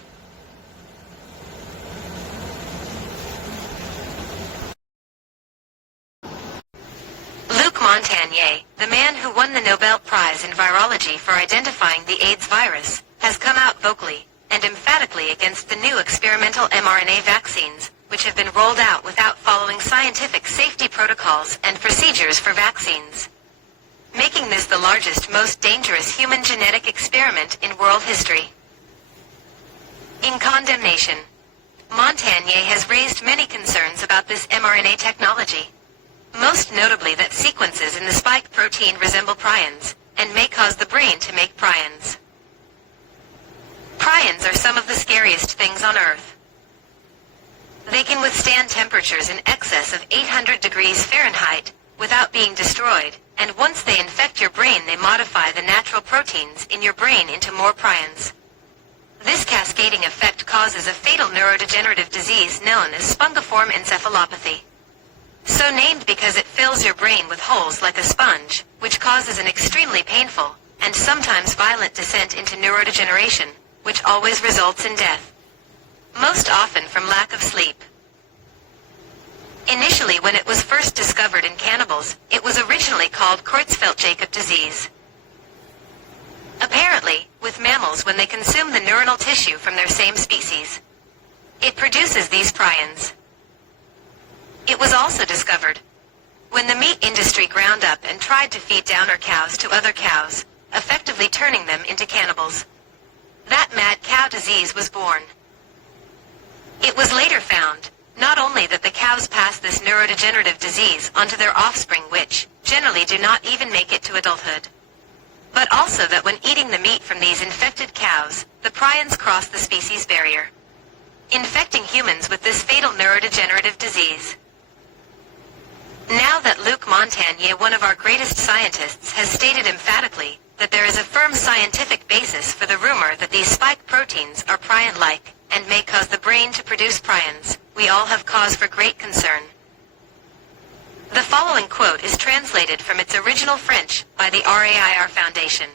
Luc Montagnier, the man who won the Nobel Prize in Virology for identifying the AIDS virus, has come out vocally and emphatically against the new experimental mRNA vaccines, which have been rolled out without following scientific safety protocols and procedures for vaccines, making this the largest, most dangerous human genetic experiment in world history. In condemnation, Montagnier has raised many concerns about this mRNA technology, most notably that sequences in the spike protein resemble prions, and may cause the brain to make prions. Prions are some of the scariest things on Earth. They can withstand temperatures in excess of 800 degrees Fahrenheit without being destroyed, and once they infect your brain they modify the natural proteins in your brain into more prions. This cascading effect causes a fatal neurodegenerative disease known as spongiform encephalopathy. So named because it fills your brain with holes like a sponge, which causes an extremely painful, and sometimes violent descent into neurodegeneration, which always results in death. Most often from lack of sleep. Initially, when it was first discovered in cannibals, it was originally called Creutzfeldt-Jakob disease. Apparently, with mammals when they consume the neuronal tissue from their same species, it produces these prions. It was also discovered when the meat industry ground up and tried to feed downer cows to other cows, effectively turning them into cannibals. That mad cow disease was born. It was later found, not only that the cows pass this neurodegenerative disease onto their offspring, which generally do not even make it to adulthood, but also that when eating the meat from these infected cows, the prions cross the species barrier, infecting humans with this fatal neurodegenerative disease. Now that Luc Montagnier, one of our greatest scientists, has stated emphatically that there is a firm scientific basis for the rumor that these spike proteins are prion-like and may cause the brain to produce prions, we all have cause for great concern. The following quote is translated from its original French by the RAIR Foundation.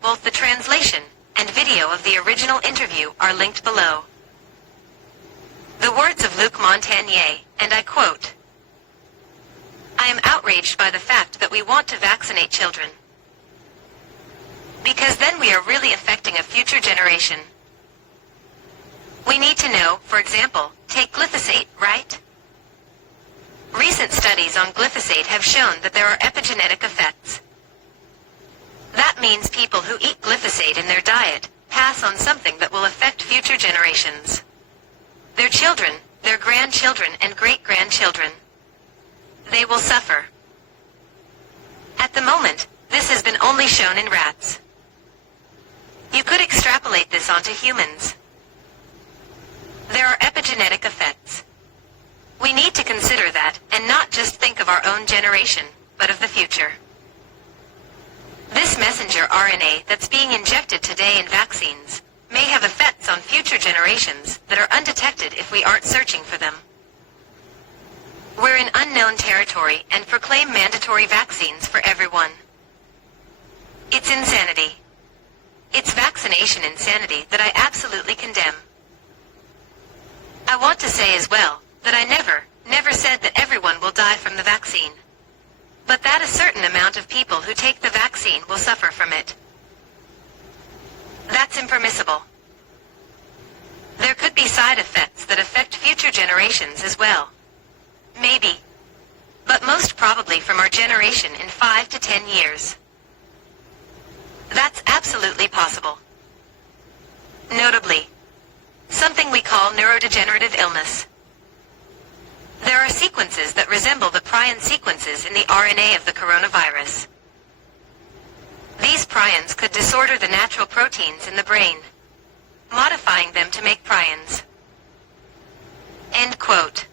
Both the translation and video of the original interview are linked below. The words of Luc Montagnier, and I quote, "I am outraged by the fact that we want to vaccinate children. Because then we are really affecting a future generation. We need to know, for example, take glyphosate, right? Recent studies on glyphosate have shown that there are epigenetic effects. That means people who eat glyphosate in their diet pass on something that will affect future generations. Their children, their grandchildren, and great-grandchildren. They will suffer. At the moment, this has been only shown in rats. You could extrapolate this onto humans. There are epigenetic effects. We need to consider that, and not just think of our own generation, but of the future. This messenger RNA that's being injected today in vaccines may have effects on future generations that are undetected if we aren't searching for them. We're in unknown territory and proclaim mandatory vaccines for everyone. It's insanity. It's vaccination insanity that I absolutely condemn. I want to say as well that I never said that everyone will die from the vaccine. But that a certain amount of people who take the vaccine will suffer from it. That's impermissible. There could be side effects that affect future generations as well. Maybe. But most probably from our generation in 5 to 10 years. That's absolutely possible. Notably, something we call neurodegenerative illness. There are sequences that resemble the prion sequences in the RNA of the coronavirus. These prions could disorder the natural proteins in the brain, modifying them to make prions. End quote.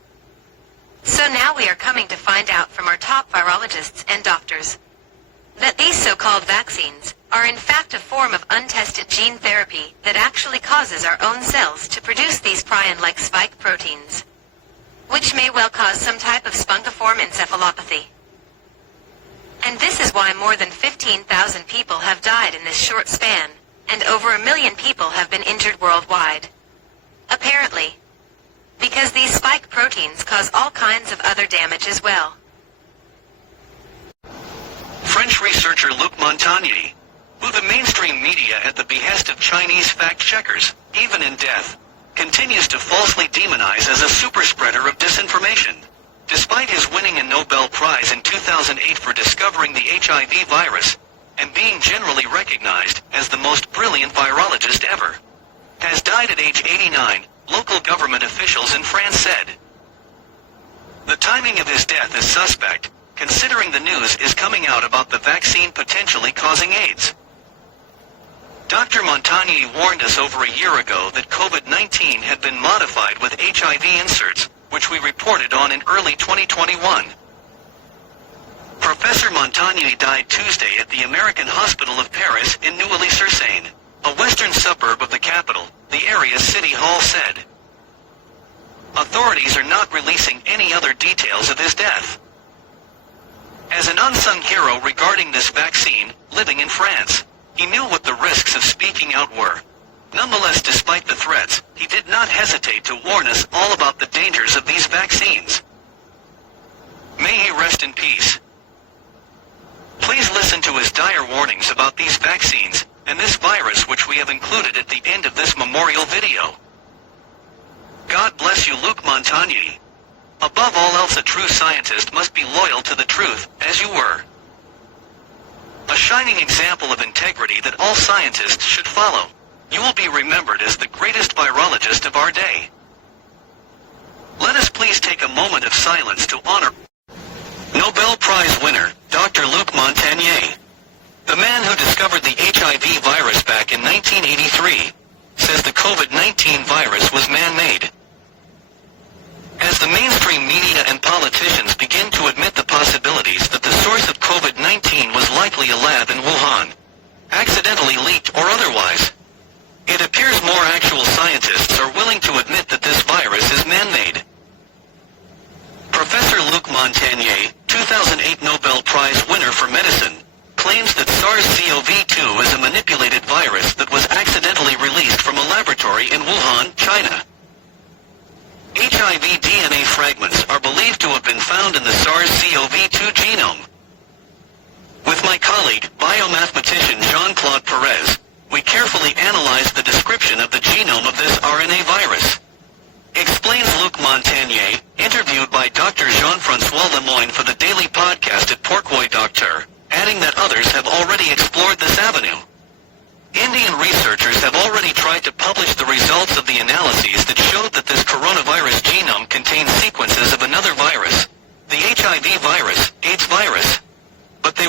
So now we are coming to find out from our top virologists and doctors that these so-called vaccines are in fact a form of untested gene therapy that actually causes our own cells to produce these prion-like spike proteins, which may well cause some type of spongiform encephalopathy. And this is why more than 15,000 people have died in this short span, and over 1 million people have been injured worldwide. Apparently, because these spike proteins cause all kinds of other damage as well. French researcher Luc Montagnier, who the mainstream media at the behest of Chinese fact-checkers, even in death, continues to falsely demonize as a super spreader of disinformation, despite his winning a Nobel Prize in 2008 for discovering the HIV virus, and being generally recognized as the most brilliant virologist ever, has died at age 89, local government officials in France said. The timing of his death is suspect, considering the news is coming out about the vaccine potentially causing AIDS. Dr. Montagnier warned us over a year ago that COVID-19 had been modified with HIV inserts, which we reported on in early 2021. Professor Montagnier died Tuesday at the American Hospital of Paris in Neuilly-sur-Seine, a western suburb of the capital, the area's city hall said. Authorities are not releasing any other details of his death. As an unsung hero regarding this vaccine, living in France, he knew what the risks of speaking out were. Nonetheless, despite the threats, he did not hesitate to warn us all about the dangers of these vaccines. May he rest in peace. Please listen to his dire warnings about these vaccines and this virus, which we have included at the end of this memorial video. God bless you, Luc Montagnier. Above all else, a true scientist must be loyal to the truth, as you were. A shining example of integrity that all scientists should follow. You will be remembered as the greatest virologist of our day. Let us please take a moment of silence to honor Nobel Prize winner, Dr. Luc Montagnier. The man who discovered the HIV virus back in 1983 says the COVID-19 virus was man-made. As the mainstream media and politicians begin to admit the possibilities that the source of COVID-19 was likely a lab in Wuhan, accidentally leaked or otherwise, it appears more actual scientists are willing to admit that this virus is man-made. Professor Luc Montagnier, 2008 Nobel Prize winner for medicine, claims that SARS-CoV-2 is a manipulated virus that was accidentally released from a laboratory in Wuhan, China. HIV DNA fragments are believed to have been found in the SARS-CoV-2 genome. With my colleague, biomathematician Jean-Claude Perez, we carefully analyzed the description of the genome of this RNA virus. Explains Luc Montagnier, interviewed by Dr. Jean-François Lemoyne for the daily podcast at Pourquoi Docteur, adding that others have already explored this avenue. Indian researchers have already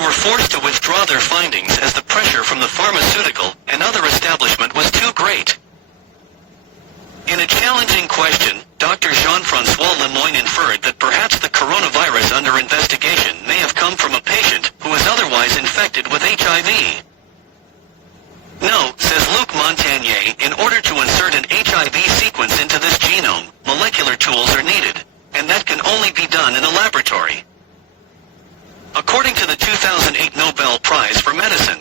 were forced to withdraw their findings as the pressure from the pharmaceutical and other establishment was too great. In a challenging question, Dr. Jean-François Lemoyne inferred that perhaps the coronavirus under investigation may have come from a patient who was otherwise infected with HIV. No, says Luc Montagnier, in order to insert an HIV sequence into this genome, molecular tools are needed, and that can only be done in a laboratory. According to the 2008 Nobel Prize for Medicine,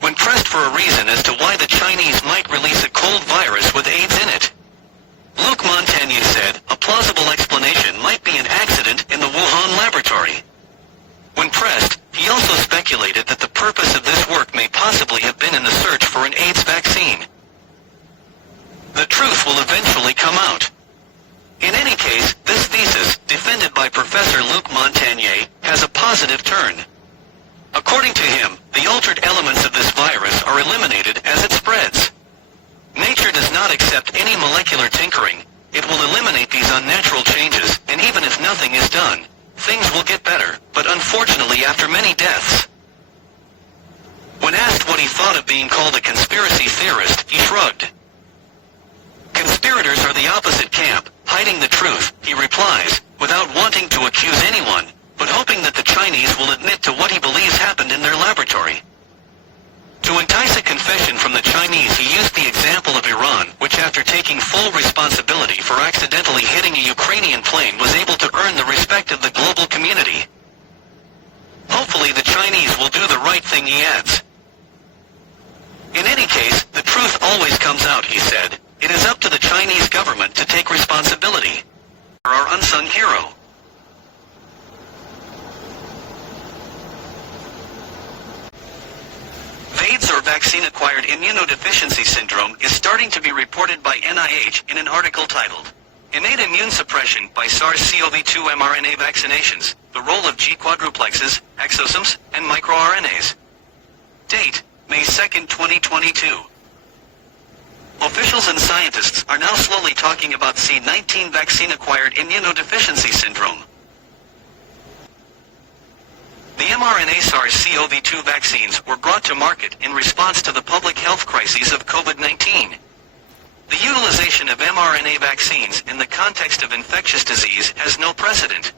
when pressed for a reason as to why the Chinese might release a cold virus with AIDS in it, Luc Montagnier said a plausible explanation might be an accident in the Wuhan laboratory. When pressed, he also speculated that the purpose of this work may possibly have been in the search for an AIDS vaccine. The truth will eventually come out. In any case, this thesis, defended by Professor Luc Montagnier, has a positive turn. According to him, the altered elements of this virus are eliminated as it spreads. Nature does not accept any molecular tinkering. It will eliminate these unnatural changes, and even if nothing is done, things will get better, but unfortunately after many deaths. When asked what he thought of being called a conspiracy theorist, he shrugged. Conspirators are the opposite camp, hiding the truth, he replies, without wanting to accuse anyone, but hoping that the Chinese will admit to what he believes happened in their laboratory. To entice a confession from the Chinese, he used the example of Iran, which after taking full responsibility for accidentally hitting a Ukrainian plane was able to earn the respect of the global community. Hopefully the Chinese will do the right thing, he adds. In any case, the truth always comes out, he said. It is up to the Chinese government to take responsibility. Our unsung hero. AIDS or vaccine-acquired immunodeficiency syndrome is starting to be reported by NIH in an article titled Innate Immune Suppression by SARS-CoV-2 mRNA Vaccinations, the Role of G quadruplexes, exosomes, and microRNAs. Date, May 2, 2022. Officials and scientists are now slowly talking about C-19 vaccine-acquired immunodeficiency syndrome. The mRNA SARS-CoV-2 vaccines were brought to market in response to the public health crises of COVID-19. The utilization of mRNA vaccines in the context of infectious disease has no precedent.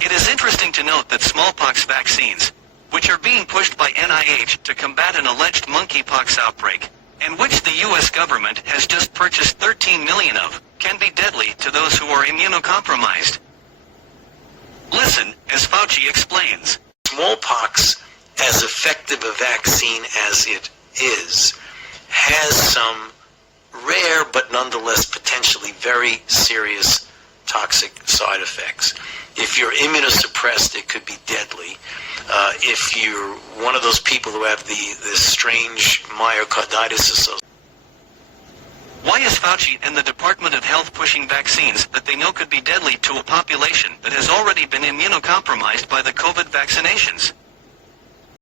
It is interesting to note that smallpox vaccines, which are being pushed by NIH to combat an alleged monkeypox outbreak, and which the U.S. government has just purchased 13 million of, can be deadly to those who are immunocompromised. Listen, as Fauci explains. Smallpox, as effective a vaccine as it is, has some rare but nonetheless potentially very serious toxic side effects. If you're immunosuppressed, it could be deadly. If you're one of those people who have this strange myocarditis association. Why is Fauci and the Department of Health pushing vaccines that they know could be deadly to a population that has already been immunocompromised by the COVID vaccinations?